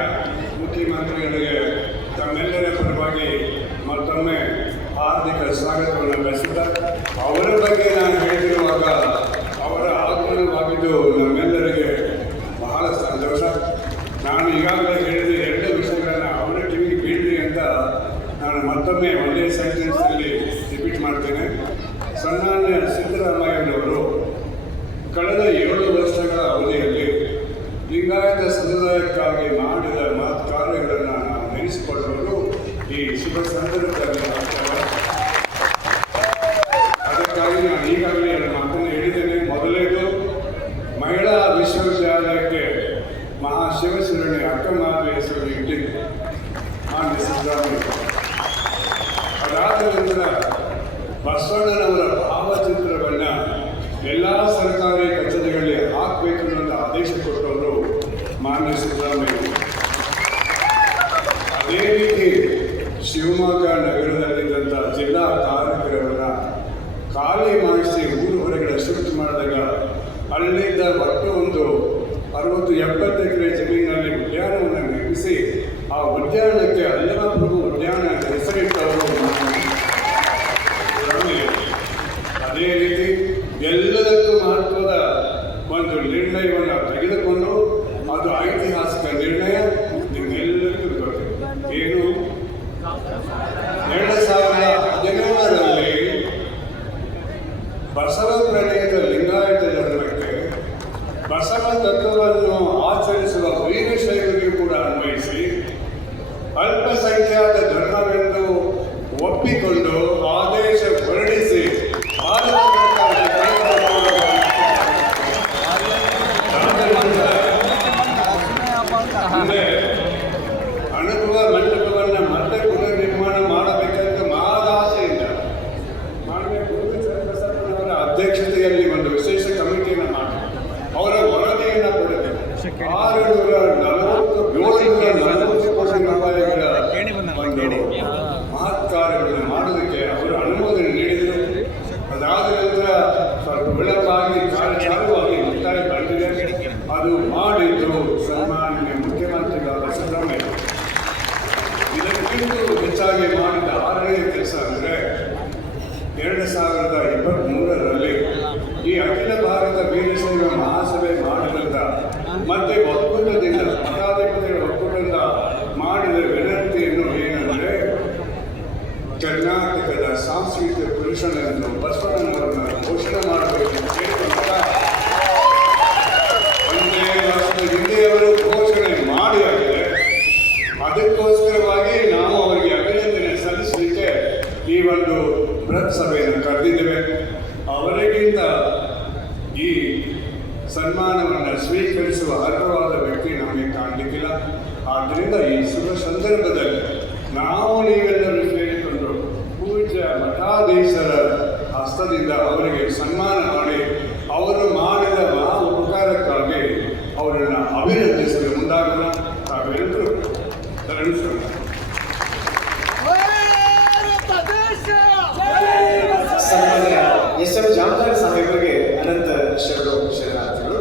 ಮುಖ್ಯಮಂತ್ರಿಗಳಿಗೆ ತಮ್ಮೆಲ್ಲರ ಪರವಾಗಿ ಮತ್ತೊಮ್ಮೆ ಹಾರ್ದಿಕ ಸ್ವಾಗತವನ್ನು ಬಯಸುತ್ತಾ, ಅವರ ಬಗ್ಗೆ ನಾನು ಹೇಳಿರುವಾಗ ಅವರ ಆಗಮನವಾಗಿದ್ದು ನಮ್ಮೆಲ್ಲರಿಗೆ ಬಹಳ ಸಂತೋಷ. ನಾನು ಈಗಾಗಲೇ ಹೇಳಿದ 2 ವಿಷಯಗಳನ್ನು ಅವರ ಕಿವಿಗೆ ಬೀಳ್ರಿ ಅಂತ ನಾನು ಮತ್ತೊಮ್ಮೆ ಒಂದೇ ಸೆಂಟೆನ್ಸ್ನಲ್ಲಿ ರಿಪೀಟ್ ಮಾಡ್ತೇನೆ. ಸನ್ಮಾನ್ಯ ಸಿದ್ದರಾಮಯ್ಯನವರು ಕಳೆದ 7 ವರ್ಷಗಳ ಅವಧಿಯಲ್ಲಿ ಲಿಂಗಾಯತ ಸಮುದಾಯಕ್ಕಾಗಿ ಮಾಡಿದ ಕಾರ್ಯಗಳನ್ನು ನಾವು ನೆನೆಸಿಕೊಳ್ಳುವುದು ಈ ಶುಭ ಸಂದರ್ಭದಲ್ಲಿ ಅದಕ್ಕಾಗಿ ನಾನು ಈಗಾಗಲೇ 2 ಮಾತನ್ನು ಹೇಳಿದ್ದೇನೆ. ಮೊದಲೇದು, ಮಹಿಳಾ ವಿಶ್ವವಿದ್ಯಾಲಯಕ್ಕೆ ಮಹಾಶಿವಶರಣೆ ಅಕ್ಕಮಾತೆ ಹೆಸರು ಇಟ್ಟಿದ್ದು ಮಾನ್ಯ ಸಿದ್ದರಾಮಯ್ಯ. ಅದಾದ ನಂತರ ಬಸವಣ್ಣನವರ ಭಾವಚಿತ್ರವನ್ನು ಎಲ್ಲ ಸರ್ಕಾರಿ ಕಚೇರಿಗಳಲ್ಲಿ ಹಾಕಬೇಕು ಅನ್ನೋ ಆದೇಶ ಕೊಟ್ಟವರು ಮಾನ್ಯ ಸಿದ್ದರಾಮಯ್ಯ. ಅದೇ ರೀತಿ ಶಿವಮೊಗ್ಗ ನಗರದಲ್ಲಿದ್ದಂಥ ಜಿಲ್ಲಾ ಕಾರ್ಮಿಕರನ್ನು ಖಾಲಿ ಮಾಡಿಸಿ ಊರು ಹೊರಗಡೆ ಶಿಫ್ಟ್ ಮಾಡಿದಾಗ ಅಲ್ಲಿಂದ ಒಟ್ಟು ಒಂದು 60-70 ಎಕರೆ ಜಮೀನಿನಲ್ಲಿ ಉದ್ಯಾನವನ್ನು ನಿರ್ಮಿಸಿ ಆ ಉದ್ಯಾನಕ್ಕೆ ಅಲ್ಲಮಪ್ರಭು ಉದ್ಯಾನ ಹೆಸರಿಟ್ಟವರು. ಅದೇ ರೀತಿ ಎಲ್ಲದಕ್ಕೂ ಮಹತ್ವದ ಒಂದು ನಿರ್ಣಯವನ್ನು ತೆಗೆದುಕೊಂಡು, ಅದು ಐತಿಹಾಸಿಕ ನಿರ್ಣಯ, ನಿಮ್ಗೆಲ್ಲರಿಗೂ ಗೊತ್ತಿದೆ. ಏನು, 2017ರಲ್ಲಿ ಬಸವ ಪ್ರಣಯದ ಲಿಂಗಾಯತ ಧರ್ಮಕ್ಕೆ ಬಸವ ತತ್ವವನ್ನು ಆಚರಿಸುವ ವೀರಶೈವರಿಗೂ ಕೂಡ ಅನ್ವಯಿಸಿ ಅಲ್ಪಸಂಖ್ಯಾತ ಧರ್ಮವೆಂದು ಒಪ್ಪಿಕೊಂಡು ಆದೇಶ ಹೊರಡಿಸಿ ಭಾರತ ಮುಂದೆ ಅನುಭವ ಮಂಟಪವನ್ನು ಮತ್ತೆ ಪುನರ್ನಿರ್ಮಾಣ ಮಾಡಬೇಕಂತ ಮಹದಾಸೆಯಿಂದ ಮಾನ್ಯ ಗುರುಬಸವಣ್ಣನವರ ಅಧ್ಯಕ್ಷತೆಯಲ್ಲಿ ಒಂದು ವಿಶೇಷ ಕಮಿಟಿಯನ್ನು ಮಾಡಿ ಅವರ ವರದಿಯನ್ನು ಪಡೆದು 740 ಕೋಟಿ ರೂಪಾಯಿಗಳ ಒಂದು ಮಹತ್ ಕಾರ್ಯಗಳನ್ನು ಮಾಡೋದಕ್ಕೆ ಅದಕ್ಕಿಂತ ಹೆಚ್ಚಾಗಿ ಮಾಡಿದ 6ನೇ ಕೆಲಸ ಅಂದರೆ 2023ರಲ್ಲಿ ಈ ಅಖಿಲ ಭಾರತ ವೀರಶೈವ ಮಹಾಸಭೆ ಮಾಡಿದಂಥ ಮತ್ತೆ ಒಕ್ಕೂಟದಿಂದ ಮಠಾಧಿಪತಿಗಳ ಒಕ್ಕೂಟದಿಂದ ಮಾಡಿದ ವಿನಂತಿಯನ್ನು ಏನಂದರೆ ಕರ್ನಾಟಕದ ಸಾಂಸ್ಕೃತಿಕ ಪುರುಷನನ್ನು ಬಸವಣ್ಣನವರನ್ನು ಘೋಷಣೆ ಮಾಡಬೇಕು ಅಂತ ಕೇಳಿಕೊಂಡಾಗ ಒಂದೇ ವರ್ಷದ ಹಿಂದೆ ಅವರು ಘೋಷಣೆ ಮಾಡಿ ಆಗಿದೆ. ಅದಕ್ಕೋಸ್ಕರವಾಗಿ ನಾವು ಅವರಿಗೆ ಅಭಿನಂದನೆ ಸಲ್ಲಿಸಲಿಕ್ಕೆ ಈ ಒಂದು ಬೃಹತ್ ಸಭೆಯನ್ನು ಕರೆದಿದ್ದೇವೆ. ಅವರಿಗಿಂತ ಈ ಸನ್ಮಾನವನ್ನು ಸ್ವೀಕರಿಸುವ ಅರ್ಹವಾದ ವ್ಯಕ್ತಿ ನಮಗೆ ಕಾಣಲಿಕ್ಕಿಲ್ಲ. ಆದ್ದರಿಂದ ಈ ಶುಭ ಸಂದರ್ಭದಲ್ಲಿ ನಾವು ನೀವೆಲ್ಲರೂ ಸೇರಿಕೊಂಡು ಪೂಜ್ಯ ಮಠಾಧೀಶರ ಹಸ್ತದಿಂದ ಅವರಿಗೆ ಸನ್ಮಾನ ಮಾಡಿ ಅವರು ಮಾಡಿದ ಮಹಾ ಉಪಕಾರಕ್ಕಾಗಿ ಅವರನ್ನು ಅಭಿನಂದಿಸಲು ಮುಂದಾಗೋಣ. ತಾವೆಲ್ಲರೂ ತರಣಿಸೋಣ. ಸನ್ಮಾನ್ಯ ಎಸ್.ಎಂ. ಜಾಮದಾರ್ ಸಾಹೇಬರಿಗೆ ಅನಂತ ಶರಣಾರ್ಥಿಗಳು.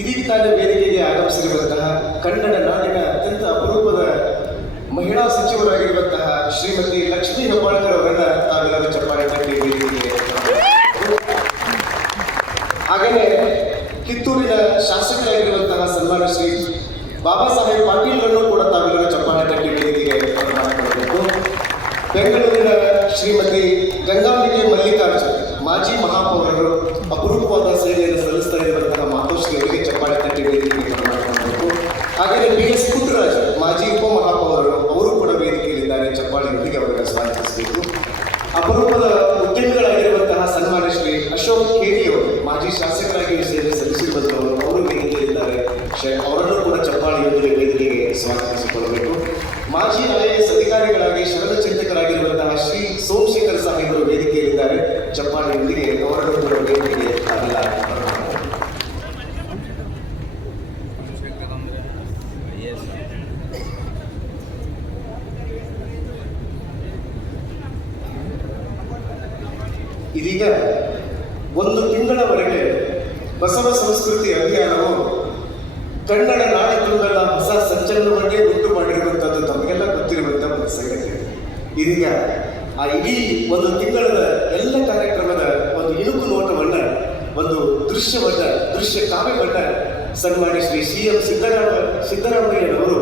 ಇದೀಗ ತಾನೇ ವೇದಿಕೆಗೆ ಆಗಮಿಸಿರುವಂತಹ ಕನ್ನಡ ನಾಡಿನ ಅತ್ಯಂತ ಅಪರೂಪದ ಮಹಿಳಾ ಸಚಿವರಾಗಿರುವಂತಹ ಶ್ರೀಮತಿ ಲಕ್ಷ್ಮೀ ಹೆಬ್ಬಾಳ್ಕರ್ ಅವರನ್ನ ತಾವೆಲ್ಲರೂ ಚಪ್ಪಾಳೆ ತಟ್ಟಿ ವೇದಿಕೆಗೆ ಹಾಗೆಯೇ ಕಿತ್ತೂರಿನ ಶಾಸಕರಾಗಿರುವಂತಹ ಸನ್ಮಾನ್ಯ ಶ್ರೀ ಬಾಬಾ ಸಾಹೇಬ್ ಪಾಟೀಲ್ರನ್ನು ಕೂಡ ತಾವೆಲ್ಲರೂ ಚಪ್ಪಾಳೆ ತಟ್ಟಿ ವೇದಿಕೆಗೆ ಮಾಡಬೇಕು. ಬೆಂಗಳೂರಿನ ಶ್ರೀಮತಿ ಗಂಗಾಂಬಿಕೆ ಮಲ್ಲಿಕಾರ್ಜುನ್ ಮಾಜಿ ಮಹಾಪೌರರು ಅಪರೂಪವಾದ ಸೇವೆಯನ್ನು ಸಲ್ಲಿಸ್ತಾ ಇರುವಂತಹ ಮಾತೋಶ್ರೀ ಅವರಿಗೆ ಚಪ್ಪಾಳೆ ತಟ್ಟಿ ವೇದಿಕೆಗೆ ಮಾಡಬೇಕು. ಹಾಗೆಯೇ B.S. ಪುಟ್ಟರಾಜ್ ಮಾಜಿ ಉಪಮಹಾಪೌರರು ಅವರು ಕೂಡ ವೇದಿಕೆಯಲ್ಲಿದ್ದಾರೆ. ಚಪ್ಪಾಳೆಯೊಂದಿಗೆ ಅವರಿಗೆ ಸ್ವಾಗತಿಸಬೇಕು. ಅಪರೂಪದ ಉದ್ಯಮಿಗಳಾಗಿರುವಂತಹ ಸನ್ಮಾನ್ಯ ಶ್ರೀ ಅಶೋಕ್ ಖೇಡಿ ಅವರು ಮಾಜಿ ಶಾಸಕರಾಗಿ ಸೇವೆ ಸಲ್ಲಿಸಿರುವಂತವರು ಅವರು ವೇದಿಕೆಯಲ್ಲಿದ್ದಾರೆ. ಅವರನ್ನು ಕೂಡ ಚಪ್ಪಾಳೆಯೊಂದಿಗೆ ವೇದಿಕೆಗೆ ಸ್ವಾಗತಿಸಿಕೊಳ್ಳಬೇಕು. ಮಾಜಿ IAS ಅಧಿಕಾರಿಗಳಾಗಿ ಶರಣ ಚಿಂತಕರಾಗಿರುವಂತಹ ಶ್ರೀ ಸೋಮಶೇಖರ್ ಸಾಹೇಬರು ವೇದಿಕೆಯಲ್ಲಿದ್ದಾರೆ. ಚಪ್ಪಾಳೆಯೊಂದಿಗೆ ಅವರನ್ನು ಕೂಡ ವೇದಿಕೆಗೆ ಇದೀಗ 1 ತಿಂಗಳವರೆಗೆ ಬಸವ ಸಂಸ್ಕೃತಿ ಅಭಿಯಾನವು ಕನ್ನಡ ನಾಡ ತುಂಬೆಲ್ಲ ಹೊಸ ಸಂಚಲನವನ್ನೇ ಉಂಟು ಮಾಡಿರುವಂಥದ್ದು ತಮಗೆಲ್ಲ ಗೊತ್ತಿರುವಂತಹ ಒಂದು ಸಂಗತಿ. ಇದೀಗ ಆ ಇಡೀ 1 ತಿಂಗಳದ ಎಲ್ಲ ಕಾರ್ಯಕ್ರಮದ ಒಂದು ಇಣುಕು ನೋಟವನ್ನ, ಒಂದು ದೃಶ್ಯ ಕಾವ್ಯವನ್ನ ಸನ್ಮಾನ್ಯ ಶ್ರೀ CM ಸಿದ್ದರಾಮಯ್ಯನವರು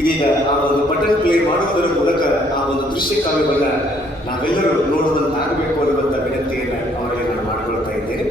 ಇದೀಗ ಆ ಒಂದು ಬಟನ್ ಪ್ಲೇ ಮಾಡುವುದರ ಮೂಲಕ ಆ ಒಂದು ದೃಶ್ಯ ಕಾವ್ಯವನ್ನ ನಾವೆಲ್ಲರೂ ನೋಡುವಂತಾಗಬೇಕು ಅನ್ನುವಂಥ ವಿನಂತಿಯನ್ನು ಅವರಿಗೆ ನಾನು ಮಾಡಿಕೊಳ್ತಾ ಇದ್ದೇನೆ.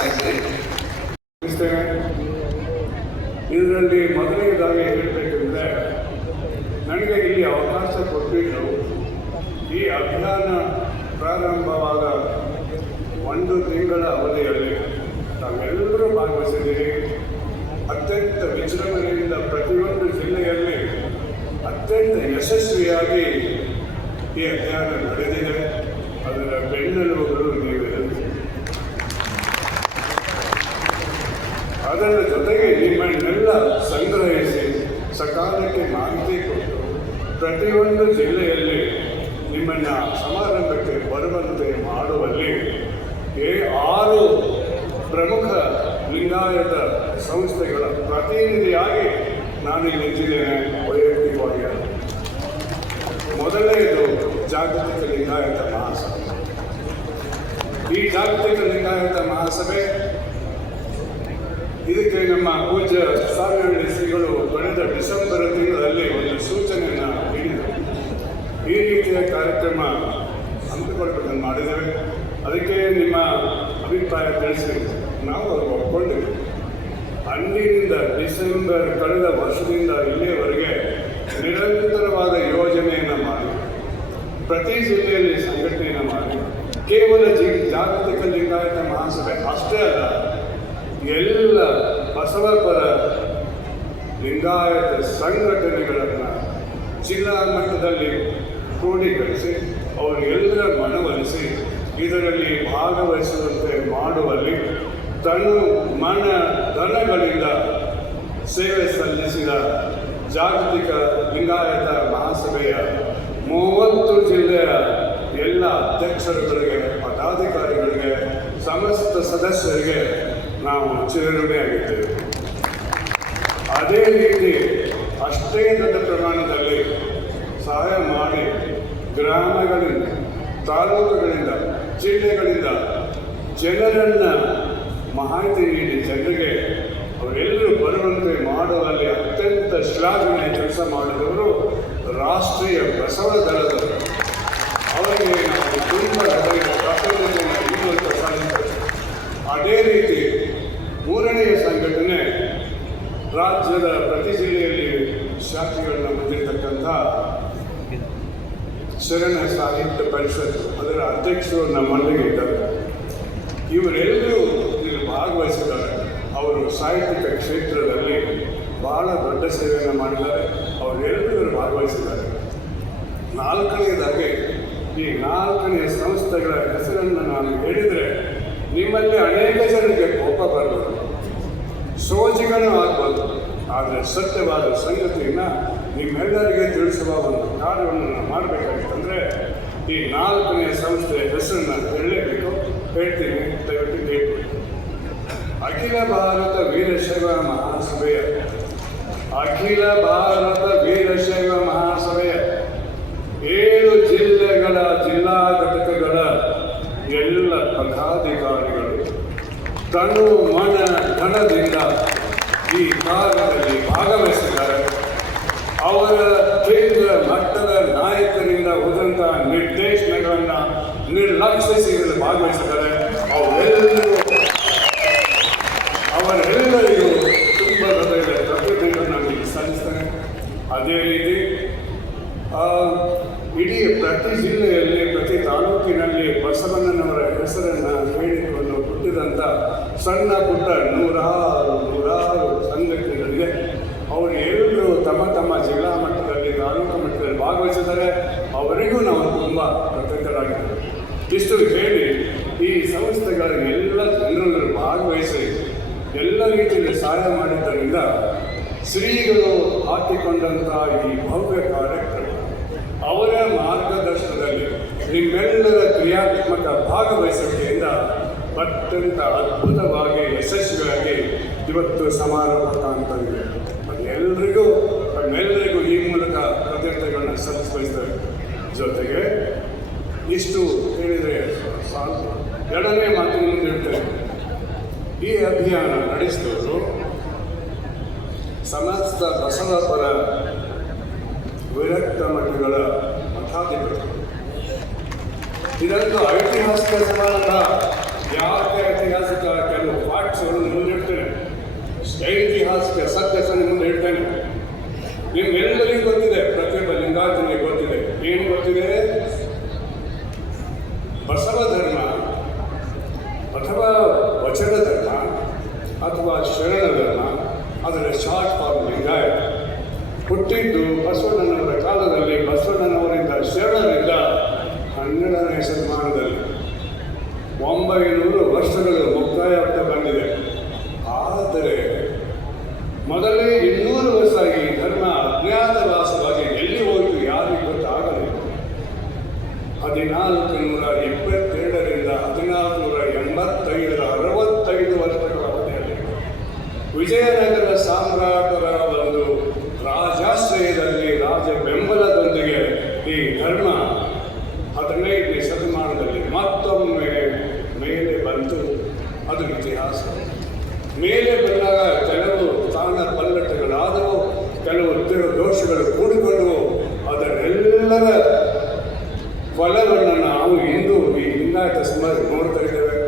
ಭಾಗವಹಿಸ್ತಾ ಇದ್ದೇನೆ. ಇದರಲ್ಲಿ ಮೊದಲನೇದಾಗಿ ಹೇಳಬೇಕೆಂದರೆ, ನನಗೆ ಇಲ್ಲಿ ಅವಕಾಶ ಕೊಟ್ಟಿದ್ದು ಈ ಅಭಿಯಾನ ಪ್ರಾರಂಭವಾದ 1 ತಿಂಗಳ ಅವಧಿಯಲ್ಲಿ ನಾವೆಲ್ಲರೂ ಭಾಗವಹಿಸಿದ್ದೀರಿ. ಅತ್ಯಂತ ವಿಜೃಂಭಣೆಯಿಂದ ಪ್ರತಿಯೊಂದು ಜಿಲ್ಲೆಯಲ್ಲಿ ಅತ್ಯಂತ ಯಶಸ್ವಿಯಾಗಿ ಈ ಅಭಿಯಾನ ನಡೆದಿದೆ. ಅದರ ಬೆನ್ನೆಲುಬುಗಳು ನೀವೆಲ್ಲರೂ. ಅದರ ಜೊತೆಗೆ ನಿಮ್ಮನ್ನೆಲ್ಲ ಸಂಗ್ರಹಿಸಿ ಸಕಾಲಕ್ಕೆ ಮಾಹಿತಿ ಕೊಟ್ಟು ಪ್ರತಿಯೊಂದು ಜಿಲ್ಲೆಯಲ್ಲಿ ನಿಮ್ಮನ್ನು ಸಮಾರಂಭಕ್ಕೆ ಬರುವಂತೆ ಮಾಡುವಲ್ಲಿ 6 ಪ್ರಮುಖ ಲಿಂಗಾಯತ ಸಂಸ್ಥೆಗಳ ಪ್ರತಿನಿಧಿಯಾಗಿ ನಾನು ನಿಂತಿದ್ದೇನೆ ವೈಯಕ್ತಿಕವಾಗಿ. ಮೊದಲನೆಯದು ಜಾಗತಿಕ ಲಿಂಗಾಯತ ಮಹಾಸಭೆ. ಈ ಜಾಗತಿಕ ಲಿಂಗಾಯತ ಮಹಾಸಭೆ ಇದಕ್ಕೆ ನಮ್ಮ ಪೂಜ್ಯ ಸಾವಿರಳ್ಳಿ ಶ್ರೀಗಳು ಕಳೆದ ಡಿಸೆಂಬರ್ ತಿಂಗಳಲ್ಲಿ ಒಂದು ಸೂಚನೆಯನ್ನು ನೀಡಿದರು. ಈ ರೀತಿಯ ಕಾರ್ಯಕ್ರಮ ಹಮ್ಮಿಕೊಳ್ಳಬೇಕಂತ ಮಾಡಿದ್ದೇವೆ. ಅದಕ್ಕೆ ನಿಮ್ಮ ಅಭಿಪ್ರಾಯ ತಿಳಿಸಿ ನಾವು ಒಪ್ಕೊಂಡಿದ್ದೇವೆ. ಅಂದಿನಿಂದ ಡಿಸೆಂಬರ್ ಕಳೆದ ವರ್ಷದಿಂದ ಇಲ್ಲಿಯವರೆಗೆ ನಿರಂತರವಾದ ಯೋಜನೆಯನ್ನು ಮಾಡಿ ಪ್ರತಿ ಜಿಲ್ಲೆಯಲ್ಲಿ ಸಂಘಟನೆಯನ್ನು ಮಾಡಿ ಕೇವಲ ಜಾಗತಿಕ ಲಿಂಗಾಯತ ಮಹಾಸಭೆ ಅಷ್ಟೇ ಅಲ್ಲ, ಎಲ್ಲ ಬಸವಪರ ಲಿಂಗಾಯತ ಸಂಘಟನೆಗಳನ್ನು ಜಿಲ್ಲಾ ಮಟ್ಟದಲ್ಲಿ ಕ್ರೋಢೀಕರಿಸಿ ಅವರೆಲ್ಲರ ಮನವೊಲಿಸಿ ಇದರಲ್ಲಿ ಭಾಗವಹಿಸುವಂತೆ ಮಾಡುವಲ್ಲಿ ತನು ಮನ ಧನಗಳಿಂದ ಸೇವೆ ಸಲ್ಲಿಸಿದ ಜಾಗತಿಕ ಲಿಂಗಾಯತ ಮಹಾಸಭೆಯ 30 ಜಿಲ್ಲೆಯ ಎಲ್ಲ ಅಧ್ಯಕ್ಷರುಗಳಿಗೆ, ಪದಾಧಿಕಾರಿಗಳಿಗೆ, ಸಮಸ್ತ ಸದಸ್ಯರಿಗೆ ನಾವು ಚಿರಋಣಿಯಾಗಿದ್ದೇವೆ. ಅದೇ ರೀತಿ ಅಷ್ಟೇ ದೊಡ್ಡ ಪ್ರಮಾಣದಲ್ಲಿ ಸಹಾಯ ಮಾಡಿ ಗ್ರಾಮಗಳಿಂದ, ತಾಲೂಕುಗಳಿಂದ, ಜಿಲ್ಲೆಗಳಿಂದ ಜನರನ್ನು ಮಾಹಿತಿ ನೀಡಿ ಜನರಿಗೆ ಅವರೆಲ್ಲರೂ ಬರುವಂತೆ ಮಾಡುವಲ್ಲಿ ಅತ್ಯಂತ ಶ್ಲಾಘನೀಯ ಕೆಲಸ ಮಾಡಿದವರು ರಾಷ್ಟ್ರೀಯ ಬಸವ ದಳದವರು. ಅವರಿಗೆ ನಾವು ತುಂಬ ಕೃತಜ್ಞತೆಯನ್ನು ಈ ಮೂಲಕ ಸಲ್ಲಿಸುತ್ತೇವೆ. ಅದೇ ರೀತಿ 3ನೆಯ ಸಂಘಟನೆ ರಾಜ್ಯದ ಪ್ರತಿ ಜಿಲ್ಲೆಯಲ್ಲಿ ಶಾಖೆಗಳನ್ನು ಹೊಂದಿರತಕ್ಕಂಥ ಶರಣ ಸಾಹಿತ್ಯ ಪರಿಷತ್, ಅದರ ಅಧ್ಯಕ್ಷರು ನಮ್ಮೊಂದಿಗೆ ಇದ್ದಾರೆ. ಇವರೆಲ್ಲರೂ ಇಲ್ಲಿ ಭಾಗವಹಿಸಿದ್ದಾರೆ. ಅವರು ಸಾಹಿತ್ಯಿಕ ಕ್ಷೇತ್ರದಲ್ಲಿ ಬಹಳ ದೊಡ್ಡ ಸೇವೆಯನ್ನು ಮಾಡಿದ್ದಾರೆ. ಅವರೆಲ್ಲರೂ ಭಾಗವಹಿಸಿದ್ದಾರೆ. 4ನೇದಾಗಿ ಈ 4ನೇ ಸಂಸ್ಥೆಗಳ ಹೆಸರನ್ನು ನಾನು ಹೇಳಿದರೆ ನಿಮ್ಮಲ್ಲಿ ಅನೇಕ ಜನರಿಗೆ ಕೋಪ ಬರ್ಬೋದು, ಸೋಜಿಗನೂ ಆಗ್ಬೋದು. ಆದರೆ ಸತ್ಯವಾದ ಸಂಗತಿಯನ್ನು ನಿಮ್ಮೆಲ್ಲರಿಗೆ ತಿಳಿಸುವ ಒಂದು ಕಾರ್ಯವನ್ನು ನಾವು ಮಾಡಬೇಕಾಗಿತ್ತಂದರೆ ಈ 4ನೇ ಸಂಸ್ಥೆಯ ಹೆಸರನ್ನು ಹೇಳಲೇಬೇಕು. ಹೇಳ್ತೀನಿ, ದಯವಿಟ್ಟು ಕೇಳ್ಕೊಳ್ಳಿ. ಅಖಿಲ ಭಾರತ ವೀರಶೈವ ಮಹಾಸಭೆಯ ಅಖಿಲ ಭಾರತ ವೀರಶೈವ ಮಹಾಸಭೆಯ 7 ಜಿಲ್ಲೆಗಳ ಜಿಲ್ಲಾ ಘಟಕಗಳ ಎಲ್ಲ ಪದಾಧಿಕಾರಿಗಳು ತನು ಮನ ಧನದಿಂದ ಈ ಕಾರ್ಯದಲ್ಲಿ ಭಾಗವಹಿಸಿದ್ದಾರೆ. ಅವರ ಕೇಂದ್ರ ಮಟ್ಟದ ನಾಯಕರಿಂದ ಹೋದಂಥ ನಿರ್ದೇಶನಗಳನ್ನು ನಿರ್ಲಕ್ಷಿಸಿ ಭಾಗವಹಿಸಿದ್ದಾರೆ. ಅವರೆಲ್ಲರಿಗೂ ತುಂಬ ಹೃದಯದ ಕೃತಜ್ಞತೆಯನ್ನು ನಾನು ಸಲ್ಲಿಸ್ತೇನೆ. ಅದೇ ರೀತಿ ಇಡೀ ಪ್ರತಿ ಜಿಲ್ಲೆಯಲ್ಲಿ, ಪ್ರತಿ ತಾಲೂಕಿನಲ್ಲಿ ಬಸವಣ್ಣನವರ ಹೆಸರನ್ನು ಹೇಳಿಕೊಂಡು ಹುಟ್ಟಿದಂಥ ಸಣ್ಣ ಪುಟ್ಟ ನೂರಾರು ಸಂಘಟನೆಗಳಿವೆ. ಅವರು ಎಲ್ಲರೂ ತಮ್ಮ ತಮ್ಮ ಜಿಲ್ಲಾ ಮಟ್ಟದಲ್ಲಿ, ತಾಲೂಕು ಮಟ್ಟದಲ್ಲಿ ಭಾಗವಹಿಸಿದ್ದಾರೆ. ಅವರಿಗೂ ನಾವು ತುಂಬ ಕೃತಜ್ಞರಾಗಿದ್ದೇವೆ. ಇಷ್ಟು ಹೇಳಿ ಈ ಸಂಸ್ಥೆಗಳ ಎಲ್ಲ ಜನರು ಭಾಗವಹಿಸಿ ಎಲ್ಲ ರೀತಿಯಲ್ಲಿ ಸಹಾಯ ಮಾಡಿದ್ದರಿಂದ ಶ್ರೀಗಳು ಹಾಕಿಕೊಂಡಂಥ ಈ ಭವ್ಯ ಕಾರ್ಯಕ್ರಮ ಅವರ ಮಾರ್ಗದರ್ಶನದಲ್ಲಿ ನಿಮ್ಮೆಲ್ಲರ ಕ್ರಿಯಾತ್ಮಕ ಭಾಗವಹಿಸುವಿಕೆಯಿಂದ ಅತ್ಯಂತ ಅದ್ಭುತವಾಗಿ ಯಶಸ್ವಿಯಾಗಿ ಇವತ್ತು ಸಮಾರೋಪ ಕಾಣ್ತದೆ. ಅದೆಲ್ಲರಿಗೂ ನಮ್ಮೆಲ್ಲರಿಗೂ ಈ ಮೂಲಕ ಕೃತಜ್ಞತೆಗಳನ್ನು ಸಲ್ಲಿಸಬಯಸ್ತೇವೆ. ಜೊತೆಗೆ ಇಷ್ಟು ಹೇಳಿದರೆ ಸಾಕು. 2ನೇ ಮಾತಿನ ಮುಂದೆ ಹೇಳ್ತೇನೆ. ಈ ಅಭಿಯಾನ ನಡೆಸಿದವರು ಸಮಸ್ತ ಬಸವಪರ ವಿರಕ್ತ ಮಠಗಳ ಮಠಾಧಿಪತಿ. ಇದೊಂದು ಐತಿಹಾಸಿಕ ಸಮಾರಂಭ. ಯಾಕೆ ಐತಿಹಾಸಿಕ? ಕೆಲವು ಐತಿಹಾಸಿಕ ಸತ್ಯ ನಿಮ್ಮ ಮುಂದೆ ಹೇಳ್ತೇನೆ. ನಿಮ್ಗೆಲ್ಲರಿಗೂ ಗೊತ್ತಿದೆ, ಪ್ರತಿಯೊಬ್ಬ ಲಿಂಗಾಯತನಿಗೆ ಗೊತ್ತಿದೆ. ಏನು ಗೊತ್ತಿದೆ? ಬಸವ ಧರ್ಮ ಅಥವಾ ವಚನ ಧರ್ಮ ಅಥವಾ ಶರಣ ಧರ್ಮ, ಅದರ ಶಾರ್ಟ್ ಫಾರ್ಮ್ ಲಿಂಗಾಯತ, ಹುಟ್ಟಿದ್ದು ಬಸವಣ್ಣನವರ ಕಾಲದಲ್ಲಿ, ಬಸವಣ್ಣನವರಿಂದ ಶರಣರಿಂದ 12ನೇ ಶತಮಾನದಲ್ಲಿ 900 ವರ್ಷಗಳು ಮುಕ್ತಾಯವಾಗ್ತಾ ಬಂದಿದೆ. ಆದರೆ ಮೊದಲೇ 200 ವರ್ಷ ಈ ಧರ್ಮ ಅಜ್ಞಾತವಾಸವಾಗಿ ಎಲ್ಲಿ ಹೋಯಿತು ಯಾರಿಗೂ ಗೊತ್ತಾಗಲಿಲ್ಲ. 1422ರಿಂದ 1485 65 ವರ್ಷಗಳ ಅವಧಿಯಲ್ಲಿ ವಿಜಯನಗರ ಸಾಮ್ರಾಟರ ಒಂದು ರಾಜಾಶ್ರಯದಲ್ಲಿ, ರಾಜ ಬೆಂಬಲದೊಂದಿಗೆ ಈ ಧರ್ಮ 15ನೇ ಶತಮಾನದಲ್ಲಿ ಮತ್ತೊಮ್ಮೆ ಮೇಲೆ ಬಂತು. ಅದು ಇತಿಹಾಸ. ಮೇಲೆ ಬಂದಾಗ ಕೆಲವು ಸ್ಥಾನ ಪಲ್ಲಟಗಳಾದವು, ಕೆಲವು ದೋಷಗಳು ಕೂಡಿಕೊಂಡವು. ಅದರೆಲ್ಲರ ಫಲವನ್ನು ನಾವು ಇಂದು ಈ ಲಿಂಗಾಯತ ಸಮಾಜ ನೋಡ್ತಾ ಇದ್ದೇವೆ.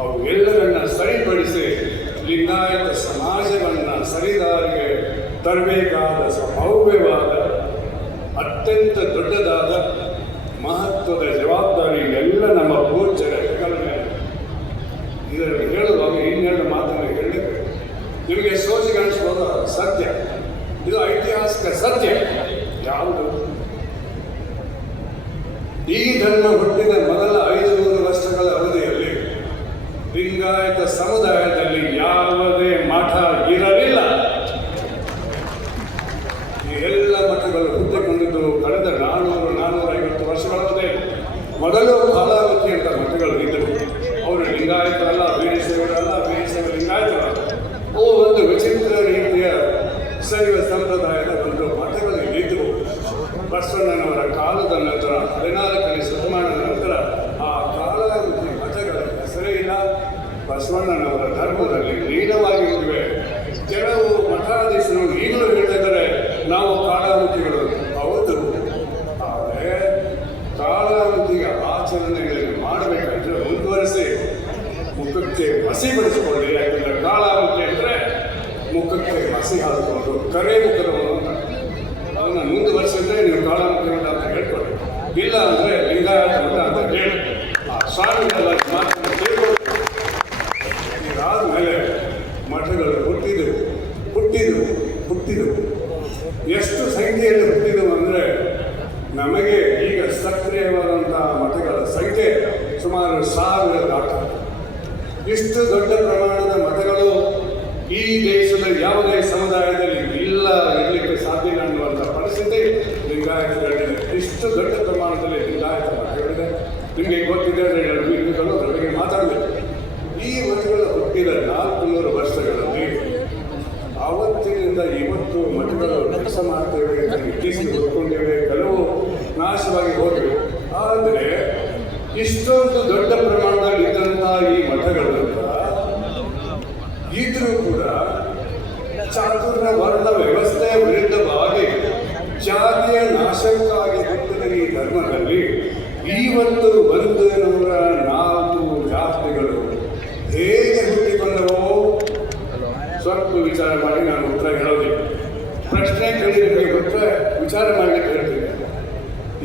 ಅವು ಎಲ್ಲರನ್ನ ಸರಿಪಡಿಸಿ ಲಿಂಗಾಯತ ಸಮಾಜವನ್ನು ಸರಿದಾರಿಗೆ ತರಬೇಕಾದ ಭವ್ಯವಾದ, ಅತ್ಯಂತ ದೊಡ್ಡದಾದ ಮಹತ್ವದ ಜವಾಬ್ದಾರಿ ಎಲ್ಲ ನಮ್ಮ ಪೂಜ್ಯರ ಹೆಗಲ ಮೇಲೆ. ಇದನ್ನು ಹೇಳುವಾಗ ಇನ್ನೆರಡು ಮಾತನ್ನು ಹೇಳಬೇಕು. ನಿಮಗೆ ಸೋಜಿಗೆ ಅನಿಸ್ಬೋದು, ಸತ್ಯ. ಇದು ಐತಿಹಾಸಿಕ ಸತ್ಯ. ಯಾವುದು? ಈ ಧರ್ಮ ಹುಟ್ಟಿದ ಮೊದಲ 500 ವರ್ಷಗಳ ಅವಧಿಯಲ್ಲಿ ಲಿಂಗಾಯತ ಸಮುದಾಯದಲ್ಲಿ ಯಾವುದೇ ಮಠ ಇರಲಿಲ್ಲ. ಈ ಎಲ್ಲ ಮಠಗಳು ಹುಟ್ಟಿಕೊಂಡಿದ್ದು ಕಳೆದ 450 ವರ್ಷಗಳಲ್ಲದೆ. ಮೊದಲು ಕಾಲಾವತಿ ಅಂತ ಮಠಗಳು ಇದ್ದರು. ಅವರು ಲಿಂಗಾಯತರಲ್ಲ, ವೀರಶೈವರಲ್ಲ, ವೀರಶೈವ ಲಿಂಗಾಯತರಲ್ಲ. ಅವು ಒಂದು ವಿಚಿತ್ರ ರೀತಿಯ ಶೈವ ಸಂಪ್ರದಾಯದ ಒಂದು ಮಠಗಳು ಇದ್ದವು. ಬಸವಣ್ಣನವರ ಕಾಲದ ನಂತರ 14ನೇ ಶತಮಾನದ ನಂತರ ಆ ಕಾಲಾವತಿ ಮಠಗಳ ಹೆಸರೇ ಇಲ್ಲ. ಬಸವಣ್ಣನವರ ಧರ್ಮದಲ್ಲಿ ಲೀನವಾಗಿ ಹೋಗಿವೆ. ಕೆಲವು ಮಠಾಧೀಶರು ಈಗಲೂ ಹೇಳ್ತಿದ್ದಾರೆ ನಾವು ಕಾಲಾವತಿಗಳು. ಹೌದು, ಆದರೆ ಕಾಲಾವತಿಯ ಆಚರಣೆಗಳನ್ನು ಮಾಡಬೇಕಾದ್ರೆ ಮುಂದುವರಿಸಿ ಮುಖಕ್ಕೆ ಮಸಿ ಬಡಿಸಿಕೊಳ್ಳಿ. ಯಾಕಂದರೆ ಕಾಲಾವತಿ ಅಂದರೆ ಮುಖಕ್ಕೆ ಮಸಿ ಹಾಕಿಕೊಂಡು ಕರೆ ಮುಖದವನು ಅಂತ. ಅದನ್ನು ಮುಂದುವರಿಸಿದ್ರೆ ನೀವು ಕಾಲಾವತಿ ಅಂತ ಹೇಳ್ಕೊಳ್ಳಿ. ಇಲ್ಲ ಅಂದರೆ ಲಿಂಗಾಯತ ಮಠ ಅಂತ ಹೇಳಿ ಆ ಸ್ವಾಮಿಗಳ ಮಾತನ್ನು ತಿಳ್ಕೊಂಡು ಇದಾದಮೇಲೆ ಮಠಗಳು ಹುಟ್ಟಿದವು. ಎಷ್ಟು ಸಂಖ್ಯೆಯಲ್ಲಿ ಹುಟ್ಟಿದವು ಅಂದರೆ ನಮಗೆ ಈಗ ಸಕ್ರಿಯವಾದಂತಹ ಮಠಗಳ ಸಂಖ್ಯೆ ಸುಮಾರು 1000 ದಾಟುತ್ತದೆ. ಇಷ್ಟು ದೊಡ್ಡ ಪ್ರಮಾಣದ ಮಠಗಳು ಈ ದೇಶದ ಯಾವುದೇ ಸಮುದಾಯದಲ್ಲಿ ಇರಲಿಕ್ಕೆ ಸಾಧ್ಯ ಅನ್ನುವಂಥ ಪರಿಸ್ಥಿತಿ ಲಿಂಗಾಯತಗಳಿದೆ. ಇಷ್ಟು ದೊಡ್ಡ ಪ್ರಮಾಣದಲ್ಲಿ ಲಿಂಗಾಯತ ಮಠಗಳಿದೆ. ನಿಮಗೆ ಗೊತ್ತಿದೆ, ಹಿಂದೂಗಳು ಅದರ ಬಗ್ಗೆ ಮಾತಾಡಬೇಕು. ಈ ಮಠಗಳು ಹುಟ್ಟಿದ 400 ವರ್ಷಗಳಲ್ಲಿ ಆವತ್ತಿನಿಂದ ಇವತ್ತು ಮಠಗಳು ಕೆಲಸ ಮಾಡ್ತೇವೆ, ಇತ್ತೀಚೆಗೆ ಹುಡ್ಕೊಂಡಿವೆ, ಕೆಲವು ನಾಶವಾಗಿ ಹೋಗಿವೆ. ಆದರೆ ಇಷ್ಟೊಂದು ದೊಡ್ಡ ಪ್ರಮಾಣದಲ್ಲಿ ಇದ್ದಂತಹ ಈ ಮಠಗಳು ಇದ್ರೂ ಕೂಡ ಚಾತುರ್ಯ ವರ್ಣ ವ್ಯವಸ್ಥೆಯ ವಿರುದ್ಧವಾಗಿ ಜಾತಿಯ ನಾಶಕ್ಕಾಗಿ ಹುಟ್ಟಿದ ಈ ಧರ್ಮದಲ್ಲಿ ಇವತ್ತು 104 ಜಾತಿಗಳು ಹೇಗೆ ಹುಟ್ಟಿಕೊಂಡವೋ ಸ್ವಲ್ಪ ವಿಚಾರ ಮಾಡಿ ನಾನು ಉತ್ತರ ಹೇಳೋದಿಲ್ಲ. ಪ್ರಶ್ನೆ ಕೇಳಿದರೆ ಉತ್ತರ ವಿಚಾರ ಮಾಡಲಿಕ್ಕೆ ಹೇಳ್ತೀನಿ.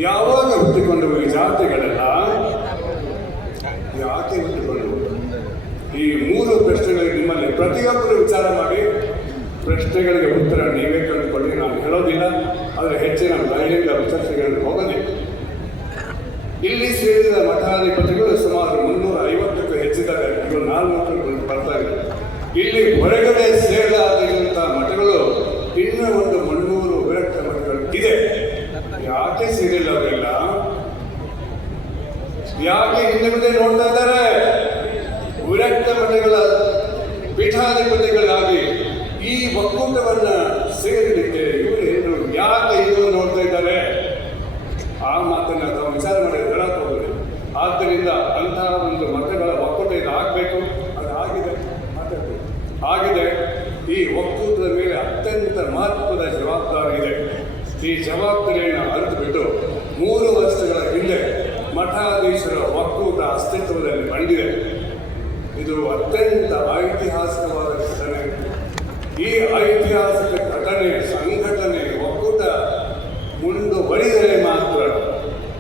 ಯಾವಾಗ ಹುಟ್ಟಿಕೊಂಡವು ಈ ಜಾತಿಗಳೆಲ್ಲ? ಯಾಕೆ ಹುಟ್ಟಿಕೊಂಡವು? ಈ 3 ಪ್ರಶ್ನೆಗಳಿಗೆ ನಿಮ್ಮಲ್ಲಿ ಪ್ರತಿಯೊಬ್ಬರು ವಿಚಾರ ಮಾಡಿ ಪ್ರಶ್ನೆಗಳಿಗೆ ಉತ್ತರ ನೀವೇ ಕಂಡುಕೊಳ್ಳಿ. ನಾನು ಹೇಳೋದಿಲ್ಲ, ಆದರೆ ಹೆಚ್ಚಿನ ಬಹಿರಂಗ ಚರ್ಚೆಗಳನ್ನು ಹೋಗೋದಿಲ್ಲ. ಇಲ್ಲಿ ಸೇರಿದ ಮಠಾಧಿಪತಿಗಳು ಸುಮಾರು 350ಕ್ಕೂ ಹೆಚ್ಚಿದ್ದಾರೆ. ಇವರು 400 ಬರ್ತಾ ಇದ್ದಾರೆ. ಇಲ್ಲಿ ಹೊರಗಡೆ ಸೇರಲಾದಂಥ ಮಠಗಳು ಇನ್ನೂ ಒಂದು 300 ವಿರಕ್ತ ಮಠಗಳು ಇದೆ. ಯಾಕೆ ಸೇರಿಲ್ಲ ಅವರೆಲ್ಲ? ಯಾಕೆ ಹಿಂದೆ ನೋಡ್ತಾ ಇದ್ದಾರೆ? ವಿರಕ್ತ ಮಠಗಳ ಪೀಠಾಧಿಪತಿಗಳಾಗಿ ಈ ಒಕ್ಕೂಟವನ್ನು ಸೇರಲಿಕ್ಕೆ ಇವರು ಯಾಕೆ ಇದು ನೋಡ್ತಾ ಇದ್ದಾರೆ? ಆ ಮಾತನ್ನು ನಾವು ವಿಚಾರ ಮಾಡಿ ಹೇಳೋದು. ಆದ್ದರಿಂದ ಅಂತಹ ಒಂದು ಮಠಗಳ ಒಕ್ಕೂಟ ಇದು ಆಗಬೇಕು. ಅದು ಆಗಿದೆ. ಈ ಒಕ್ಕೂಟದ ಮೇಲೆ ಅತ್ಯಂತ ಮಹತ್ವದ ಜವಾಬ್ದಾರಿ ಇದೆ. ಈ ಜವಾಬ್ದಾರಿಯನ್ನು ಅರಿತುಬಿಟ್ಟು 3 ವರ್ಷಗಳ ಹಿಂದೆ ಮಠಾಧೀಶರ ಒಕ್ಕೂಟ ಅಸ್ತಿತ್ವದಲ್ಲಿ ಬಂದಿದೆ. ಇದು ಅತ್ಯಂತ ಐತಿಹಾಸಿಕವಾದ ಘಟನೆ. ಈ ಐತಿಹಾಸಿಕ ಘಟನೆ, ಸಂಘಟನೆ, ಒಕ್ಕೂಟ ಮುಂದುವರಿದರೆ ಮಾತ್ರ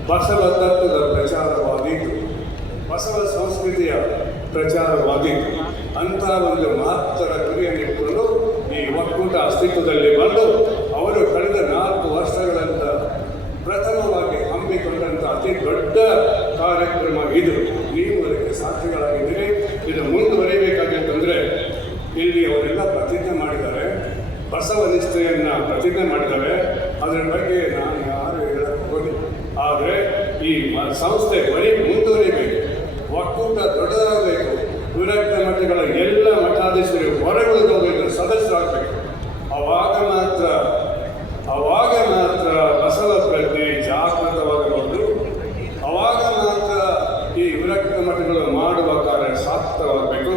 ಬಸವ ತತ್ವದ ಪ್ರಚಾರವಾದೀತು, ಬಸವ ಸಂಸ್ಕೃತಿಯ ಪ್ರಚಾರವಾದೀತು. ಅಂಥ ಒಂದು ಮಹತ್ತರ ಗುರಿಯನ್ನಿಟ್ಟುಕೊಂಡು ಈ ಒಕ್ಕೂಟ ಅಸ್ತಿತ್ವದಲ್ಲಿ ಬಂದು ಅವರು ಕಳೆದ 4 ವರ್ಷಗಳಿಂದ ಪ್ರಥಮವಾಗಿ ಹಮ್ಮಿಕೊಂಡಂಥ ಅತಿ ದೊಡ್ಡ ಕಾರ್ಯಕ್ರಮ ಇದು. ನೀವು ಅದಕ್ಕೆ ಸಾಕ್ಷಿಗಳಾಗಿದ್ದೀರಿ. ಇದು ಮುಂದುವರಿಬೇಕಾಗಿತ್ತಂದರೆ ಇಲ್ಲಿ ಅವರೆಲ್ಲ ಪ್ರತಿಜ್ಞೆ ಮಾಡಿದ್ದಾರೆ, ಬಸವ ನಿಷ್ಠೆಯನ್ನು ಪ್ರತಿಜ್ಞೆ ಮಾಡಿದ್ದಾರೆ. ಅದರ ಬಗ್ಗೆ ನಾನು ಯಾರು ಹೇಳಕ್ಕೆ ಹೋಗಿಲ್ಲ. ಆದರೆ ಈ ಸಂಸ್ಥೆ ಬರೀ ಮುಂದುವರಿಬೇಕು, ಒಕ್ಕೂಟ ದೊಡ್ಡದಾಗಬೇಕು, ವಿರಕ್ತ ಮಠಗಳ ಎಲ್ಲ ಮಠಾಧೀಶರು ಹೊರಗುಳಿದವರಿಗೆ ಸದಸ್ಯರಾಗಬೇಕು. ಆವಾಗ ಮಾತ್ರ ಬಸವ ಪ್ರಜ್ಞೆ ಜಾಗೃತವಾಗಬಹುದು. ಆವಾಗ ಮಾತ್ರ ಈ ವಿರಕ್ತ ಮಠಗಳು ಮಾಡುವ ಕಾರ್ಯ ಸಾರ್ಥಕವಾಗಬೇಕು.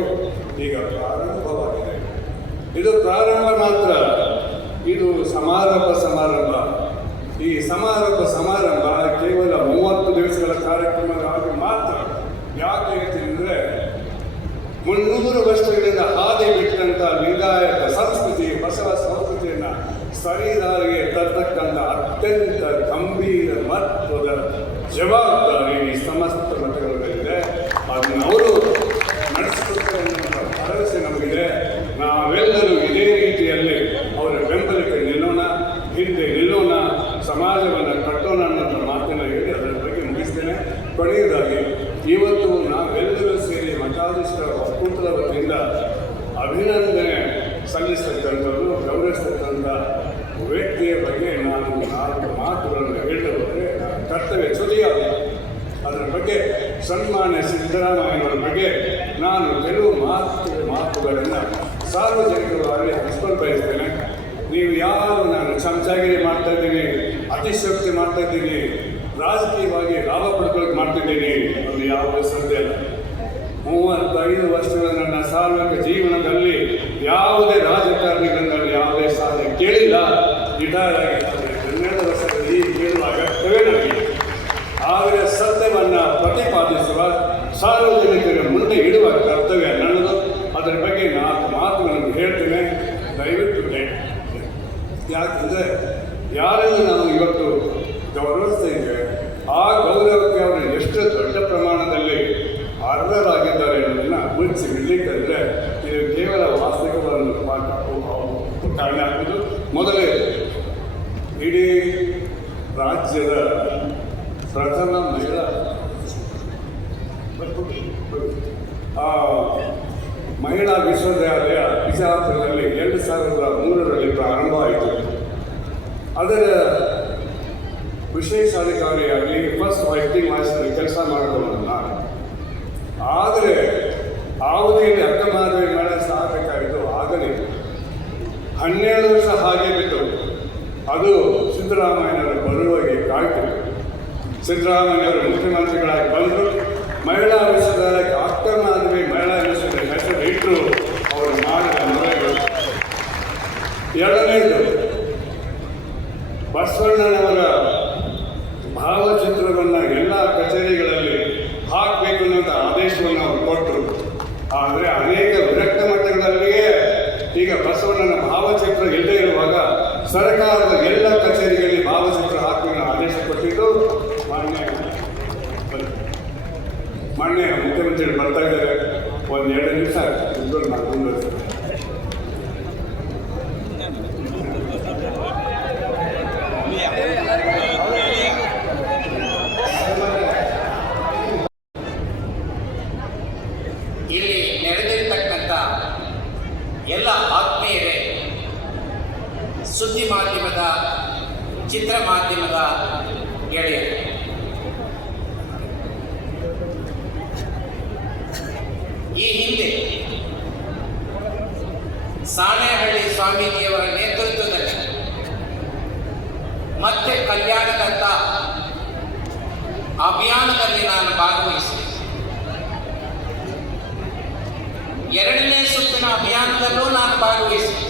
ಈಗ ಪ್ರಾರಂಭವಾಗಿದೆ. ಇದು ಪ್ರಾರಂಭ ಮಾತ್ರ, ಇದು ಸಮಾರಂಭ. ಈ ಸಮಾರಂಭ ಕೇವಲ 30 ದಿವಸಗಳ ಕಾರ್ಯಕ್ರಮವಾಗಿ ಮಾತ್ರ. ಯಾಕೆ ಅಂತಂದರೆ 300 ವರ್ಷಗಳಿಂದ ಹಾದಿ ಬಿಟ್ಟಂಥ ಲಿಂಗಾಯತ ಸಂಸ್ಕೃತಿ, ಬಸವ ಸಂಸ್ಕೃತಿಯನ್ನು ಸರಿದಾರಿಗೆ ತರ್ತಕ್ಕಂಥ ಅತ್ಯಂತ ಗಂಭೀರ ಮಹತ್ವದ ಜವಾಬ್ದಾರಿ ಈ ಸಮಸ್ತ ಮಠಗಳಿದೆ. ಅದನ್ನು ಅವರು ನಡೆಸಿಕೊಡ್ತಾರೆ ಅನ್ನುವಂಥ ಭರವಸೆ ನಮಗಿದೆ. ನಾವೆಲ್ಲರೂ ಇದೇ ರೀತಿಯಲ್ಲಿ ಅವರ ಬೆಂಬಲಕ್ಕೆ ನಿಲ್ಲೋಣ, ಹಿಂದೆ ನಿಲ್ಲೋಣ, ಸಮಾಜವನ್ನು ಕಟ್ಟೋಣ ಅನ್ನೋದ್ರ ಮಾತನ್ನು ಹೇಳಿ ಅದರ ಬಗ್ಗೆ ಮುಗಿಸ್ತೇನೆ. ಕೊನೆಯದಾಗಿ ಇವತ್ತು ನಾವೆಲ್ಲರೂ ಸೇರಿ ಮಠಾಧೀಶರ ಒಕ್ಕೂಟದ ವತಿಯಿಂದ ಅಭಿನಂದನೆ ಸಲ್ಲಿಸ್ತಕ್ಕಂಥದ್ದು, ಗೌರವಿಸ್ತಕ್ಕಂಥ ವ್ಯಕ್ತಿಯ ಬಗ್ಗೆ ನಾನು 4 ಮಾತುಗಳನ್ನು ಹೇಳಬಹುದರೆ ನನ್ನ ಕರ್ತವ್ಯ ಚ್ಯುತಿಯಾಗಿದೆ. ಅದರ ಬಗ್ಗೆ ಸನ್ಮಾನ್ಯ ಸಿದ್ದರಾಮಯ್ಯನವರ ಬಗ್ಗೆ ನಾನು ಕೆಲವು ಮಾತುಗಳನ್ನು ಸಾರ್ವಜನಿಕವಾಗಿ ಹಂಚ್ಕೊಂಡು ಬಯಸ್ತೇನೆ. ನೀವು ಯಾರು ನಾನು ಚಮಚಾಗಿರಿ ಮಾಡ್ತಾ ಇದ್ದೀನಿ, ಅತಿಶಕ್ತಿ ಮಾಡ್ತಾ ಇದ್ದೀನಿ, ರಾಜಕೀಯವಾಗಿ ಲಾಭ ಪಡ್ಕೊಳ್ಳೋಕೆ ಮಾಡ್ತಿದ್ದೀನಿ, ಅದು ಯಾವ ಸಾಧ್ಯ ಇಲ್ಲ. 35 ವರ್ಷಗಳ ನನ್ನ ಸಾರ್ವಜನಿಕ ಜೀವನದಲ್ಲಿ ಯಾವುದೇ ರಾಜಕಾರಣಿಗಳಿಂದ ಯಾವುದೇ ಸಾಧನೆ ಕೇಳಿಲ್ಲ. ರಿಟೈರ್ ಆಗಿ 12 ವರ್ಷದಲ್ಲಿ ಕೇಳುವ ಅಗತ್ಯವೇ ನನಗೆ. ಆದರೆ ಸತ್ಯವನ್ನು ಪ್ರತಿಪಾದಿಸುವ, ಸಾರ್ವಜನಿಕರ ಮುಂದೆ ಇಡುವ ಕರ್ತವ್ಯ ನನ್ನದು. ಅದರ ಬಗ್ಗೆ 4 ಮಾತುಗಳನ್ನು ಹೇಳ್ತೇನೆ, ದಯವಿಟ್ಟು ಯಾಕೆಂದರೆ ಯಾರನ್ನು ನಾವು ಇವತ್ತು ಗೌರವಿಸ್ತಾ ಇದ್ದೇವೆ, ಆ ಗೌರವಕ್ಕೆ ಅವರು ಎಷ್ಟು ದೊಡ್ಡ ಪ್ರಮಾಣದಲ್ಲಿ ಅರ್ಹರಾಗಿದ್ದಾರೆ ಅನ್ನೋದನ್ನು ಮುಚ್ಚಿ ಬಿಡಲಿಕ್ಕಂದರೆ ಇದು ಕೇವಲ ವಾಸ್ತವಿಕವನ್ನು ಕಾರಣ ಆಗ್ಬೋದು. ಮೊದಲೇ ಇಡೀ ರಾಜ್ಯದ ಪ್ರಥಮ ಮಹಿಳಾ ವಿಶ್ವವಿದ್ಯಾಲಯ ಬಿಜಾಪುರದಲ್ಲಿ 2003ರಲ್ಲಿ ಪ್ರಾರಂಭ ಆಯಿತು. ಅದರ ವಿಶೇಷಾಧಿಕಾರಿಯಾಗಿ ಫಸ್ಟ್ ವೈದ್ಯ ಮಾಸ್ಟರ್ ಕೆಲಸ ಮಾಡೋದು ನಾನು. ಆದರೆ ಅವಧಿಯಲ್ಲಿ ಅಕ್ಕಮಹಾದೇವಿ ಮೇಳ ಸಾಗಬೇಕಾಗಿತ್ತು, ಆಗಲಿಲ್ಲ. 12 ವರ್ಷ ಹಾಗೆ ಬಿಟ್ಟು ಅದು ಸಿದ್ದರಾಮಯ್ಯನವರು ಬರುವಾಗೆ ಕಾಯ್ತಿತ್ತು. ಸಿದ್ದರಾಮಯ್ಯವರು ಮುಖ್ಯಮಂತ್ರಿಗಳಾಗಿ ಬಂದರು. ಮಹಿಳಾ ವಿಶ್ವವಿದ್ಯಾಲಯಕ್ಕೆ ಅಕ್ಕಮಹಾದೇವಿ ಮಹಿಳಾ ವಿಶ್ವವಿದ್ಯಾಲಯ ಹೆಸರು ಇಟ್ಟರು. ಅವರು ಮಾಡಿದ ಮನೆಗಳು. ಎರಡನೇದು, ಬಸವಣ್ಣನವರ ಭಾವಚಿತ್ರವನ್ನು ಎಲ್ಲ ಕಚೇರಿಗಳಲ್ಲಿ ಹಾಕಬೇಕು ಅನ್ನೋಂಥ ಆದೇಶವನ್ನು ಅವರು ಕೊಟ್ಟರು. ಆದರೆ ಅನೇಕ ವಿರಕ್ತ ಮಠಗಳಲ್ಲಿಯೇ ಈಗ ಬಸವಣ್ಣನ ಭಾವಚಿತ್ರ ಇಲ್ಲದೇ ಇರುವಾಗ ಸರ್ಕಾರದ ಎಲ್ಲ ಕಚೇರಿಗಳಲ್ಲಿ ಭಾವಚಿತ್ರ ಹಾಕುವ ಆದೇಶ ಕೊಟ್ಟಿದ್ದು. ಮಾನ್ಯ ಮುಖ್ಯಮಂತ್ರಿಗಳು ಬರ್ತಾ ಇದ್ದಾರೆ, 1-2 ನಿಮಿಷ ಕುತ್ಕೊಂಡು ಮಾಡ್ಕೊಂಡು ಇಲ್ಲಿ ನೆರೆದಿರ್ತಕ್ಕಂಥ ಎಲ್ಲ ಆತ್ಮೀಯರೇ, ಸುದ್ದಿ ಮಾಧ್ಯಮದ, ಚಿತ್ರ ಮಾಧ್ಯಮದ ಗೆಳೆಯರು, ಈ ಹಿಂದೆ ಸಾಣೇಹಳ್ಳಿ ಸ್ವಾಮೀಜಿಯವರ ನೇತೃತ್ವದಲ್ಲಿ ಮತ್ತೆ ಕಲ್ಯಾಣದಂಥ ಅಭಿಯಾನದಲ್ಲಿ ನಾನು ಭಾಗವಹಿಸಿದೆ. 2ನೇ ಸುತ್ತಿನ ಅಭಿಯಾನದಲ್ಲೂ ನಾನು ಭಾಗವಹಿಸಿದೆ.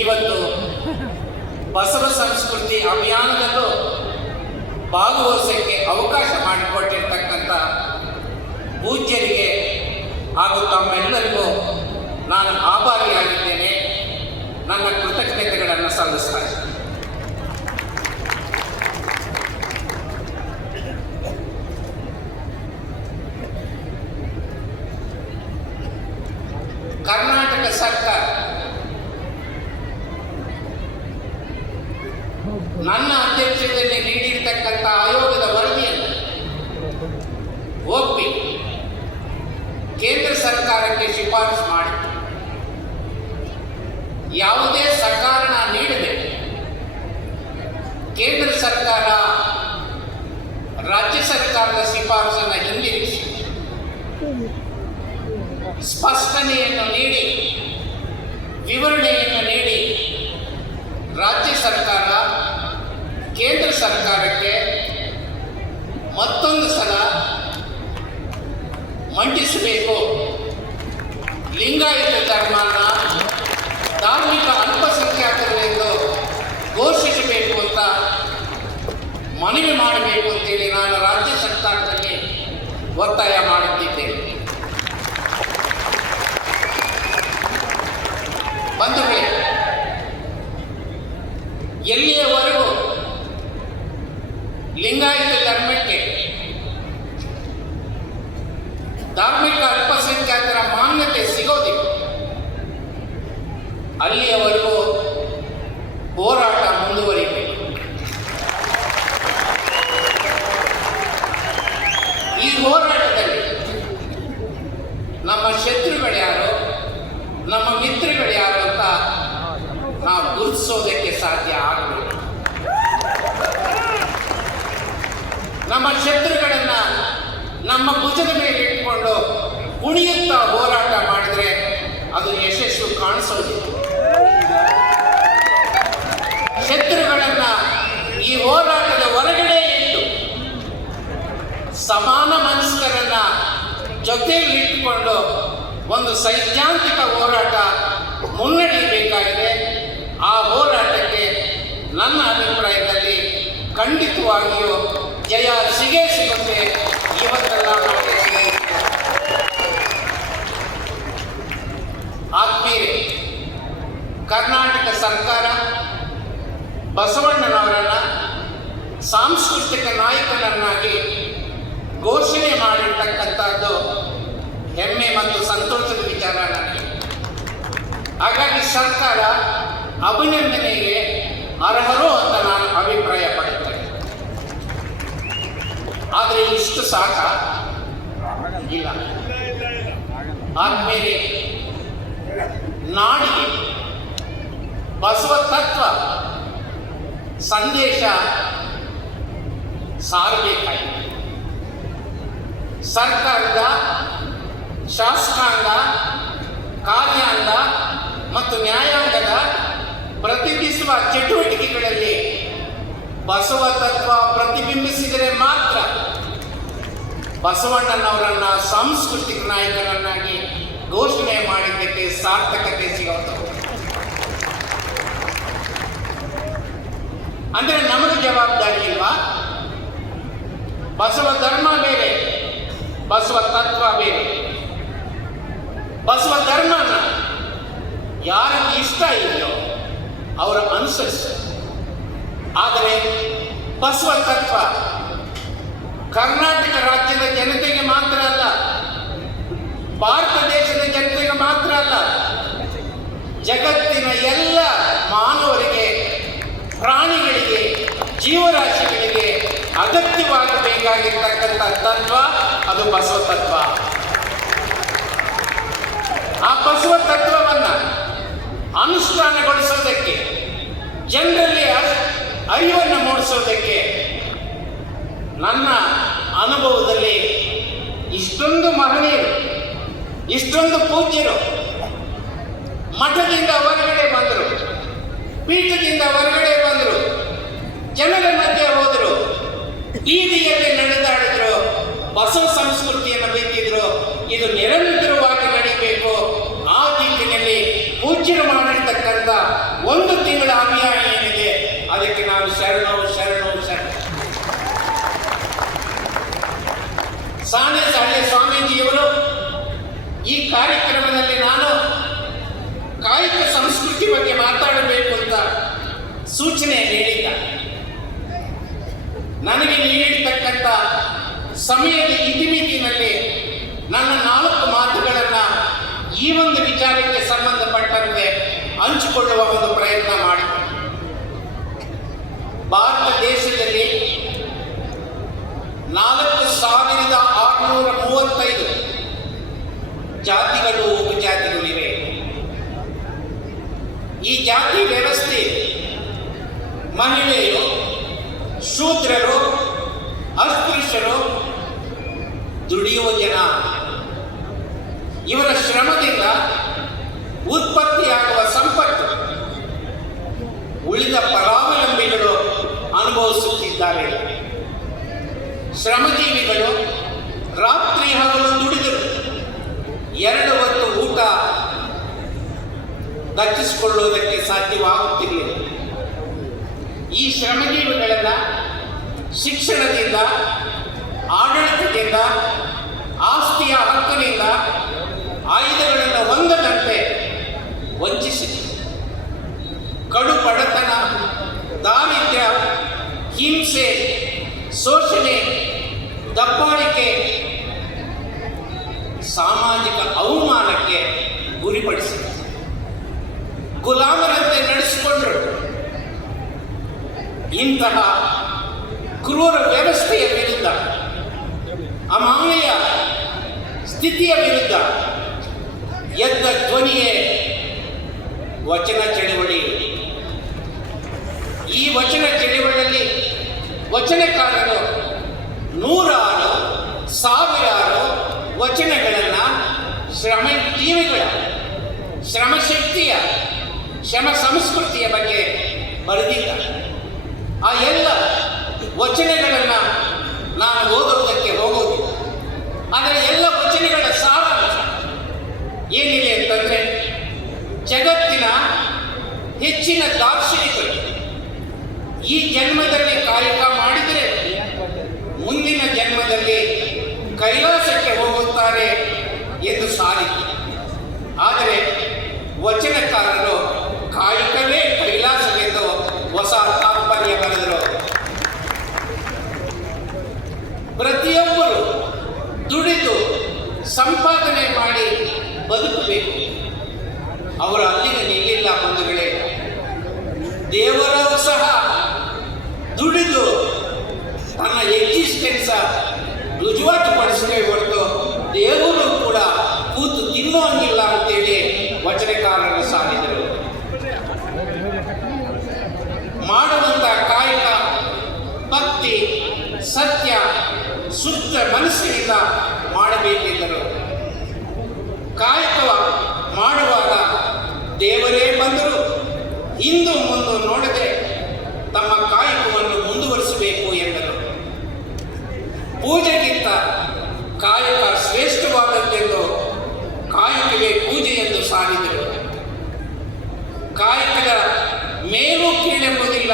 ಇವತ್ತು ಬಸವ ಸಂಸ್ಕೃತಿ ಅಭಿಯಾನದಲ್ಲೂ ಭಾಗವಹಿಸೋಕ್ಕೆ ಅವಕಾಶ ಮಾಡಿಕೊಟ್ಟಿರ್ತಕ್ಕಂಥ ಪೂಜ್ಯರಿಗೆ ಹಾಗೂ ತಮ್ಮೆಲ್ಲರಿಗೂ ನಾನು ಆಭಾರಿಯಾಗಿದ್ದೇನೆ. ನನ್ನ ಕೃತಜ್ಞತೆಗಳನ್ನು ಸಲ್ಲಿಸ್ತಾ ಇದ್ದೇನೆ. ಕರ್ನಾಟಕ ಸರ್ಕಾರ ನನ್ನ ಅಧ್ಯಕ್ಷತೆಯಲ್ಲಿ ನೀಡಿರ್ತಕ್ಕಂಥ ಆಯೋಗದ ವರದಿಯನ್ನು ಒಪ್ಪಿ ಕೇಂದ್ರ ಸರ್ಕಾರಕ್ಕೆ ಶಿಫಾರಸು ಮಾಡಿ ಯಾವುದೇ ಸಕಾರಣ ನೀಡದೆ ಕೇಂದ್ರ ಸರ್ಕಾರ ರಾಜ್ಯ ಸರ್ಕಾರದ ಶಿಫಾರಸನ್ನು ಹಿಂದಿರಿಸಿ ಸ್ಪಷ್ಟನೆಯನ್ನು ನೀಡಿ ವಿವರಣೆಯನ್ನು ನೀಡಿ ರಾಜ್ಯ ಸರ್ಕಾರ ಕೇಂದ್ರ ಸರ್ಕಾರಕ್ಕೆ ಮತ್ತೊಂದು ಸಲ ಮಂಡಿಸಬೇಕು. ಲಿಂಗಾಯತ ಧರ್ಮನ ಧಾರ್ಮಿಕ ಅಲ್ಪಸಂಖ್ಯಾತರು ಎಂದು ಘೋಷಿಸಬೇಕು ಅಂತ ಮನವಿ ಮಾಡಬೇಕು ಅಂತೇಳಿ ನಾನು ರಾಜ್ಯ ಸರ್ಕಾರದಲ್ಲಿ ಒತ್ತಾಯ ಮಾಡುತ್ತಿದ್ದೇನೆ. ಬಂಧುಗಳೇ, ಎಲ್ಲಿಯವರೆಗೂ ಲಿಂಗಾಯತ ಧರ್ಮಕ್ಕೆ ಧಾರ್ಮಿಕ ಅಲ್ಪಸಂಖ್ಯಾತರ ಮಾನ್ಯತೆ ಸಿಗೋದಿಲ್ಲ ಅಲ್ಲಿಯವರೆಗೂ ಹೋರಾಟ ಮುಂದುವರಿಬೇಕು. ಈ ಹೋರಾಟದಲ್ಲಿ ನಮ್ಮ ಶತ್ರುಗಳ್ಯಾರು, ನಮ್ಮ ಮಿತ್ರಗಳ್ಯಾರು ಅಂತ ನಾವು ಗುರುತಿಸೋದಕ್ಕೆ ಸಾಧ್ಯ ಆಗಬೇಕು. ನಮ್ಮ ಶತ್ರುಗಳನ್ನ ನಮ್ಮ ಭುಜದ ಮೇಲೆ ಇಟ್ಕೊಂಡು ಕುಣಿಯುತ್ತಾ ಹೋರಾಟ ಮಾಡಿದ್ರೆ ಅದು ಯಶಸ್ಸು ಕಾಣಿಸೋದಿಲ್ಲ. ಶತ್ರುಗಳನ್ನ ಈ ಹೋರಾಟದ ಹೊರಗಡೆ ಇಟ್ಟು ಸಮಾನ ಮನಸ್ಕರನ್ನ ಜೊತೆಯಲ್ಲಿ ಇಟ್ಟುಕೊಂಡು ಒಂದು ಸೈದ್ಧಾಂತಿಕ ಹೋರಾಟ ಮುನ್ನಡೆಯಬೇಕಾಗಿದೆ. ಆ ಹೋರಾಟಕ್ಕೆ ನನ್ನ ಅಭಿಪ್ರಾಯದಲ್ಲಿ ಖಂಡಿತವಾಗಿಯೂ ಜಯ ಸಿಗುತ್ತೆ. ಇವತ್ತೆಲ್ಲ ಆತ್ಮೀಯರೇ, ಕರ್ನಾಟಕ ಸರ್ಕಾರ ಬಸವಣ್ಣನವರನ್ನು ಸಾಂಸ್ಕೃತಿಕ ನಾಯಕನನ್ನಾಗಿ ಘೋಷಣೆ ಮಾಡಿರ್ತಕ್ಕಂಥದ್ದು ಹೆಮ್ಮೆ ಮತ್ತು ಸಂತೋಷದ ವಿಚಾರ ನನಗೆ. ಹಾಗಾಗಿ ಸರ್ಕಾರ ಅಭಿನಂದನೆಗೆ ಅರ್ಹರು ಅಂತ ನಾನು ಅಭಿಪ್ರಾಯ ಪಡುತ್ತೇನೆ. ಆದರೆ ಇಷ್ಟು ಸಾಕ ಇಲ್ಲ. ಆದ್ಮೇಲೆ ನಾಡಿಗೆ ಬಸವ ತತ್ವ ಸಂದೇಶ ಸಾರಬೇಕಾಗಿದೆ. ಸರ್ಕಾರದ ಶಾಸಕಾಂಗ, ಕಾರ್ಯಾಂಗ ಮತ್ತು ನ್ಯಾಯಾಂಗದ ಪ್ರತಿನಿಧಿಸುವ ಚಟುವಟಿಕೆಗಳಲ್ಲಿ ಬಸವ ತತ್ವ ಪ್ರತಿಬಿಂಬಿಸಿದರೆ ಮಾತ್ರ ಬಸವಣ್ಣನವರನ್ನ ಸಾಂಸ್ಕೃತಿಕ ನಾಯಕನನ್ನಾಗಿ ಘೋಷಣೆ ಮಾಡಿದ್ದಕ್ಕೆ ಸಾರ್ಥಕತೆ ಸಿಗುತ್ತೆ. ಅಂದರೆ ನಮಗೆ ಜವಾಬ್ದಾರಿ ಇಲ್ವಾ? ಬಸವ ಧರ್ಮ ಬೇರೆ, ಬಸವ ತತ್ವ ಬೇರೆ. ಬಸವ ಧರ್ಮನ ಯಾರಿಗೆ ಇಷ್ಟ ಇದೆಯೋ ಅವರು ಅನುಸರಿಸ. ಆದರೆ ಬಸವ ತತ್ವ ಕರ್ನಾಟಕ ರಾಜ್ಯದ ಜನತೆಗೆ ಮಾತ್ರ ಅಲ್ಲ, ಭಾರತ ದೇಶದ ಜನತೆಗೆ ಮಾತ್ರ ಅಲ್ಲ, ಜಗತ್ತಿನ ಎಲ್ಲ ಮಾನವರಿಗೆ, ಪ್ರಾಣಿಗಳಿಗೆ, ಜೀವರಾಶಿಗಳಿಗೆ ಅಗತ್ಯವಾಗಬೇಕಾಗಿರ್ತಕ್ಕಂಥ ತತ್ವ ಅದು ಬಸವ ತತ್ವ. ಆ ಬಸವ ತತ್ವವನ್ನು ಅನುಷ್ಠಾನಗೊಳಿಸೋದಕ್ಕೆ, ಜನರಲ್ಲಿ ಅರಿವನ್ನು ಮೂಡಿಸೋದಕ್ಕೆ ನನ್ನ ಅನುಭವದಲ್ಲಿ ಇಷ್ಟೊಂದು ಮಹನೀಯರು, ಇಷ್ಟೊಂದು ಪೂಜ್ಯರು ಮಠದಿಂದ ಹೊರಗಡೆ ಬಂದರು, ಪೀಠದಿಂದ ಹೊರಗಡೆ ಬಂದರು, ಜನರ ಮಧ್ಯೆ ಹೋದರು, ಬೀದಿಯಲ್ಲಿ ನಡೆದಾಡಿದ್ರು, ಬಸವ ಸಂಸ್ಕೃತಿಯನ್ನು ಬೇಕಿದ್ರು. ಇದು ನಿರಂತರವಾಗಿ ನಡೀಬೇಕು. ಆ ದಿಕ್ಕಿನಲ್ಲಿ ಪೂಜ್ಯರು ಮಾಡಿರ್ತಕ್ಕಂಥ ಒಂದು ತಿಂಗಳ ಅಭಿಯಾನ ಏನಿದೆ ಅದಕ್ಕೆ ನಾವು ಶರಣು ಶರಣು ಶರಣ. ಸಾಣೆ ಸ್ವಾಮೀಜಿಯವರು ಕಾರ್ಯಕ್ರಮದಲ್ಲಿ ನಾನು ಕಾಯಕ ಸಂಸ್ಕೃತಿ ಬಗ್ಗೆ ಮಾತಾಡಬೇಕು ಅಂತ ಸೂಚನೆ ನೀಡಿದ್ದ. ನನಗೆ ನೀಡಿರ್ತಕ್ಕಂಥ ಸಮಯದ ಇತಿಮಿತಿನಲ್ಲಿ ನನ್ನ 4 ಮಾತುಗಳನ್ನು ಈ ಒಂದು ವಿಚಾರಕ್ಕೆ ಸಂಬಂಧಪಟ್ಟಂತೆ ಹಂಚಿಕೊಳ್ಳುವ ಒಂದು ಪ್ರಯತ್ನ ಮಾಡಿದೆ. ಭಾರತ ದೇಶದಲ್ಲಿ 4635 ಜಾತಿಗಳು ಉಪಜಾತಿಗಳಿವೆ. ಈ ಜಾತಿ ವ್ಯವಸ್ಥೆ ಮಹಿಳೆಯರು, ಶೂದ್ರರು, ಅಸ್ಪೃಶ್ಯರು, ದುಡಿಯುವ ಜನ ಇವರ ಶ್ರಮದಿಂದ ಉತ್ಪತ್ತಿಯಾಗುವ ಸಂಪತ್ತು ಉಳಿದ ಪರಾವಲಂಬಿಗಳು ಅನುಭವಿಸುತ್ತಿದ್ದಾರೆ. ಶ್ರಮಜೀವಿಗಳು ರಾತ್ರಿ ಹಗಲು ದುಡಿದರು 2 ಹೊತ್ತು ಊಟ ದಕ್ಕಿಸಿಕೊಳ್ಳುವುದಕ್ಕೆ ಸಾಧ್ಯವಾಗುತ್ತಿರಲಿಲ್ಲ. ಈ ಶ್ರಮಜೀವಿಗಳನ್ನು ಶಿಕ್ಷಣದಿಂದ, ಆಡಳಿತದಿಂದ, ಆಸ್ತಿಯ ಹಕ್ಕಿನಿಂದ ಆಯುಧಗಳನ್ನು ಹೊಂದದಂತೆ ವಂಚಿಸಿದೆ. ಕಡು ಬಡತನ, ದಾರಿದ್ರ್ಯ, ಹಿಂಸೆ, ಶೋಷಣೆ, ದಬ್ಬಾಳಿಕೆ, ಸಾಮಾಜಿಕ ಅವಮಾನಕ್ಕೆ ಗುರಿಪಡಿಸಿದೆ. ಗುಲಾಮರಂತೆ ನಡೆಸಿಕೊಂಡರು. ಇಂತಹ ಕ್ರೂರ ವ್ಯವಸ್ಥೆಯ ವಿರುದ್ಧ, ಅಮಾನವೀಯ ಸ್ಥಿತಿಯ ವಿರುದ್ಧ ಎದ್ದ ಧ್ವನಿಯೇ ವಚನ ಚಳವಳಿ. ಈ ವಚನ ಚಳವಳಿಯಲ್ಲಿ ವಚನಕಾರರು 100 ಸಾವಿರಾರು ವಚನಗಳನ್ನು ಶ್ರಮಜೀವಿಗಳ ಶ್ರಮಶಕ್ತಿಯ ಶ್ರಮ ಸಂಸ್ಕೃತಿಯ ಬಗ್ಗೆ ಬರೆದಿದ್ದಾರೆ. ಆ ಎಲ್ಲ ವಚನಗಳನ್ನು ನಾನು ಓದುವುದಕ್ಕೆ ಹೋಗುವುದಿಲ್ಲ. ಆದರೆ ಎಲ್ಲ ವಚನಗಳ ಸಾರಾಂಶ ಏನಿದೆ ಅಂತಂದರೆ, ಜಗತ್ತಿನ ಹೆಚ್ಚಿನ ದಾರ್ಶನಿಕರು ಈ ಜನ್ಮದಲ್ಲಿ ಕಾಯಕ ಮಾಡಿದರೆ ಮುಂದಿನ ಜನ್ಮದಲ್ಲಿ ಕೈಲಾಸಕ್ಕೆ ಹೋಗುತ್ತಾರೆ ಎಂದು ಸಾರಿತು. ಆದರೆ ವಚನಕಾರರು ಕಾಯಕವೇ ಕೈಲಾಸವೆಂದು ಹೊಸ ತಾತ್ಪರ್ಯ ಬರೆದರು. ಪ್ರತಿಯೊಬ್ಬರು ದುಡಿದು ಸಂಪಾದನೆ ಮಾಡಿ ಬದುಕಬೇಕು. ಅವರು ಅಲ್ಲಿಗೆ ನಿಲ್ಲಿಲ್ಲ ಬಂಧುಗಳೇ. ದೇವರೂ ಸಹ ದುಡಿದು ತನ್ನ ಎಕ್ಸಿಸ್ಟೆನ್ಸ್ ರುಜುವಾತುಪಡಿಸಬೇಕು ಹೊರತು ದೇವರು ಕೂಡ ಕೂತು ತಿನ್ನುವಂಗಿಲ್ಲ ಅಂತೇಳಿ ವಚನಕಾರರು ಸಾರಿದರು. ಮಾಡುವಂಥ ಕಾಯಕ ಭಕ್ತಿ, ಸತ್ಯ, ಶುದ್ಧ ಮನಸ್ಸಿನಿಂದ ಮಾಡಬೇಕೆಂದರು. ಕಾಯಕ ಮಾಡುವಾಗ ದೇವರೇ ಬಂದರು ಹಿಂದು ಮುಂದೆ ನೋಡದೆ ತಮ್ಮ ಕಾಯಕವನ್ನು ಮುಂದುವರಿಸಬೇಕು ಎಂದರು. ಪೂಜೆಗಿಂತ ಕಾಯಕ ಶ್ರೇಷ್ಠವಾದದ್ದೆಂದು ಕಾಯಕವೇ ಪೂಜೆ ಎಂದು ಸಾರಿದರು. ಕಾಯಕದ ಮೇಲೂ ಕೀಳೆಂಬುದಿಲ್ಲ,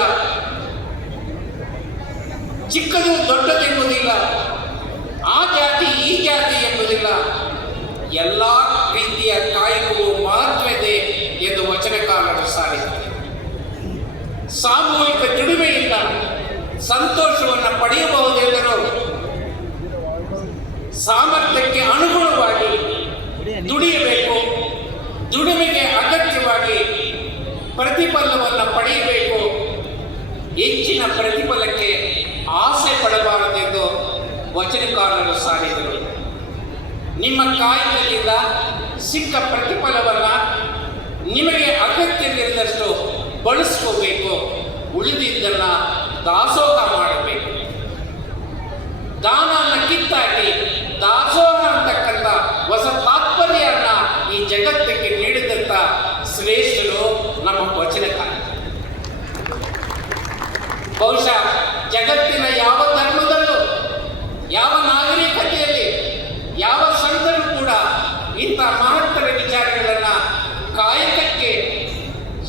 ಚಿಕ್ಕದು ದೊಡ್ಡದೆಂಬುದಿಲ್ಲ, ಆ ಜಾತಿ ಈ ಜಾತಿ ಎಂಬುದಿಲ್ಲ. ಎಲ್ಲ ರೀತಿಯ ಕಾಯಕವು ಮಹತ್ವತೆ ಎಂದು ವಚನಕಾರರು ಸಾರಿದ್ದಾರೆ. ಸಾಮೂಹಿಕ ದುಡಿಮೆಯಿಂದ ಸಂತೋಷವನ್ನು ಪಡೆಯಬಹುದೆಂದರು. ಸಾಮರ್ಥ್ಯಕ್ಕೆ ಅನುಗುಣವಾಗಿ ದುಡಿಯಬೇಕು. ದುಡಿಮೆಗೆ ಅಗತ್ಯವಾಗಿ ಪ್ರತಿಫಲವನ್ನು ಪಡೆಯಬೇಕು. ಹೆಚ್ಚಿನ ಪ್ರತಿಫಲಕ್ಕೆ ಆಸೆ ಪಡಬಾರದೆಂದು ವಚನಕಾರರು ಸಾರಿದರು. ನಿಮ್ಮ ಕಾಯಕದಿಂದ ಸಿಕ್ಕ ಪ್ರತಿಫಲವನ್ನು ನಿಮಗೆ ಅಗತ್ಯವಿಲ್ಲದಷ್ಟು ಬಳಸ್ಕೋಬೇಕು. ಉಳಿದಿದ್ದನ್ನು ದಾಸೋಹ ಮಾಡಬೇಕು. ದಾನವನ್ನು ಕಿತ್ತಾಕಿ ದಾಸೋಹ ಅಂತಕ್ಕಂಥ ಹೊಸ ತಾತ್ಪರ್ಯವನ್ನು ಈ ಜಗತ್ತಿಗೆ ನೀಡಿದಂಥ ಶ್ರೇಷ್ಠರು ನಮ್ಮ ವಚನಕಾರ. ಬಹುಶಃ ಜಗತ್ತಿನ ಯಾವ ಧರ್ಮದಲ್ಲೂ, ಯಾವ ನಾಗರಿಕತೆಯಲ್ಲಿ, ಯಾವ ಸಂತರು ಕೂಡ ಇಂಥ ಮಹತ್ತರ ವಿಚಾರಗಳನ್ನು ಕಾಯಕಕ್ಕೆ,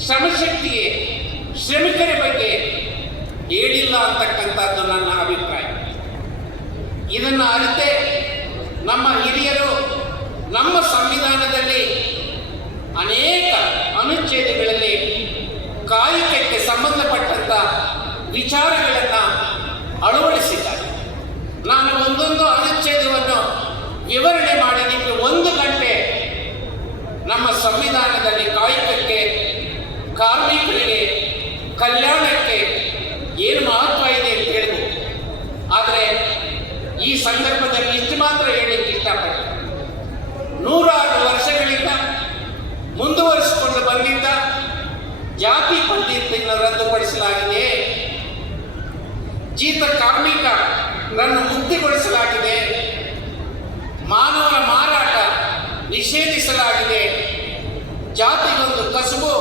ಶ್ರಮಶಕ್ತಿಗೆ, ಶ್ರಮಿಕರ ಬಗ್ಗೆ ಹೇಳಿಲ್ಲ ಅಂತಕ್ಕಂಥದ್ದು ನನ್ನ ಅಭಿಪ್ರಾಯ. ಇದನ್ನು ಅರಿತೆ ನಮ್ಮ ಹಿರಿಯರು ನಮ್ಮ ಸಂವಿಧಾನದಲ್ಲಿ ಅನೇಕ ಅನುಚ್ಛೇದಗಳಲ್ಲಿ ಕಾಯಕಕ್ಕೆ ಸಂಬಂಧಪಟ್ಟಂತ ವಿಚಾರಗಳನ್ನು ಅಳವಡಿಸಿದ್ದಾರೆ. ನಾನು ಒಂದೊಂದು ಅನುಚ್ಛೇದವನ್ನು ವಿವರಣೆ ಮಾಡಿ ನಿಮಗೆ 1 ಗಂಟೆ ನಮ್ಮ ಸಂವಿಧಾನದಲ್ಲಿ ಕಾಯಕಕ್ಕೆ, ಕಾರ್ಮಿಕರಿಗೆ, ಕಲ್ಯಾಣಕ್ಕೆ ಏನು ಮಹತ್ವ ಇದೆ ಅಂತ ಹೇಳ್ಬೋದು. ಆದರೆ ಈ ಸಂದರ್ಭದಲ್ಲಿ ಇಷ್ಟು ಮಾತ್ರ ಹೇಳಲಿಕ್ಕೆ ಇಷ್ಟಪಡ್ತೀನಿ. 106 ವರ್ಷಗಳಿಂದ ಮುಂದುವರಿಸಿಕೊಂಡು ಬಂದಿದ್ದ ಜಾತಿ ಪದ್ಧತಿಯನ್ನು ರದ್ದುಪಡಿಸಲಾಗಿದೆ. ಜೀತ ಕಾರ್ಮಿಕರನ್ನು ಮುಕ್ತಿಗೊಳಿಸಲಾಗಿದೆ. ಮಾನವನ ಮಾರಾಟ ನಿಷೇಧಿಸಲಾಗಿದೆ. ಜಾತಿಗೊಂದು ಕಸುಬು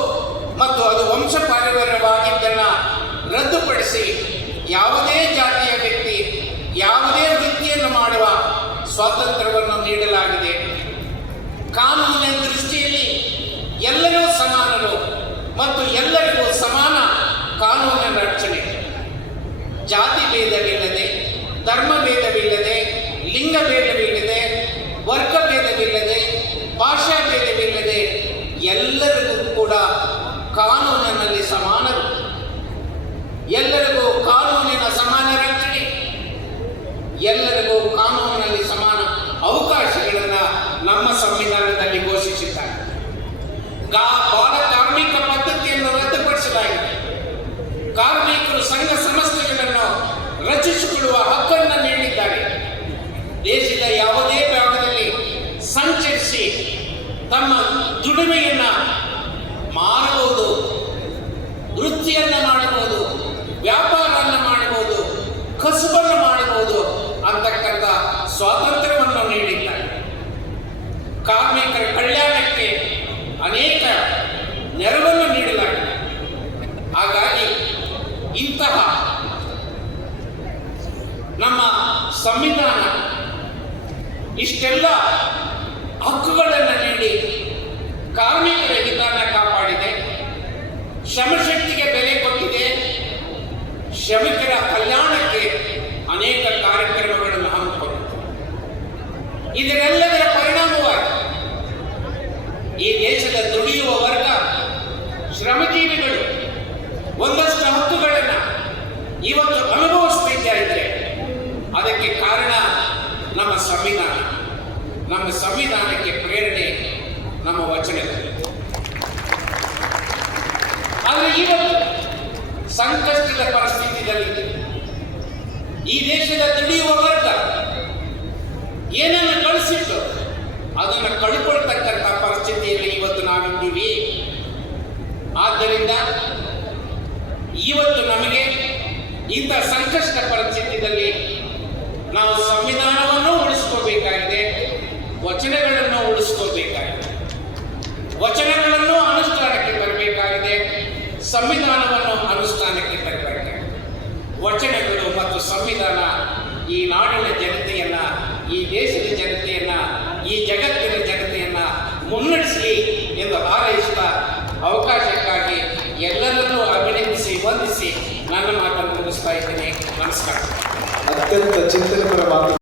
ಮತ್ತು ಅದು ವಂಶ ಪಾರಂಪರ್ಯವಾಗಿದ್ದನ್ನು ರದ್ದುಪಡಿಸಿ ಯಾವುದೇ ಜಾತಿಯ ವ್ಯಕ್ತಿ ಯಾವುದೇ ವೃತ್ತಿಯನ್ನು ಮಾಡುವ ಸ್ವಾತಂತ್ರ್ಯವನ್ನು ನೀಡಲಾಗಿದೆ. ಕಾನೂನಿನ ದೃಷ್ಟಿಯಲ್ಲಿ ಎಲ್ಲರೂ ಸಮಾನರು ಮತ್ತು ಎಲ್ಲರಿಗೂ ಸಮಾನ ಕಾನೂನಿನ ರಕ್ಷಣೆ. ಜಾತಿ ಭೇದವಿಲ್ಲದೆ, ಧರ್ಮ ಭೇದವಿಲ್ಲದೆ, ಲಿಂಗ ಭೇದವಿಲ್ಲದೆ, ವರ್ಗ ಭೇದವಿಲ್ಲದೆ, ಭಾಷಾ ಭೇದವಿಲ್ಲದೆ ಎಲ್ಲರಿಗೂ ಕೂಡ ಕಾನೂನಿನಲ್ಲಿ ಸಮಾನರು. ಎಲ್ಲರಿಗೂ ಕಾನೂನಿನ ಸಮಾನ ರಕ್ಷಣೆ, ಎಲ್ಲರಿಗೂ ಕಾನೂನಿನಲ್ಲಿ ಸಮಾನ ಅವಕಾಶಗಳನ್ನು ನಮ್ಮ ಸಂವಿಧಾನದಲ್ಲಿ ಘೋಷಿಸಿದ್ದಾರೆ. ಬಾಲ ಕಾರ್ಮಿಕ ಪದ್ಧತಿಯನ್ನು ರದ್ದುಪಡಿಸಲಾಗಿದೆ. ಕಾರ್ಮಿಕರು ಸಂಘ ಸಂಸ್ಥೆಗಳನ್ನು ರಚಿಸಿಕೊಳ್ಳುವ ಹಕ್ಕನ್ನು ನೀಡಿದ್ದಾರೆ. ದೇಶದ ಯಾವುದೇ ಭಾಗದಲ್ಲಿ ಸಂಚರಿಸಿ ತಮ್ಮ ದುಡಿಮೆಯನ್ನು ಮಾಡಬಹುದು, ವೃತ್ತಿಯನ್ನು ಮಾಡಬಹುದು, ವ್ಯಾಪಾರವನ್ನು ಮಾಡಬಹುದು, ಕಸುಬನ್ನು ಮಾಡಬಹುದು ಅಂತಕ್ಕಂಥ ಸ್ವಾತಂತ್ರ್ಯವನ್ನು ನೀಡಿದ್ದಾರೆ. ಕಾರ್ಮಿಕರ ಕಲ್ಯಾಣಕ್ಕೆ ಅನೇಕ ನೆರವನ್ನು ನೀಡಲಾಗಿದೆ. ಹಾಗಾಗಿ ಇಂತಹ ನಮ್ಮ ಸಂವಿಧಾನ ಇಷ್ಟೆಲ್ಲ ಹಕ್ಕುಗಳನ್ನು ನೀಡಿ ಕಾರ್ಮಿಕರ ಹಿತವನ್ನು ಕಾಪಾಡಿದೆ. ಶ್ರಮಶಕ್ತಿಗೆ ಬೆಲೆ ಕೊಟ್ಟಿದೆ. ಶ್ರಮಿಕರ ಕಲ್ಯಾಣಕ್ಕೆ ಅನೇಕ ಕಾರ್ಯಕ್ರಮಗಳನ್ನು ಹಮ್ಮಿಕೊಂಡಿದೆ. ಇದರೆಲ್ಲದರ ಪರಿಣಾಮವಾಗಿ ಈ ದೇಶದ ದುಡಿಯುವ ವರ್ಗ, ಶ್ರಮಜೀವಿಗಳು ಒಂದಷ್ಟು ಹಕ್ಕುಗಳನ್ನು ಇವತ್ತು ಅನುಭವಿಸ್ತಾ ಇದ್ದಾರೆ. ಅದಕ್ಕೆ ಕಾರಣ ನಮ್ಮ ಸಂವಿಧಾನ. ನಮ್ಮ ಸಂವಿಧಾನಕ್ಕೆ ಪ್ರೇರಣೆ ನಮ್ಮ ವಚನದಲ್ಲಿ. ಆದರೆ ಇವತ್ತು ಸಂಕಷ್ಟದ ಪರಿಸ್ಥಿತಿಯಲ್ಲಿ ಈ ದೇಶದ ದುಡಿಯುವ ವರ್ಗ ಏನನ್ನು ಗಳಿಸಿತ್ತು ಅದನ್ನು ಕಳ್ಕೊಳ್ತಕ್ಕಂಥ ಪರಿಸ್ಥಿತಿಯಲ್ಲಿ ಇವತ್ತು ನಾವಿದ್ದೀವಿ. ಆದ್ದರಿಂದ ಇವತ್ತು ನಮಗೆ ಇಂಥ ಸಂಕಷ್ಟ ಪರಿಸ್ಥಿತಿಯಲ್ಲಿ ನಾವು ಸಂವಿಧಾನವನ್ನು ಉಳಿಸ್ಕೋಬೇಕಾಗಿದೆ, ವಚನಗಳನ್ನು ಉಳಿಸ್ಕೋಬೇಕಾಗಿದೆ, ವಚನಗಳನ್ನು ಅನುಷ್ಠಾನಕ್ಕೆ ತರಬೇಕಾಗಿದೆ, ಸಂವಿಧಾನವನ್ನು ಅನುಷ್ಠಾನಕ್ಕೆ ತರಬೇಕಾಗಿದೆ. ವಚನಗಳು ಮತ್ತು ಸಂವಿಧಾನ ಈ ನಾಡಿನ ಜನತೆಯನ್ನ, ಈ ದೇಶದ ಜನತೆಯನ್ನ, ಈ ಜಗತ್ತಿನ ಜನತೆಯನ್ನ ಮುನ್ನಡೆಸಲಿ ಎಂದು ಹಾರೈಸಿದ ಅವಕಾಶಕ್ಕಾಗಿ ಎಲ್ಲರನ್ನೂ ಅಭಿನಂದಿಸಿ ವಂದಿಸಿ ನನ್ನ ಮಾತನ್ನು ಮುಗಿಸ್ತಾ ಇದ್ದೇನೆ. ನಮಸ್ಕಾರ. ಅತ್ಯಂತ ಚಿಂತನಪರ ಮಾತು.